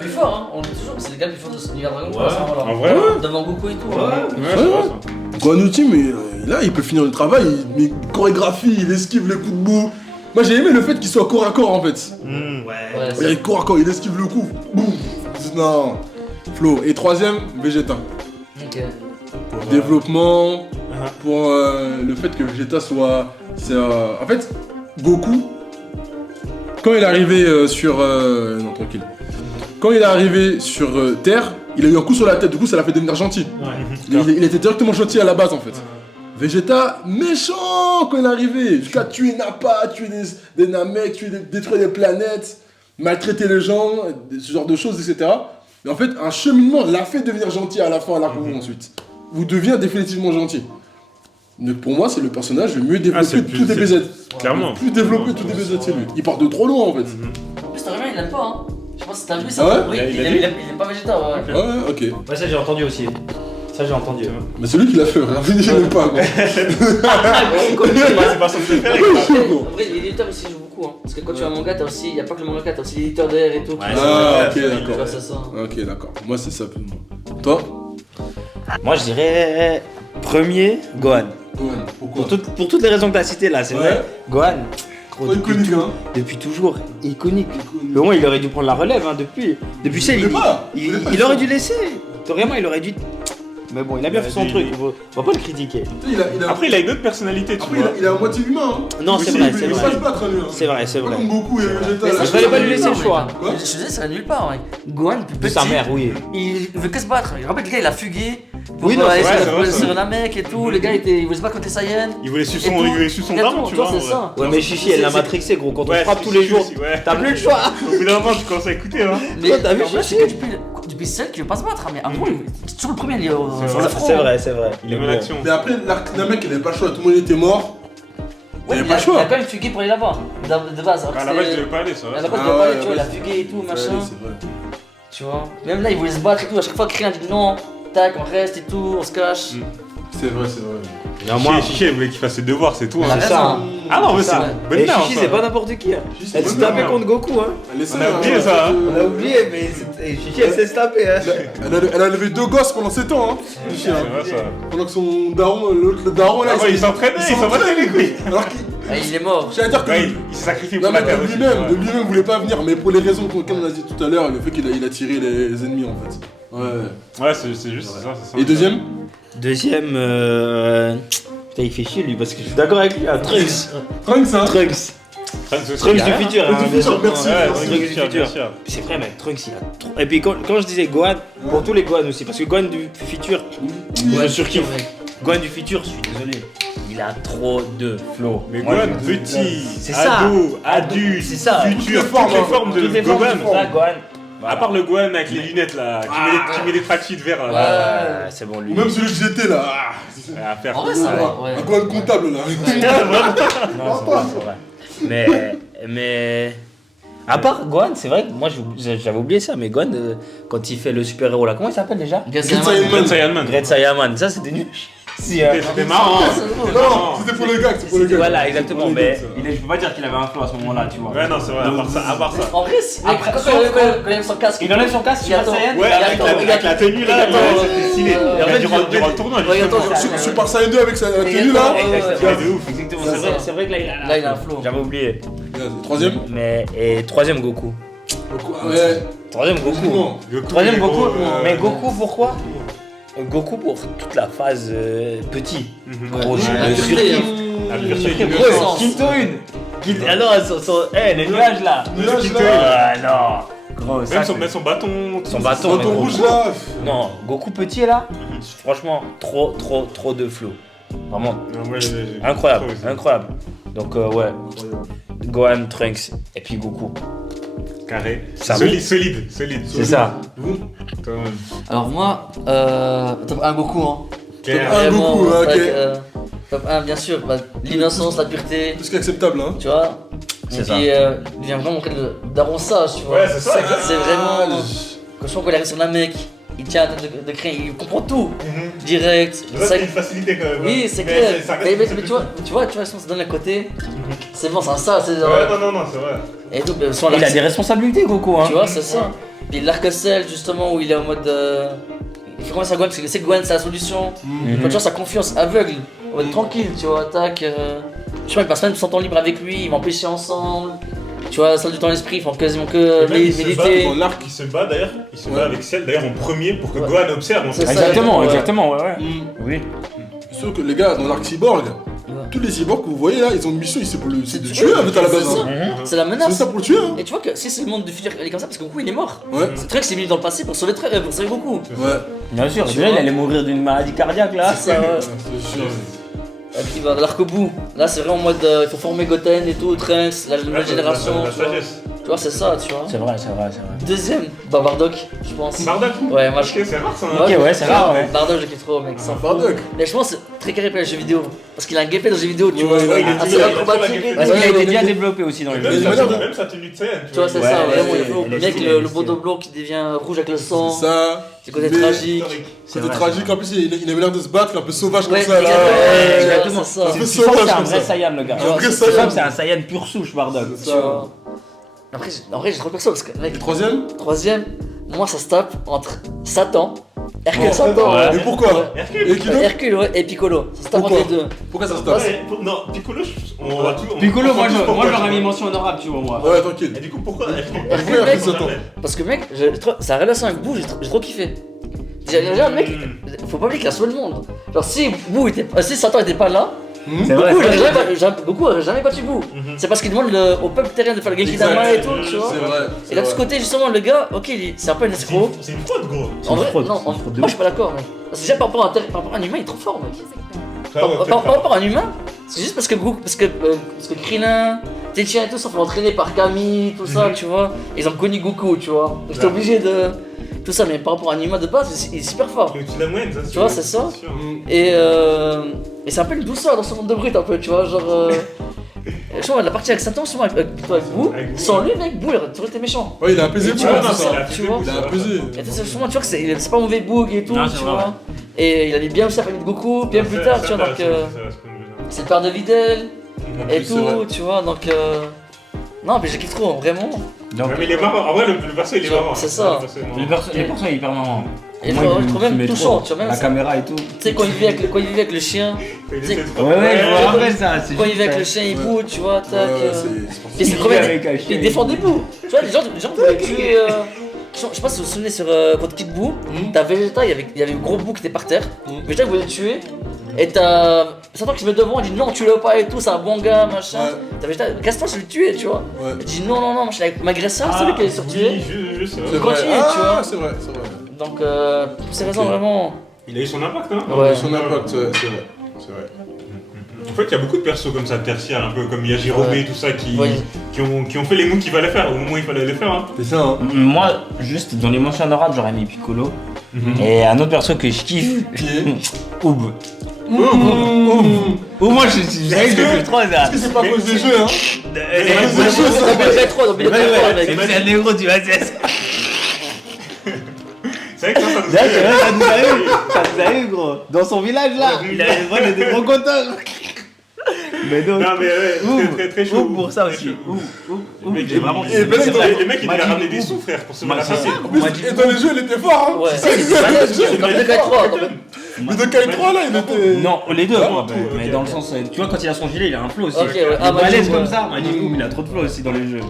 Plus fort, hein. On le dit toujours, c'est les gars plus forts de cet univers Dragon Ball. Ouais. à ce moment-là. En vrai, ouais. Devant Goku et tout. Ouais, c'est vrai, ça. Gohan Ultime, là, il peut finir le travail, il chorégraphie, il esquive les coups de boue. Moi, j'ai aimé le fait qu'il soit corps à corps en fait. Ouais, Il est corps à corps, il esquive le coup. Boum. Non. Flo. Et troisième, Vegeta. Ok. Développement, pour le fait que Vegeta soit... en fait, Goku, quand il est arrivé sur... non, tranquille. Quand il est arrivé sur Terre, il a eu un coup sur la tête, du coup ça l'a fait devenir gentil. Il était directement gentil à la base en fait. Vegeta, méchant quand il est arrivé, jusqu'à tuer Nappa, tuer des Namek, détruire des planètes, maltraiter les gens, ce genre de choses, etc. Mais en fait, un cheminement l'a fait devenir gentil à la fin, à la conclusion ensuite. Vous devient définitivement gentil. Donc pour moi, c'est le personnage le mieux développé de tout DBZ. Clairement. Le plus développé de tout DBZ, c'est lui. Il part de trop loin en fait. En plus, Toriyama, il l'aime pas, hein. Je sais pas si t'as vu ça. Ah ouais Oui, Il il a aime pas Vegeta, ouais. Ouais, ok. Ouais, ça j'ai entendu aussi. Ça j'ai entendu. Mais c'est lui qui l'a fait, hein. Je l'aime pas, quoi. C'est pas son préféré. Après, les éditeurs aussi jouent beaucoup, hein. Parce que quand tu as un manga, t'as aussi, y a pas que le mangaka, t'as aussi l'éditeur derrière et tout. Ouais, Ah, ok, Tu vois, d'accord. c'est ça. Ok, d'accord. Moi, c'est ça, plus ou moins. Toi? Moi je dirais premier Gohan. Ouais, pourquoi? Pour toutes les raisons que tu as citées là, c'est Ouais. vrai. Gohan, gros, Iconique, hein. depuis toujours, iconique. Mais au moins il aurait dû prendre la relève hein, depuis. Depuis Cell, voulait pas. Il voulait pas, il aurait dû laisser. Vraiment, il aurait dû. Mais bon, il a bien fait son dit. truc, on va pas le critiquer. Après, il a une autre personnalité, tu Après, vois. il a à moitié humain, hein. Non, c'est Aussi, vrai, il c'est veut vrai. pas se battre, lui, hein. C'est vrai, c'est Pas vrai. comme Goku et Vegeta. Mais là. il fallait pas lui laisser le mec. choix. Quoi Je te disais, ça va nulle part, mec. Gohan, plus petit. De sa mère, oui. Il veut que se battre. Je rappelle que le gars, il a fugué. Pour Oui, non, aller c'est vrai, sur- c'est vrai, sur ça. Namek et tout. Le gars, il voulait se battre contre les Saiyans. Il voulait suivre Et tout. son Exactement, dragon, tu vois. c'est en vrai. ça. Ouais, mais Chichi, elle l'a matrixé, gros. Quand on frappe tous les jours, Ouais. t'as plus le choix. Au bout d'un moment, tu commences à écouter, hein. Mais Toi, t'as vu en vrai, Chichi c'est que depuis celle qui veut pas se battre. Mais avant, c'est toujours le premier à aller C'est sur vrai. le front. C'est vrai, c'est vrai. Il aime l'action. Mais après, l'arc Namek, il avait pas le choix. Tout le monde était mort. Il Ouais, avait il pas a le choix. quand même fugué pour aller là-bas. De base. alors que À la base, c'est- il devait pas aller, ça. À la va. base, Ah il devait pas ouais, aller, tu vois, il a ouais. fugué et tout, Ouais, machin. c'est vrai. Tu vois. Même là, il voulait se battre et tout. À chaque fois, Krillin dit non. Tac, on reste et tout, on se cache. C'est vrai, c'est vrai. Non, moi, Chichi, elle voulait qu'il fasse ses devoirs, c'est tout. Elle a hein. c'est raison, ça. hein. Ah non, mais C'est c'est ça. une bonne Et mère, Chichi, ça. c'est pas n'importe qui. Hein. Chichi, c'est Elle une se bonne tapait mère. contre Goku. Hein. Elle essaie, On a oublié hein, ça, hein. On a oublié, mais Chichi, elle s'est tapée. Hein. Elle a élevé 2 gosses pendant 7 ans, hein. Chichi, hein. C'est vrai, ça. Pendant que son daron, l'autre, le daron, là, Ah ouais, il s'entraînait, il s'en battait les couilles. Alors qu'il. Ah, il est mort. J'allais dire que. Ouais, il s'est sacrifié Non, pour la mais terre de aussi. lui-même, tu de lui-même voulait pas venir, mais pour les raisons comme on a dit tout à l'heure, le fait qu'il a tiré les ennemis en fait. Ouais. vois. Ouais, c'est juste ça. c'est ça. Et deuxième? Deuxième, putain, il fait chier lui parce que je suis d'accord avec lui. Hein. Trunks. Trunks, hein. Trunks. Trunks Du futur. Trunks hein, du bien futur, sûr. merci. Ouais, Ouais, Trunks Trunks du du futur, futur. bien sûr. C'est vrai, mec, Trunks il a trop. Et puis quand je disais Gohan, pour tous les Gohan aussi, parce que Gohan du futur, je surkiffe. Gohan du futur, je suis désolé, il a trop de flow. Mais Moi, Gohan, je- petit, C'est ça. ado, adulte, C'est ça. futur, Toutes les formes, toutes les hein. formes de Toutes les formes Gohan. du ça, Gohan. À part le Gohan avec les lunettes là, qui met des tracksuits verts là. Ouais, c'est bon lui. Ou même celui que j'étais là. À faire. En vrai, ça va. Ouais. Un quoi de comptable là. Non, c'est vrai. Mais. À part Gohan, c'est vrai que moi j'avais oublié ça, mais Gohan, quand il fait le super-héros là, comment il s'appelle déjà Great Saiyan Man. Great Saiyaman, ça c'était nul. Si, hein. C'était marrant. Non, c'était pour le gars, c'est pour le gars. Voilà, exactement, Pour le mais gars, ça. je peux pas dire qu'il avait un flow à ce moment-là, tu vois. Ouais, non, c'est vrai, à part ça. En vrai, Après, quand sauf il enlève son casque. Il enlève son casque, Il Super attend. Saiyan. Ouais, avec la tenue là, Attends, c'était stylé. euh, Et en fait, en fait, durant le tournoi, Ouais, justement. attends, Super Saiyan 2 avec sa tenue là. Exactement. Ouais, de ouf. Exactement, C'est ça. c'est vrai que là Là, il a un flow. J'avais oublié. Troisième. Mais, et troisième Goku. Ouais. Troisième Goku. Goku. Goku, Troisième il est Goku. gros, Mais Goku pourquoi Goku pour toute la phase petit. Gros, je La me pureté, surkiffe. La pureté du Gros, innocence. Kintoon. Ah non, les nuages là. Nuages, Ah non. Gros, ça, Même son bâton. son bâton. Bâton mais gros. rouge là. Non, Goku petit là, franchement, trop de flow. Vraiment, incroyable, incroyable. Donc ouais, Gohan, Trunks et puis Goku. Carré. Ça Solide. C'est ça. Quand même. Alors moi, top 1 Goku, hein. Claire. Un Vraiment, Goku, ok. top 1, bien sûr. Bah, l'innocence, la pureté, Plus qu'acceptable, hein. tu vois. C'est Et ça. puis, il vient vraiment montrer le daron sage, tu vois. Ouais, c'est ça. C'est vraiment. Quand je vois qu'il arrive sur la mec, il tient la tête de crayon, il comprend tout. Direct. C'est une facilité quand même. Oui, c'est clair. Mais tu vois, si on se donne à côté, c'est bon, c'est un ça, c'est genre. Ouais, non, c'est vrai. Et donc, sans Il a des responsabilités Goku hein. Tu vois, c'est ça. Puis l'arc-en-ciel, justement, où il est en mode. Il fait confiance à Gwen parce que c'est Gwen, c'est la solution. Quand tu vois sa confiance aveugle, en mode tranquille, tu vois, tac. Je crois qu'il passe même son temps libre avec lui, ils vont pêcher ensemble. Tu vois, salle du temps l'esprit, ils font quasiment que méditer. Dans l'arc, il se bat d'ailleurs, il se bat avec Ciel d'ailleurs en premier pour que Gohan observe. En fait. Exactement, ouais. exactement, ouais. Oui. C'est sûr que les gars, dans l'arc cyborg, tous les cyborgs que vous voyez là, ils ont une mission ici c'est de tuer avec à la base. C'est la C'est menace. ça pour le tuer. Hein. Et tu vois que si c'est le monde du futur, il est comme ça parce que Goku il est mort. Ouais. C'est vrai que c'est venu dans le passé pour sauver Goku. Ouais. Bien sûr, Tu déjà il vois. allait mourir d'une maladie cardiaque là. C'est ça, ouais. C'est sûr. Et puis bah, l'arc-bout, là c'est vraiment en mode il faut former Goten et tout, Trunks, la nouvelle génération. La tu vois. sagesse. Tu vois, c'est ça, tu vois. C'est vrai. Deuxième, bah Bardock, je pense. Bardock. Ouais, moi Ok, c'est rare ça. Ok, ouais, c'est rare, ouais. Bardock, je kiffe trop, mec. Sans Bardock. Mais je pense que c'est très carré pour les jeux vidéo. Parce qu'il a un gameplay dans les jeux vidéo, tu Ouais, vois. ouais, il est assez toujours- acrobatique. il a et toujours- tout. Parce qu'il a été Ouais, bien ouais. développé aussi dans les Même jeux. même sa tenue de scène. Tu vois, c'est Ouais, ça, elle vraiment. est- elle est Mec, stylée, le elle est bandeau blanc qui devient rouge avec le sang. Ça. C'est côté Mais- tragique. C'était tragique. En plus, il avait l'air de se battre, un peu sauvage comme Ouais, ça là. exactement. c'est ça. Un peu Tu sens que sauvage c'est un comme vrai ça. Saiyan le gars. Un vrai Tu Saiyan. sens que c'est un Saiyan pure souche, Bardock. Tu vois. Après, en vrai, j'ai trop perso parce que, mec, Le troisième. troisième, moi ça se tape entre Satan, Hercule Oh, Satan, ouais. Et pourquoi Hercule. Et qui d'autre Hercule ouais, et Piccolo. Ça se tape entre Pourquoi les deux. Pourquoi ça se passe Non, Piccolo, on va tout. Piccolo, moi on- on- j'aurais mis mention honorable, tu vois, moi. Ouais, tranquille. Et du coup, pourquoi Hercule, mec, Satan. parce que mec, sa relation avec Boo, j'ai trop kiffé. Déjà, mec, faut pas oublier qu'il a sauvé le monde. Genre, si Satan était pas là, C'est vrai. Goku aurait jamais battu Boo. C'est parce qu'il demande au peuple terrien de faire le Genki Exact. Dama et tout, tu vois. C'est vrai. Et là, de ce côté, justement, le gars, ok, c'est un peu un escroc. C'est une fraude, gros. En vrai, fraude, non, c'est une fraude de moi je suis pas d'accord, mec. Parce que déjà par rapport à un humain, il est trop fort, mec. Ah ouais, Par rapport à un humain, c'est juste parce que Krillin, Tenshin et tout sont fait entraîner par Kami, tout ça, tu vois. Ils ont connu Goku, tu vois. Donc j'étais obligé de. Tout ça, mais par rapport à un humain de base, il est super fort. Le au-dessus de la moyenne, ça. Tu vois, c'est ça. sûr. Et c'est un peu une douceur dans ce monde de brut, un peu, tu vois. Genre. Je trouve la partie avec Satan, souvent avec Boo, Avec Boo, sans lui, mec, Boo, il aurait toujours été méchant. Ouais, il a apaisé Tu Boo, vois, hein, c'est ça. ça, tu vois. Il a apaisé. Et tout ça, souvent, tu vois que c'est pas un mauvais bug et tout, Non, c'est tu vrai, vois. Et il allait bien aussi la famille de Goku, bien plus tard, tu vois, donc c'est le père de Videl et c'est vrai. tout, tu vois, donc non, mais je kiffe trop, vraiment. Donc, Mais il est marrant. En vrai, le perso, il est marrant. C'est ça. les persos sont hyper marrants. Et Moi, je il trouve me même met touchant, trop. tu vois, même La ça. caméra et tout. Tu sais, quand il vivait avec le chien, Ouais, je me rappelle ça. quand il vivait avec le chien, il bout, tu vois, tac. Ouais, Et c'est Il trop vit bien, avec un chien, il défend des bouts. Tu vois, les gens voulaient tuer. Je sais pas si vous vous souvenez sur contre Kid Buu, t'as Vegeta, il y avait le gros Buu qui était par terre. Vegeta il voulait le tuer. Et t'as Satan qui se met devant, il dit non, tue-le pas et tout, c'est un bon gars, machin. Ouais. T'as Vegeta, casse-toi, je vais le tuer, tu vois. Ouais. Il dit non, machin, malgré ça, c'est lui qui est sorti. Je sais. C'est Continue, vrai. tu vois. Ah, c'est vrai, c'est vrai. Donc, pour ces raisons, Ok. vraiment. Il a eu son impact, hein. Ouais. Son impact, ouais, c'est vrai. C'est vrai. En fait, il y a beaucoup de persos comme ça, tertiaires, un peu comme Yajirobe et tout ça, Ouais. qui ont fait les moves qu'il fallait faire au moment où il fallait les faire. Hein. C'est ça, hein. Moi, juste dans les mentions honorables, j'aurais mis Piccolo. Et un autre perso que je kiffe, Qui est Oob. Ou moi, je savais que je kiffe trop ça. Est-ce que c'est pas à cause des jeux, hein Dans 3, dans Billet 3, mec. C'est un héros du ACS. C'est vrai que ça nous Là, c'est vrai, ça nous a eu. Ça nous a eu, gros. Dans son village, là. Il avait vraiment des gros contents. Mais donc, Non, mais ouais, très chaud. Oub pour ça aussi. Oub, j'ai vraiment Et ben, c'est vrai. Les mecs, ils M'a lui ont dit ramené des Oub. sous, frère, pour se M'a- mettre à passer. En plus, et dans les jeux, il était fort, hein. Ouais, C'est ça, c'est dans Billet 3. Mais de Kai 3 là, il était. Non, les deux, Ah, moi, tout, mais ok. dans le sens, tu vois, quand il a son gilet, il a un flow aussi. Ok, ouais. Il Ah, est bah, balèze je comme vois. ça, m'a dit Oub, il a trop de flow aussi dans les jeux.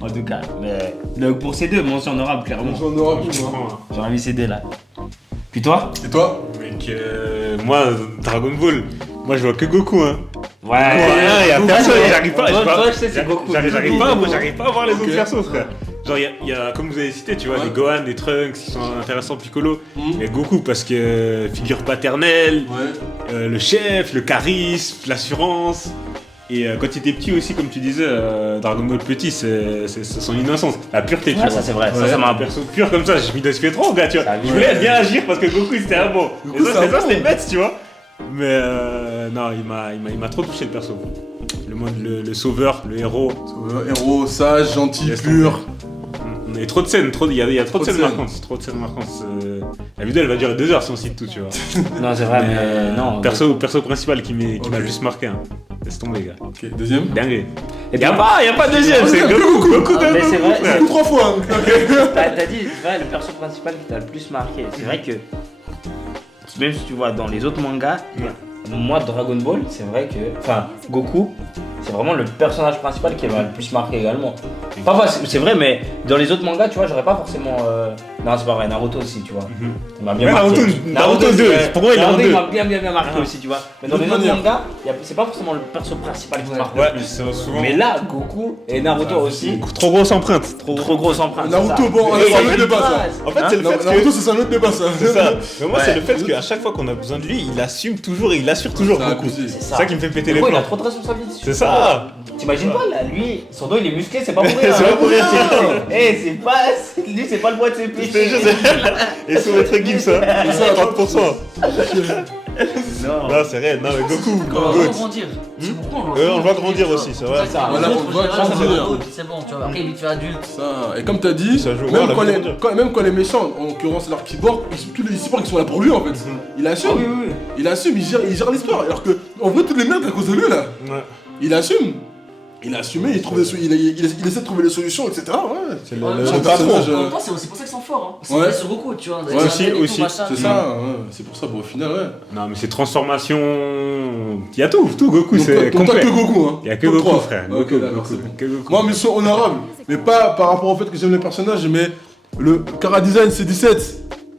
En tout cas, mais donc pour ces deux, mention honorable, clairement. J'en aurai plus, moi. J'aurais mis ces deux là. Puis toi? Et toi? Mec, moi, Dragon Ball, moi je vois que Goku, hein. Ouais, Il y a personne, j'arrive pas. Toi, je sais, c'est Goku. J'arrive pas à voir les autres persos, frère. Genre, il y a, comme vous avez cité, tu vois, Ouais. des Gohan, des Trunks qui sont intéressants, Piccolo. Mais Goku, parce que figure paternelle, Ouais. le chef, le charisme, l'assurance. Et quand il était petit aussi, comme tu disais, Dragon Ball petit, c'est son innocence, la pureté, tu Ouais, vois. ça c'est vrai, Ouais, ça m'a un perso pur comme ça, je m'identifiais trop, gars, tu vois. Ça, Je voulais bien agir parce que Goku c'était un bon. Et Goku, ça, c'est un c'était bon. bête, tu vois. Mais non, il m'a trop touché le perso. Le mode, le sauveur, le héros. Héros, sage, gentil, Laisse pur. Il y a trop de scènes, il y a trop de Trop de scènes scènes. marquantes. Trop de scènes marquantes. La vidéo elle va durer 2 heures si on cite tout, tu vois. Non, c'est vrai, mais non. Perso principal qui m'a Ok. le plus marqué. Hein. Laisse tomber, gars. Ok, deuxième. Dingue. Y a pas deuxième, c'est Goku. Goku d'un Mais c'est Goku, vrai, frère. Goku 3 fois. T'as dit, c'est vrai, le perso principal qui t'a le plus marqué. C'est vrai que, même si tu vois dans les autres mangas, moi Dragon Ball, c'est vrai que. Enfin, Goku, c'est vraiment le personnage principal qui m'a le plus marqué également. Parfois, c'est vrai, mais dans les autres mangas, tu vois, j'aurais pas forcément. Non, c'est pas vrai, Naruto aussi, tu vois. Il m'a bien Mais marqué. Naruto 2, pour moi, il est en Naruto, 2. il m'a bien marqué aussi, tu vois. Mais dans les autres manière. mangas, c'est pas forcément le perso principal qui marque Ouais, le plus. c'est souvent. Mais là, Goku et Naruto aussi, Trop grosse empreinte. trop grosse empreinte. Naruto, c'est ça. bon, Et c'est il y a un autre une débat, ça. phrase, En fait, hein. c'est le fait que. Naruto, c'est un autre débat, ça. C'est ça. Mais moi, c'est Ouais. le fait qu'à chaque fois qu'on a besoin de lui, il assume toujours et il assure toujours Ça a Goku. abusé. C'est ça qui me fait péter les Goku, il a plombs. trop de responsabilités. C'est ça. T'imagines pas là, lui, son dos il est musclé, c'est pas pour rien. C'est pas pour rien, c'est pas. Lui, c'est pas le bois de ses péchés. Et son maître Gibbs, ça. C'est ça, 30%. Non. Non, c'est réel. Non, mais Goku. On va Goku. grandir. C'est beaucoup, On le voit grandir aussi, c'est vrai. Ça, Voilà, les on autres, voit généralement, grandir. c'est bon, tu vois. Après, vite fait adulte. Ça. Et comme t'as dit, Ça joue, même, ouais, quand la les, vie même quand les méchants, en l'occurrence leur cyborg, tous les cyborgs qui sont là pour lui en fait. Il assume. Ah oui. Il assume, il gère l'histoire. Alors que, en vrai, toutes les merdes à cause de lui là. Ouais. Il assume. Il a assumé, il essaie de trouver des solutions, etc. Ouais. C'est En même son temps, personnage, en même temps, c'est aussi pour ça qu'ils sont forts. Hein. C'est Ouais. sur beaucoup, tu vois. Ouais, aussi, C'est ça, ouais. C'est pour ça, bon, au final, ouais. Non, mais ces transformations. Il y a tout, Goku, Donc, c'est donc t'as complet. que Goku, hein. Il y a que Top Goku, 3. frère. Ok, Goku, d'accord, Goku, c'est bon. que Goku. Moi, mission honorable, mais pas par rapport au fait que j'aime les personnages, mais le Cara Design C17.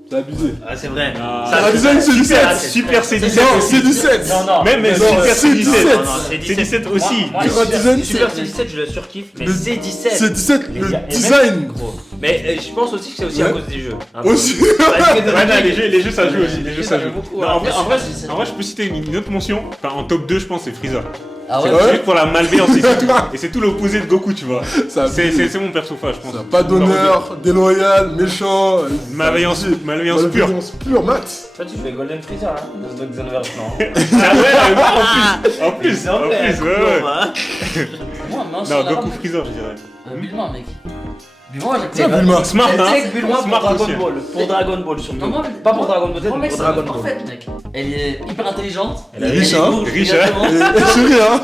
C'est abusé. Ah, c'est vrai. Ah. Cara Design C17. Super C17 Non, aussi. C17. Non. Même Non, Super c'est C17. 17. Non, c'est C17 aussi. Moi, Cara Design, Super C17, je le surkiffe, mais Le- C17. C17, les le gars, et même- design. Gros. Mais je pense aussi que c'est aussi à Ouais. cause des jeux. hein. Aussi. Parce que dans Ouais, non, les- les jeux ça joue aussi. Les jeux ça joue. beaucoup, Non, hein. en vrai, je peux citer une autre mention. Enfin, en top 2, je pense, c'est Frieza. Ah C'est ouais. Ouais. juste pour la malveillance et c'est tout. Et c'est tout l'opposé de Goku, tu vois. Ça abuse. C'est mon perso fa, je pense. Ça, pas d'honneur, déloyal, méchant. Malveillance pure. Malveillance pure, max. Toi, tu jouais Golden Freezer, hein, dans ce Xenoverse, non Ah ouais, en plus, ouais, ouais. Moi, Non, honorable, Goku Freezer, je dirais. Bulma, mec. Bulma, j'ai C'est Bulma. Smart, hein. C'est que Bulma pour Smart Dragon aussi. Ball. Pour Dragon Ball surtout. Non, moi, Pas pour Dragon Ball Z, moi, mais mec, pour c'est Dragon la Ball. parfaite, mec. Elle est hyper intelligente. Elle est riche, hein. bourge, Riche, hein. exactement. Et chérie, hein.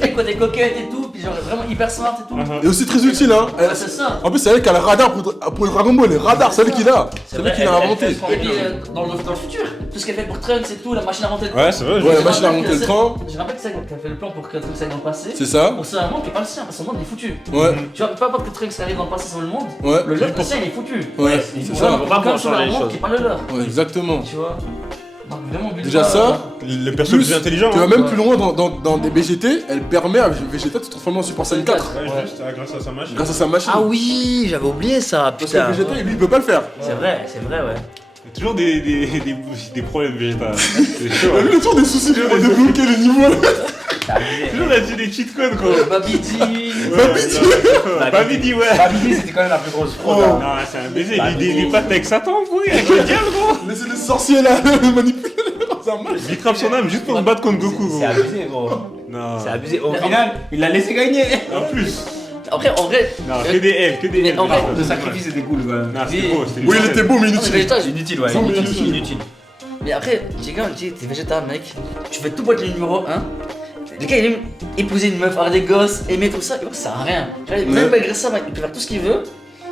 Elle côté coquette et tout, puis genre vraiment hyper smart et tout. Uh-huh. Et aussi très utile, hein. Ouais, c'est ça. En plus, c'est elle qui a le radar pour le Dragon Ball. Les radars, c'est elle qui l'a. C'est elle qui l'a inventé. Et puis dans le futur, tout ce qu'elle fait pour Trunks et tout, la machine à remonter le temps. Ouais, c'est vrai. Ouais, la Je machine à rappelle remonter que le temps. Je rappelle que c'est elle qui a fait le plan pour que Trunks aille dans le passé. C'est ça. Pour ça, un monde qui est pas le sien, parce que son monde il est foutu. Ouais, Tu vois, peu importe que Trunks arrive dans le passé sur le monde, ouais. le leur, le sien il est foutu. Ouais, il c'est faut ça. vraiment pas Comme pouvoir sur changer un les monde choses. qui est pas le leur. Ouais, exactement. Tu vois. Donc vraiment, Bulma, Déjà ça, Le perso le plus intelligent. tu vas hein. même plus loin dans des VGT, elle permet à Vegeta de se transformer en Super Saiyan 4 Ouais, juste grâce à sa machine. grâce à sa machine. Ah oui, j'avais oublié ça, Parce que Vegeta, lui, il peut pas le faire. C'est vrai, ouais. Il y a toujours des problèmes Vegeta. C'est chaud. Il a toujours des soucis pour débloquer les niveaux. C'est abusé. Toujours là-dessus des cheat codes, quoi. Babidi. Babidi, ouais. Babidi, c'était quand même la plus grosse fraude. Oh. hein. Non, c'est un baiser. Il est pas avec Satan, pourri, avec le diable, gros. Laissez les sorciers là manipuler leurs armes. Il crame son âme juste pour se battre contre Goku, gros. C'est abusé, gros. Non. C'est abusé. Au final, il l'a laissé gagner. En plus. Après, en vrai. Non, que des L, que des Mais L. en vrai, Le sacrifice était cool, quand même. Non, c'était beau, c'était Oui, il était beau, mais Non, mais inutile. Vegeta, Inutile, ouais. Sans Inutile. inutile. mais après, j'ai quand même dit, t'es Vegeta, mec. Tu fais tout pour être le numéro 1. Le gars, il aime épouser une meuf, avoir des gosses, aimer tout ça, et ça sert à rien. Même malgré ça, il peut faire tout ce qu'il veut.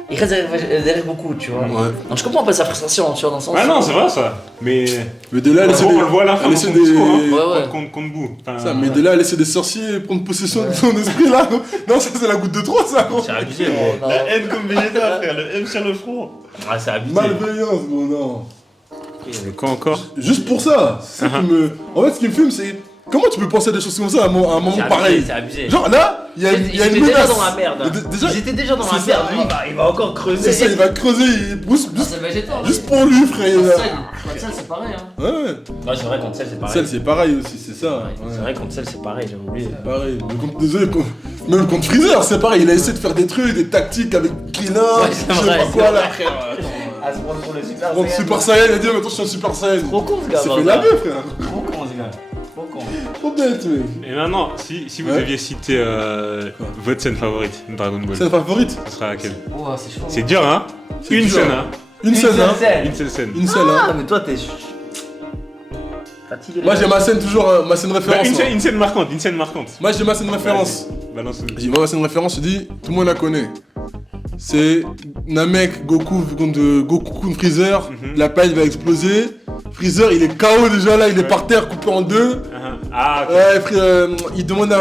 Il reste derrière beaucoup, tu vois. Ouais. Donc je comprends pas sa frustration, tu vois, dans le sens. Ah non, c'est vrai ça. Mais. Mais de là, elle essaie On le voit à la fin elle dans essaie son des. discours, hein. Ouais, ouais. Contre Boo. Enfin, Ça, mais de là, elle essaie des sorciers prendre possession de son esprit là. Non, ça, c'est la goutte de trop, ça. Gros. C'est abusé, gros. Non. La haine comme Vegeta, frère, le M sur le front. Ah, c'est abusé. Malveillance, gros, non. Mais quoi encore? Juste pour ça. C'est ça qui me. En fait, ce qui me fume, c'est. Comment tu peux penser à des choses comme ça à un moment C'est abusé, pareil? c'est abusé. Genre là, il y a Ils une étaient menace. déjà dans la merde. hein. Déjà, Ils étaient déjà dans la c'est merde. ça. Lui, il va encore creuser. c'est ça, il va creuser, il pousse Non, c'est Vegeta. juste pour lui, frère. Cell, c'est pareil, hein. Ouais, ouais. Ouais, c'est vrai, contre Cell, c'est pareil. Celle, c'est pareil aussi, c'est ça. Ouais, Ouais. C'est vrai, contre Cell, c'est pareil, j'avais oublié. Pareil. Désolé, même contre Freezer, c'est pareil. Il a essayé de faire des trucs, des tactiques avec Krillin, Ouais, je c'est sais vrai, pas c'est quoi vrai. là, frère. À se prendre pour le Super Contre Saiyan. Super Saiyan, il a dit maintenant je suis un Super Saiyan. Trop con, ce gars. C'est fait Barbara. laver, frère. Trop con, ce gars. Trop con. Trop bête, mec. Et maintenant, si vous Ouais. deviez citer votre scène favorite de Dragon Ball, Scène favorite? ce sera laquelle? Oh, c'est chaud. C'est dur, hein? C'est Une dur. scène, hein? Une scène, hein. Une seule scène. Une seule, Ah, hein. mais toi, t'es. Fatigué. Moi j'ai ma scène toujours, ma scène Bah, référence. moi. une scène marquante, une scène marquante. Moi j'ai ma scène référence. Balance. Moi ma scène référence, je dis, tout le monde la connaît. C'est Namek, Goku contre Freezer, la planète va exploser. Freezer il est KO déjà là, il est par terre coupé en deux. Ah, ok. Ouais, il demande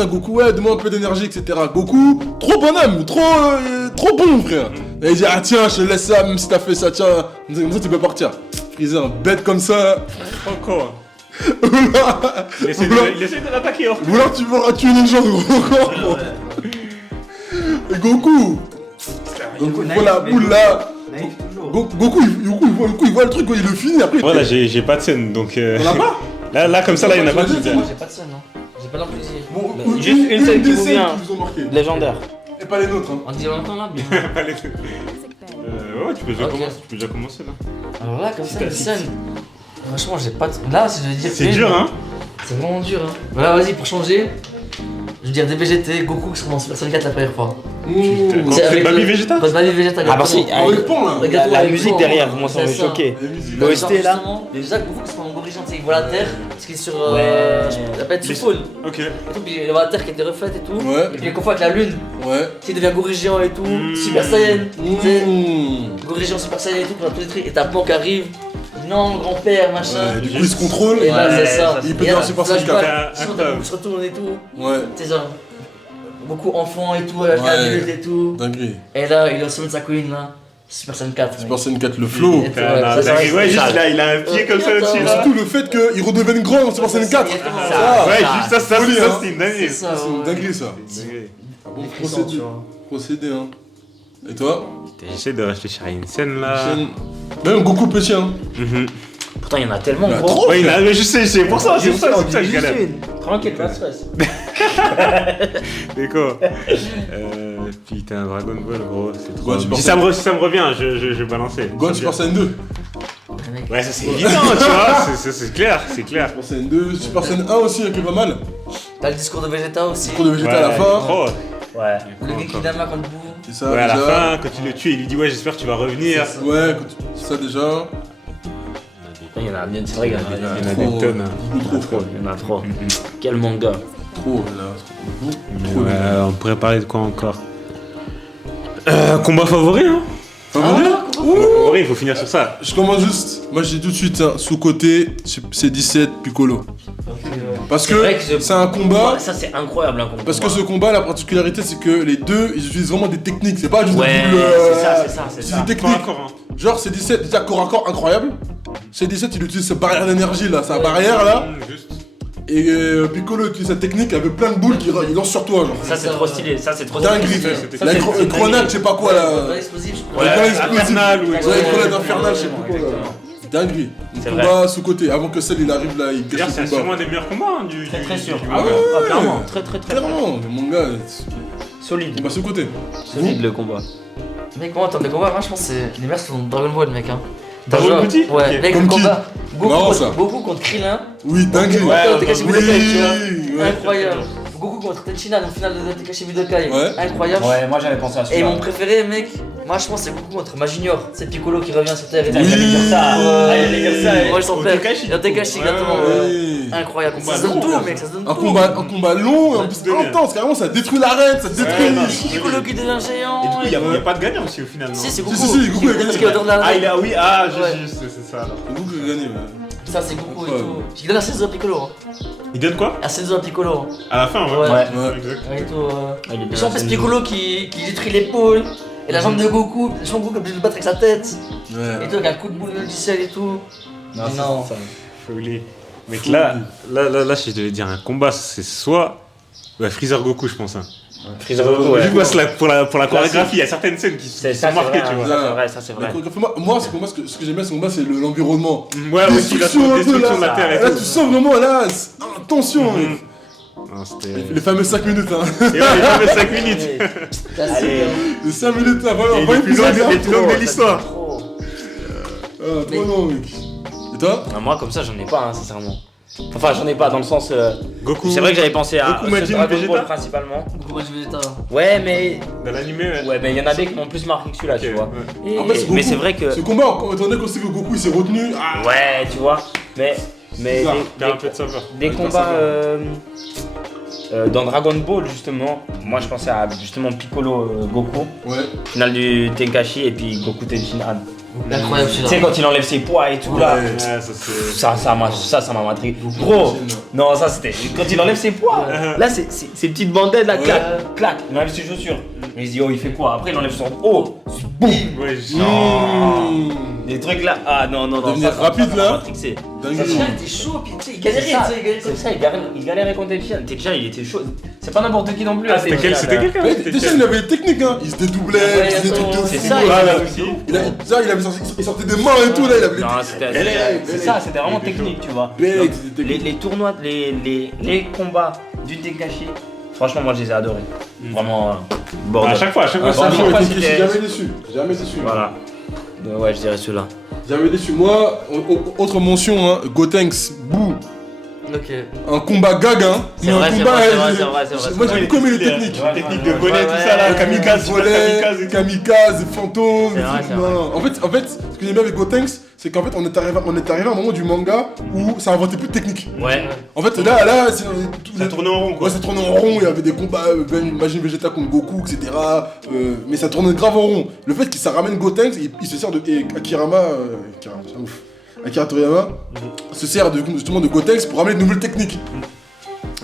à Goku, ouais, demande un peu d'énergie, etc. Goku, trop bonhomme, trop bon, frère. Et il dit, ah tiens, je te laisse ça, même si t'as fait ça, tiens, comme ça tu peux partir. Freezer, bête comme ça. Encore. Vouloir Il essaie de l'attaquer, hein. tu vas tuer les gens, gros. Et Goku, voilà, boule là. Goku, il voit le truc, il le finit après. Voilà, j'ai pas de scène donc. T'en as pas Là, comme ça, là, il y en a pas de Moi j'ai pas de scène, hein. J'ai pas l'impression. Bon, Juste une scène qui des vous scènes vient. qui vous ont marqué. Légendaire. Et pas les nôtres, hein. On dit en même temps là, bien. Ouais, tu peux déjà Ok. commencer, là. Alors là, comme ça, une scène. Franchement, j'ai pas de. Là, si je vais dire. C'est dur, hein. C'est vraiment dur, hein. Voilà, vas-y, pour changer. Je veux dire des VGT, Goku qui sera dans Super Saiyan 4 la première fois. Quand C'est c'est avec Baby le- Vegeta. Quand Baby Vegeta, Ah, parce que Oh, il pend là. Regarde-toi la avec musique toi, derrière, hein. moi ça m'a C'est ça. choqué. La musique. Genre, L'OST là. justement, déjà Goku qui se fait en gorillon, tu sais, il voit la terre, parce qu'il est sur. Ouais. La planète sous faune. Ok. Et tout, puis il voit la terre qui a été refaite et tout. Ouais. Et puis il confond avec la lune, Ouais. qui devient gorille géant et tout. Super Saiyan. Tu sais, gorille géant, Super Saiyan et tout, pour tous les trucs. Et t'as Pan qui arrive. Non, grand-père, machin. Ouais, du coup, il se contrôle. Et là, Ouais, c'est ça. il peut Et là, devenir Super Saiyan flashback, 4. sinon, t'as Goku se retourne et tout. Ouais, Tu sais, genre. Beaucoup enfants et tout, à l'âge Ouais. adulte et tout. dinguerie. Et là, il est au sommet de sa colline là. Super Saiyan 4. Super Saiyan 4, le flow. Et- ça, ça, Ouais, juste ça. là, il a un pied comme ça Attends, au-dessus, Et là. surtout le fait qu'il redevienne grand dans Super Saiyan 4. Exactement, Ça, Ouais, juste ça, folie, hein. c'est une dinguerie. C'est ça, C'est une ouais. dinguerie ça. Dinguerie. Bon, Les frissons, tu procédé, hein. Et toi J'essaie de réfléchir à une scène là. Même Goku petit, hein. Mhm. Pourtant, il y en a tellement, Bah, gros. trop. Ouais, mais je sais, c'est pour ça, c'est ça que je Juste galère. une. Tranquille, pas de stress. C'est quoi Putain, Dragon Ball, gros, c'est trop. Ouais, Super Si ça me revient, je vais balancer. God Super Saiyan 2. Ouais, ça c'est évident, tu vois, c'est clair, c'est clair. Super Saiyan 2, Super Saiyan 1 aussi, avec le pas mal. T'as le discours de Vegeta aussi. Cours de Vegeta à la fin. Trop. Ouais. Le Genkidama contre Buu. C'est ça Ouais, à la déjà. fin, quand il le tue, il lui dit ouais, j'espère que tu vas revenir. C'est ça. Ouais, c'est ça déjà. Il y en a bien, c'est vrai qu'il y en a Il y en a Trop, des tonnes. beaucoup trop, frère. Il y en a trop. Quel manga. Trop, là. Trop. Ouais, on pourrait parler de quoi encore Combat favori, hein Favori, il faut finir sur ça. Je commence juste. Moi, je dis tout de suite, hein, sous-côté, c'est 17 Piccolo. Parce C'est vrai que que c'est un combat. Ça, c'est incroyable, un combat. Parce que ce combat, la particularité, c'est que les deux, ils utilisent vraiment des techniques. C'est pas juste Ouais, des boules, c'est c'est ça. des techniques. Encore, hein. Genre, c'est 17, déjà corps à corps incroyable. C'est 17, il utilise sa barrière d'énergie là, sa barrière là. Juste. Et Piccolo utilise sa technique avec plein de boules qu'il lance sur toi, genre. Ça, c'est trop stylé. Ça, c'est trop Dinguerie, stylé. frère. Ça, La c'est une grenade, dinguerie. je sais pas quoi là. Dans l'explosif, je crois. Ouais, Dans l'explosif. infernal ou Ouais, grenade infernale, je sais plus quoi là. Dinguerie. C'est Combat sous-côté, avant que celle il arrive là, il D'ailleurs, casse c'est le sûrement combat. un des meilleurs combats hein, du. Très, très sûr. du Ah manga. ouais, ah, clairement. Très, très, très. Clairement, le manga, Solide. combat sous-côté. Solide le combat. Mec, moi, en termes de combat, moi, je pense que c'est les meilleurs sont Dragon Ball, mec. Hein. Dragon Genre, Ball petit Ouais, Ok. mec, Comme le qui combat. Marrant, ça. Goku contre Krillin. Oui, dinguerie. Ouais, Tekashi Oui, Budokai, tu vois. ouais. Incroyable. Goku contre Tenshinhan en finale de Tekashi Budokai. Ouais. Incroyable. Ouais, moi j'avais pensé à Et celui-là. mon préféré, mec, moi je pense que c'est Goku contre Ma Junior. C'est Piccolo qui revient sur Terre et tout. Putain, j'allais dire ça. Ouais. J'allais dire ça. Moi, son Au père. Tekashi. Et au Tekashi, exactement. Ouais. Incroyable. Combat Ça se donne long, tout, là. mec, ça se donne Un tout. combat long et en plus C'était bien. intense, carrément ça détruit l'arène, ça détruit. non, Piccolo qui devient géant. Et du coup, il n'y a pas de gagnant aussi au final, non Si, c'est Si, Goku. si, Goku, il a gagné. Parce qu'il est au-dehors de la Ah, l'arène. il a, oui, ah, Ouais. juste, c'est ça alors. Goku qui a gagné, ouais. Ça, c'est Goku et Ouais. tout. Il donne un Senzu à Piccolo. Hein. Il donne quoi Un Senzu à Piccolo. Hein. À la fin, ouais. Ouais. Ouais. Exact. Ouais, et tout. Il est bien. Et en fait, Piccolo qui détruit l'épaule. Et la jambe de Goku. Je sens Goku obligé de le battre avec sa tête. Ouais. Et tout, avec un coup de boule du ciel et tout. Non, Non. Folie. Mec, là, si je devais dire un combat, c'est soit. Ouais, Freezer Goku, je pense. Hein. Freezer Goku, ouais. Juste parce que pour la chorégraphie, il y a certaines scènes qui C'est sont ça, c'est marquées, vrai. tu vois. Ça, c'est vrai, ça, c'est La vrai. chorégraphie, moi, ce combat, ce que j'aime bien, ce combat, c'est l'environnement. Ouais, aussi, la Destruction, un peu, destruction de la là. Terre et Là, tout. tu sens vraiment, là, attention. Mhm. mec. Non, c'était. Les fameux 5 minutes, hein. Et ouais, il avait 5 minutes. Allez. Les 5 minutes, là, vraiment, Et pas les une plus longues, épisode, les hein. plus longues de l'histoire. Ah, trop long, mec. Et toi Moi, comme ça, j'en ai pas, hein, sincèrement. Enfin, j'en ai pas dans le sens. Goku. C'est vrai que j'avais pensé à Goku, Majin, Dragon Vegeta. Ball principalement. Goku match Vegeta. Ouais, mais. Dans l'animé, ouais. Ouais, mais il y en a des qui m'ont plus marqué que celui-là, Ok, tu vois. ouais. Et- Après, c'est mais Goku. c'est vrai que. Ce combat, étant donné qu'on sait que Goku il s'est retenu. Ah, Ouais, tu vois. Mais Mais bizarre. T'as un peu de saveur. des Ouais, combats ça dans Dragon Ball, justement, moi je pensais à justement Piccolo Goku, Ouais. finale du Tenkachi et puis Goku Tenshinhan. Incroyable Tu sais, celui-là. quand il enlève ses poids et tout là. Ouais. Ouais, ça c'est. Ça m'a matrixé. Gros, non, ça c'était. Quand il enlève ses poids, là, ces petites bandelettes là, clac, clac, il enlève ses chaussures. Il se dit, oh, il fait quoi? Après, il enlève son haut. Boum! Ouais, Non! Des trucs là, ah non, non, non. Devenir rapide, ça m'a là. matrixé. Dinguerie. Celui-là, il était chaud, puis tu sais, il C'est galérait, ça, tu sais, il galérait. c'est ça, il galérait contre Tenshinhan. Tenshinhan, il était chaud. C'est pas n'importe qui non plus. Ah, hein, c'était Tenshinhan, c'était là. quelqu'un. Mais c'était déjà, quel il avait des techniques, hein. Il se dédoublait, Ouais, il faisait des trucs de c'est fou. ça, Voilà. là aussi. Il sortait des mains et tout, là, il avait Non, c'est ça, c'était vraiment Il était technique, tu vois. Belle, Donc, c'était technique. les tournois, les combats du Tenkachi, franchement, moi je les ai adorés. Vraiment, bordel. À chaque fois, Ah, bon, franchement, fois, je suis c'était- jamais déçu. Jamais déçu. Voilà. Ouais, je dirais ceux-là. Jamais déçu. Moi, autre mention, hein, Gotenks, Boo. Ok. Un combat gag, hein. C'est Mais un vrai, c'est combat, vrai, c'est euh, vrai, c'est vrai, c'est vrai. Moi, Ouais, j'ai il beaucoup aimé les était stylé, techniques. hein. Ouais, Technique ouais, de volet, ouais, tout ça là, ouais, kamikaze, super Volet, kamikaze et tout. kamikaze, fantôme, C'est vrai, des trucs, c'est vrai. non. En fait, ce que j'aime bien avec Gotenks, c'est qu'en fait, on est arrivé à un moment du manga où ça inventait plus de technique. Ouais. En fait, là, Ça tournait en rond quoi. Ouais, ça tournait en rond, il y avait des combats, Imagine Vegeta contre Goku, etc. Mais ça tournait grave en rond. Le fait que ça ramène Gotenks, il se sert de Akirama, c'est ouf. Akira Toriyama se sert justement de Gotenks pour ramener de nouvelles techniques.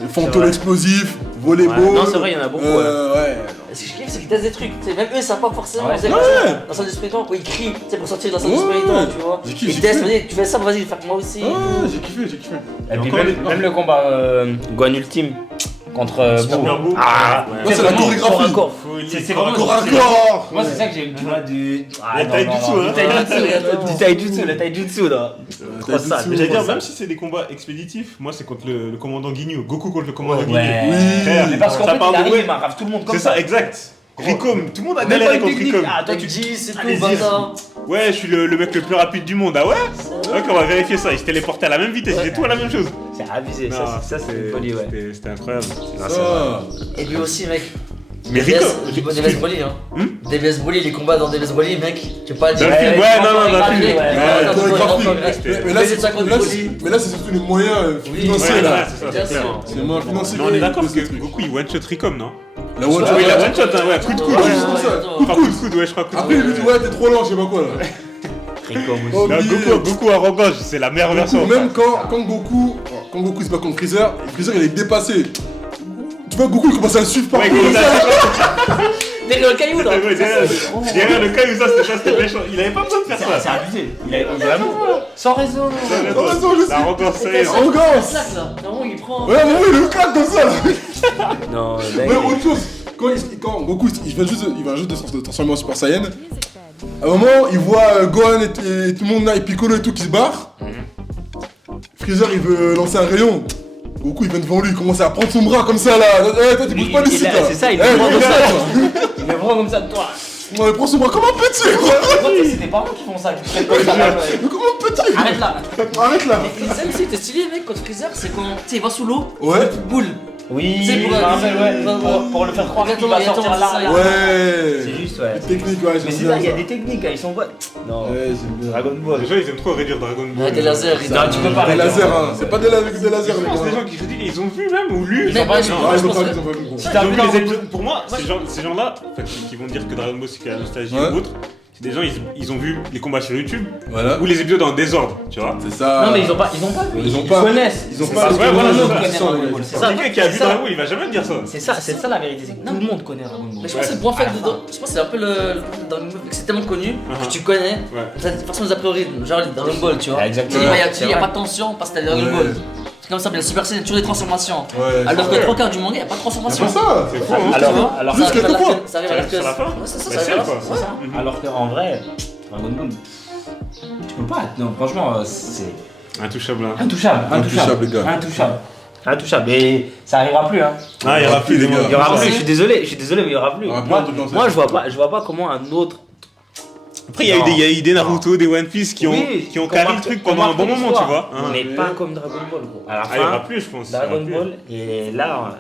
Le fantôme vrai. explosif, volley Ouais. ball. Non, c'est vrai, il y en a beaucoup, Ouais. Ce que je kiffe, c'est qu'ils testent des trucs. Tu sais, même eux, ils savent pas forcément. Ouais, Tu sais, ouais. dans la salle de sprintant, quand ils crient, tu sais, pour sortir de la salle de Ouais. sprintant, tu vois. J'ai kiffé, Ils j'ai testent, kiffé. vas-y, tu fais ça, vas-y, je vais faire moi aussi. Ah, j'ai kiffé. Et puis encore, même le combat Gohan Ultime contre Super Boo. Boo. Ah, Ouais. Ouais, c'est la chorégraphie. corps à corps. Faut- C'est vraiment Corps à c'est- corps. Moi, c'est ça que j'aime, tu vois, du. Le taijutsu, hein. Du taijutsu, le taijutsu, là. Trop taijutsu. sale. Mais j'allais dire, trop même sale. si c'est des combats expéditifs, moi c'est contre le commandant Ginyu. Goku contre le commandant Ginyu. Ouais. Oui. Frère, Mais parce qu'en ça fait, parle il de arrive, ouais. il m'arrave tout le monde comme C'est ça. ça, exact. Ricom, tout le monde a Même pas galéré une contre technique. Ricom. Ah, toi, Avec tu. G, c'est tout, Allez-y. bâtard. Ouais, je suis le mec le plus rapide du monde. Ah ouais? Ok, on va vérifier ça. Il se téléportait à la même vitesse, il faisait tout à la même chose. C'est abusé, Non, ça c'est une folie, ouais. C'était incroyable. Ça. Et lui aussi, mec. Mais DBS, Ricom. DBS Broly, hein. DBS Broly, les combats dans DBS Broly, mec. Tu peux pas dire. Dans le film, ouais, non, dans le film. Mais là, c'est surtout les moyens financiers, Ouais, là. ouais, c'est ça, c'est clair. C'est les moyens financiers. Mais on est qui d'accord posent que des trucs. Goku il one shot Ricom, non? La one shot. Oui, la one shot, hein, ouais, coup de coude. Ouais, Ouais, juste comme ça. Enfin, coup de coude, ouais, je crois coup de Après, il coude. lui dit, ouais, t'es trop lent, je sais pas quoi, là. Ricom Oh, aussi. Non, Goku arrogant, c'est la meilleure version. Même quand Goku il se bat contre Freezer, et Freezer il est dépassé. Tu vois, Goku il commence à le suivre Ouais, partout. il comme ça. Derrière le caillou, là. Ouais, derrière le caillou, ça c'était méchant. Il avait pas besoin de faire C'est ça. abusé. Il a vraiment. Sans raison. Sans raison, je sais. L'arrogance, ça y est. Arrogance. Là, non, il prend. Ouais, mais oui, il le claque comme ça, là. Non, Mais dingue. autre chose, quand Goku il vient juste de se transformer en Super Saiyan, à un moment il voit Gohan et tout le monde là, et Piccolo et tout qui se barrent. Freezer il veut lancer un rayon. Goku il vient devant lui, il commence à prendre son bras comme ça là. Eh, toi tu bouges pas d'ici là. C'est ça, il Eh, le prend bouge comme là, ça. toi. Il le prend comme ça de toi. Ouais, il prend son bras comme un petit quoi. Pourquoi c'est tes parents qui font ça, qui te prennent comme ça là, ouais. Mais comme un petit. Arrête là. Arrête là. Et ça aussi, t'es stylé, mec, contre Freezer, c'est quand, tu sais, il va sous l'eau, Ouais. boule. Oui, C'est je pour- me rappelle, ouais. Pour le faire croire qu'il va sortir là. Exactement, Ouais. C'est juste, ouais. Technique, ouais, Mais j'aime c'est bien ça, il y a ça. des techniques, ils sont bonnes. Non, Ouais, j'aime bien. Dragon Ball. Les gens ils aiment trop réduire Dragon Ball. Ouais, des lasers, ils Non, tu peux pas Des arrêter. lasers, hein. C'est pas des lasers, des lasers, Je les pense que les gars. gens qui critiquent, ils ont vu même ou lu. Mais ils ont moi, pas je- vu. Ah, ils ont pense pas que- vu, ils ont pas vu. gros. Ils t'as ont vu vu Dragon les Ball épisodes. Pour moi, ces gens-là, en fait, qui vont dire que Dragon Ball c'est que la nostalgie Ouais. ou autre, c'est des gens, ils ont vu les combats sur YouTube Voilà. ou les épisodes en désordre, tu vois. C'est ça. Non, mais ils ont pas. Ils ont pas- connaissent. Ils ont C'est pas ça. les Ouais, voilà, technologies c'est ça. puissantes, les gars. C'est ça. Quelqu'un qui a vu C'est ça. Dragon Ball, il va jamais te dire ça. C'est ça la vérité, c'est que tout le monde connaît Dragon Ball. Mais je pense que c'est le point faible de. Je pense que c'est un peu dans le que c'est tellement connu que tu connais. Ouais. T'as forcément des a priori, genre les Dragon Ball, tu vois. Exactement. Il n'y a pas de tension parce que t'as Dragon Ouais. Ball. C'est comme ça, mais le Super Saiyan, il y a toujours des transformations. Ouais. Alors que vrai. 3 quarts du manga, il n'y a pas de C'est transformation. pas ça. C'est fou, hein. Alors, Juste ça arrive à quelques la- fois. Ça arrive à la Sur la fin. Ouais, c'est ça, Bah, ça c'est, arrive à quoi. la fin. alors qu'en vrai, Dragon Ball, tu peux pas. Non, franchement, c'est Intouchable. Hein. intouchable. Intouchable, les gars. Intouchable. Et ça arrivera plus, hein. Ah, il y aura plus des gars. Il y aura Pensez. plus, je suis désolé, mais il y aura plus. Il y aura plus Moi, un truc dans moi cette- je vois pas comment un autre. Après, il y a eu des Naruto, des One Piece qui ont qu'on carré le marque- truc qu'on pendant un marque bon moment, tu l'histoire. vois. Hein. Mais pas comme Dragon Ball, gros. À la Ah, il y aura fin, plus, je pense. il y aura Dragon plus. Ball, et là,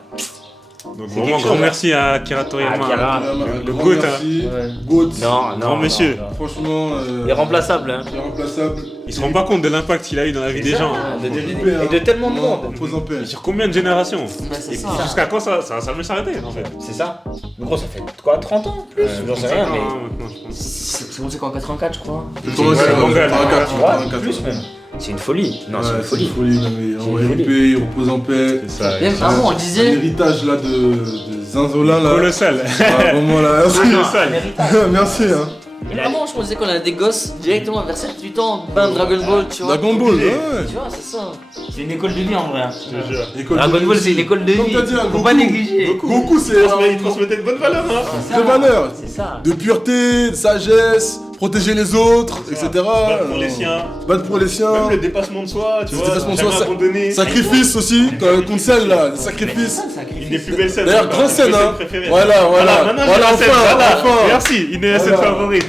Donc C'est vraiment, quelque grand chose, merci à Akira Toriyama. Akira. Le Grand GOAT, merci. Ouais. GOAT. Non, Grand monsieur. Franchement. Irremplaçable, hein. Irremplaçable. Ils se rendent pas compte de l'impact qu'il a eu dans la vie des gens. De- de- Père. Et de tellement de monde. Repose en paix. Et sur combien de générations? Bah, c'est Et ça. jusqu'à quand ça va jamais s'arrêter en fait? C'est ça. Mais gros, ça fait quoi, 30 ans plus? J'en sais rien, mais. Maintenant, je pense. C'est commencé quand en 84, je crois. Le tournoi, c'est Ouais, le ouais, 44, Ouais, 44. plus même. C'est une folie. Non, c'est une Ouais, folie. non, mais C'est en une folie. RIP, il repose en paix. C'est ça. Même avant, on Un disait. héritage là de Zinzolin là. Colossal. Ah, vraiment là. Colossal. Merci hein. Il a- Avant, je pensais qu'on a des gosses directement vers 7-8 ans, bam, Dragon Ball, tu vois. Dragon Ball, ouais. Tu vois, c'est ça. C'est une école de vie en vrai. hein. Je te jure. École Dragon de Ball, vie. c'est une école de Comme vie. t'as dit, hein, Faut Goku. pas négliger. Goku, c'est Il transmettait de bonnes valeurs, hein. de valeur. C'est ça. De pureté, de sagesse, protéger les autres, etc. Se battre pour les siens. Se battre pour les siens. Même le dépassement de soi, tu Le vois. dépassement de jamais soi, abandonné. Sacrifice aussi, contre celle là, sacrifice. Une des plus belles scènes. D'ailleurs, encore, grande une scène, de mes hein. scènes préférées. Voilà, Maintenant, voilà, j'ai la scène, enfin, voilà. enfin. Merci, une de mes scènes Voilà. favorites.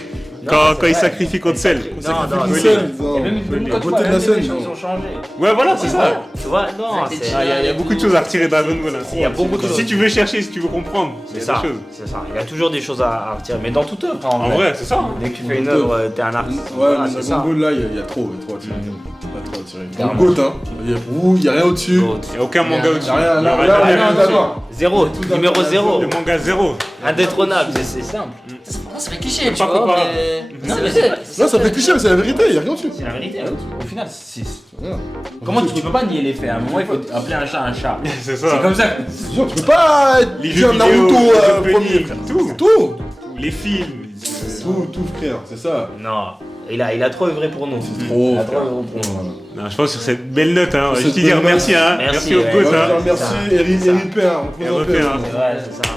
Quand il sacrifie contre celle. Non, Sacrifice non, une oui. scène, Et même la quand tu vois, beauté de même la les scène. méchants, ils ont changé. Ouais, voilà, c'est ça. Tu vois, non, c'est. Il y a beaucoup de choses à retirer Dragon Ball. hein. Il y a beaucoup de Si choses. tu veux chercher, si tu veux comprendre, il y C'est a ça. des choses. C'est ça. Il y a toujours des choses à retirer. Mais dans toute œuvre, en En vrai. vrai, c'est ça. hein. Dès que tu fais une œuvre, t'es un artiste. Ouais, Voilà, mais c'est Dragon ça. Ball là, il y a trop à tirer. Il y a trop à tirer. Clairement. Goat, hein. Il y a rien au-dessus. Goat. Il n'y a aucun manga au-dessus. Il y a rien, Il y a là, rien. là, Ah, rien non, à voir. Zéro. Numéro 0. Le manga 0. Indétrônable. C'est simple. Ça fait cliché, tu Pas vois, comparable. mais. Non, C'est mais vrai. Non, ça fait cliché, mais c'est la vérité, il y a rien dessus. C'est la vérité. Au final, c'est. Voilà. Comment tu peux pas nier les faits? À un moment, il faut appeler un chat un chat. C'est ça. C'est comme ça. C'est sûr, tu peux pas Les dire jeux vidéo, Naruto les premier. openings, tout. Tout. Les films. Tout, frère, c'est ça. Non. Il a trop œuvré pour nous. Trop. Il a trop œuvré pour nous. Non, je pense sur cette belle note, hein, Sur je te cette dire belle merci, note. hein. Merci, Merci au ouais. GOAT, hein. Merci, Ça. Eric Père. Et repère, hein. Ouais, c'est ça.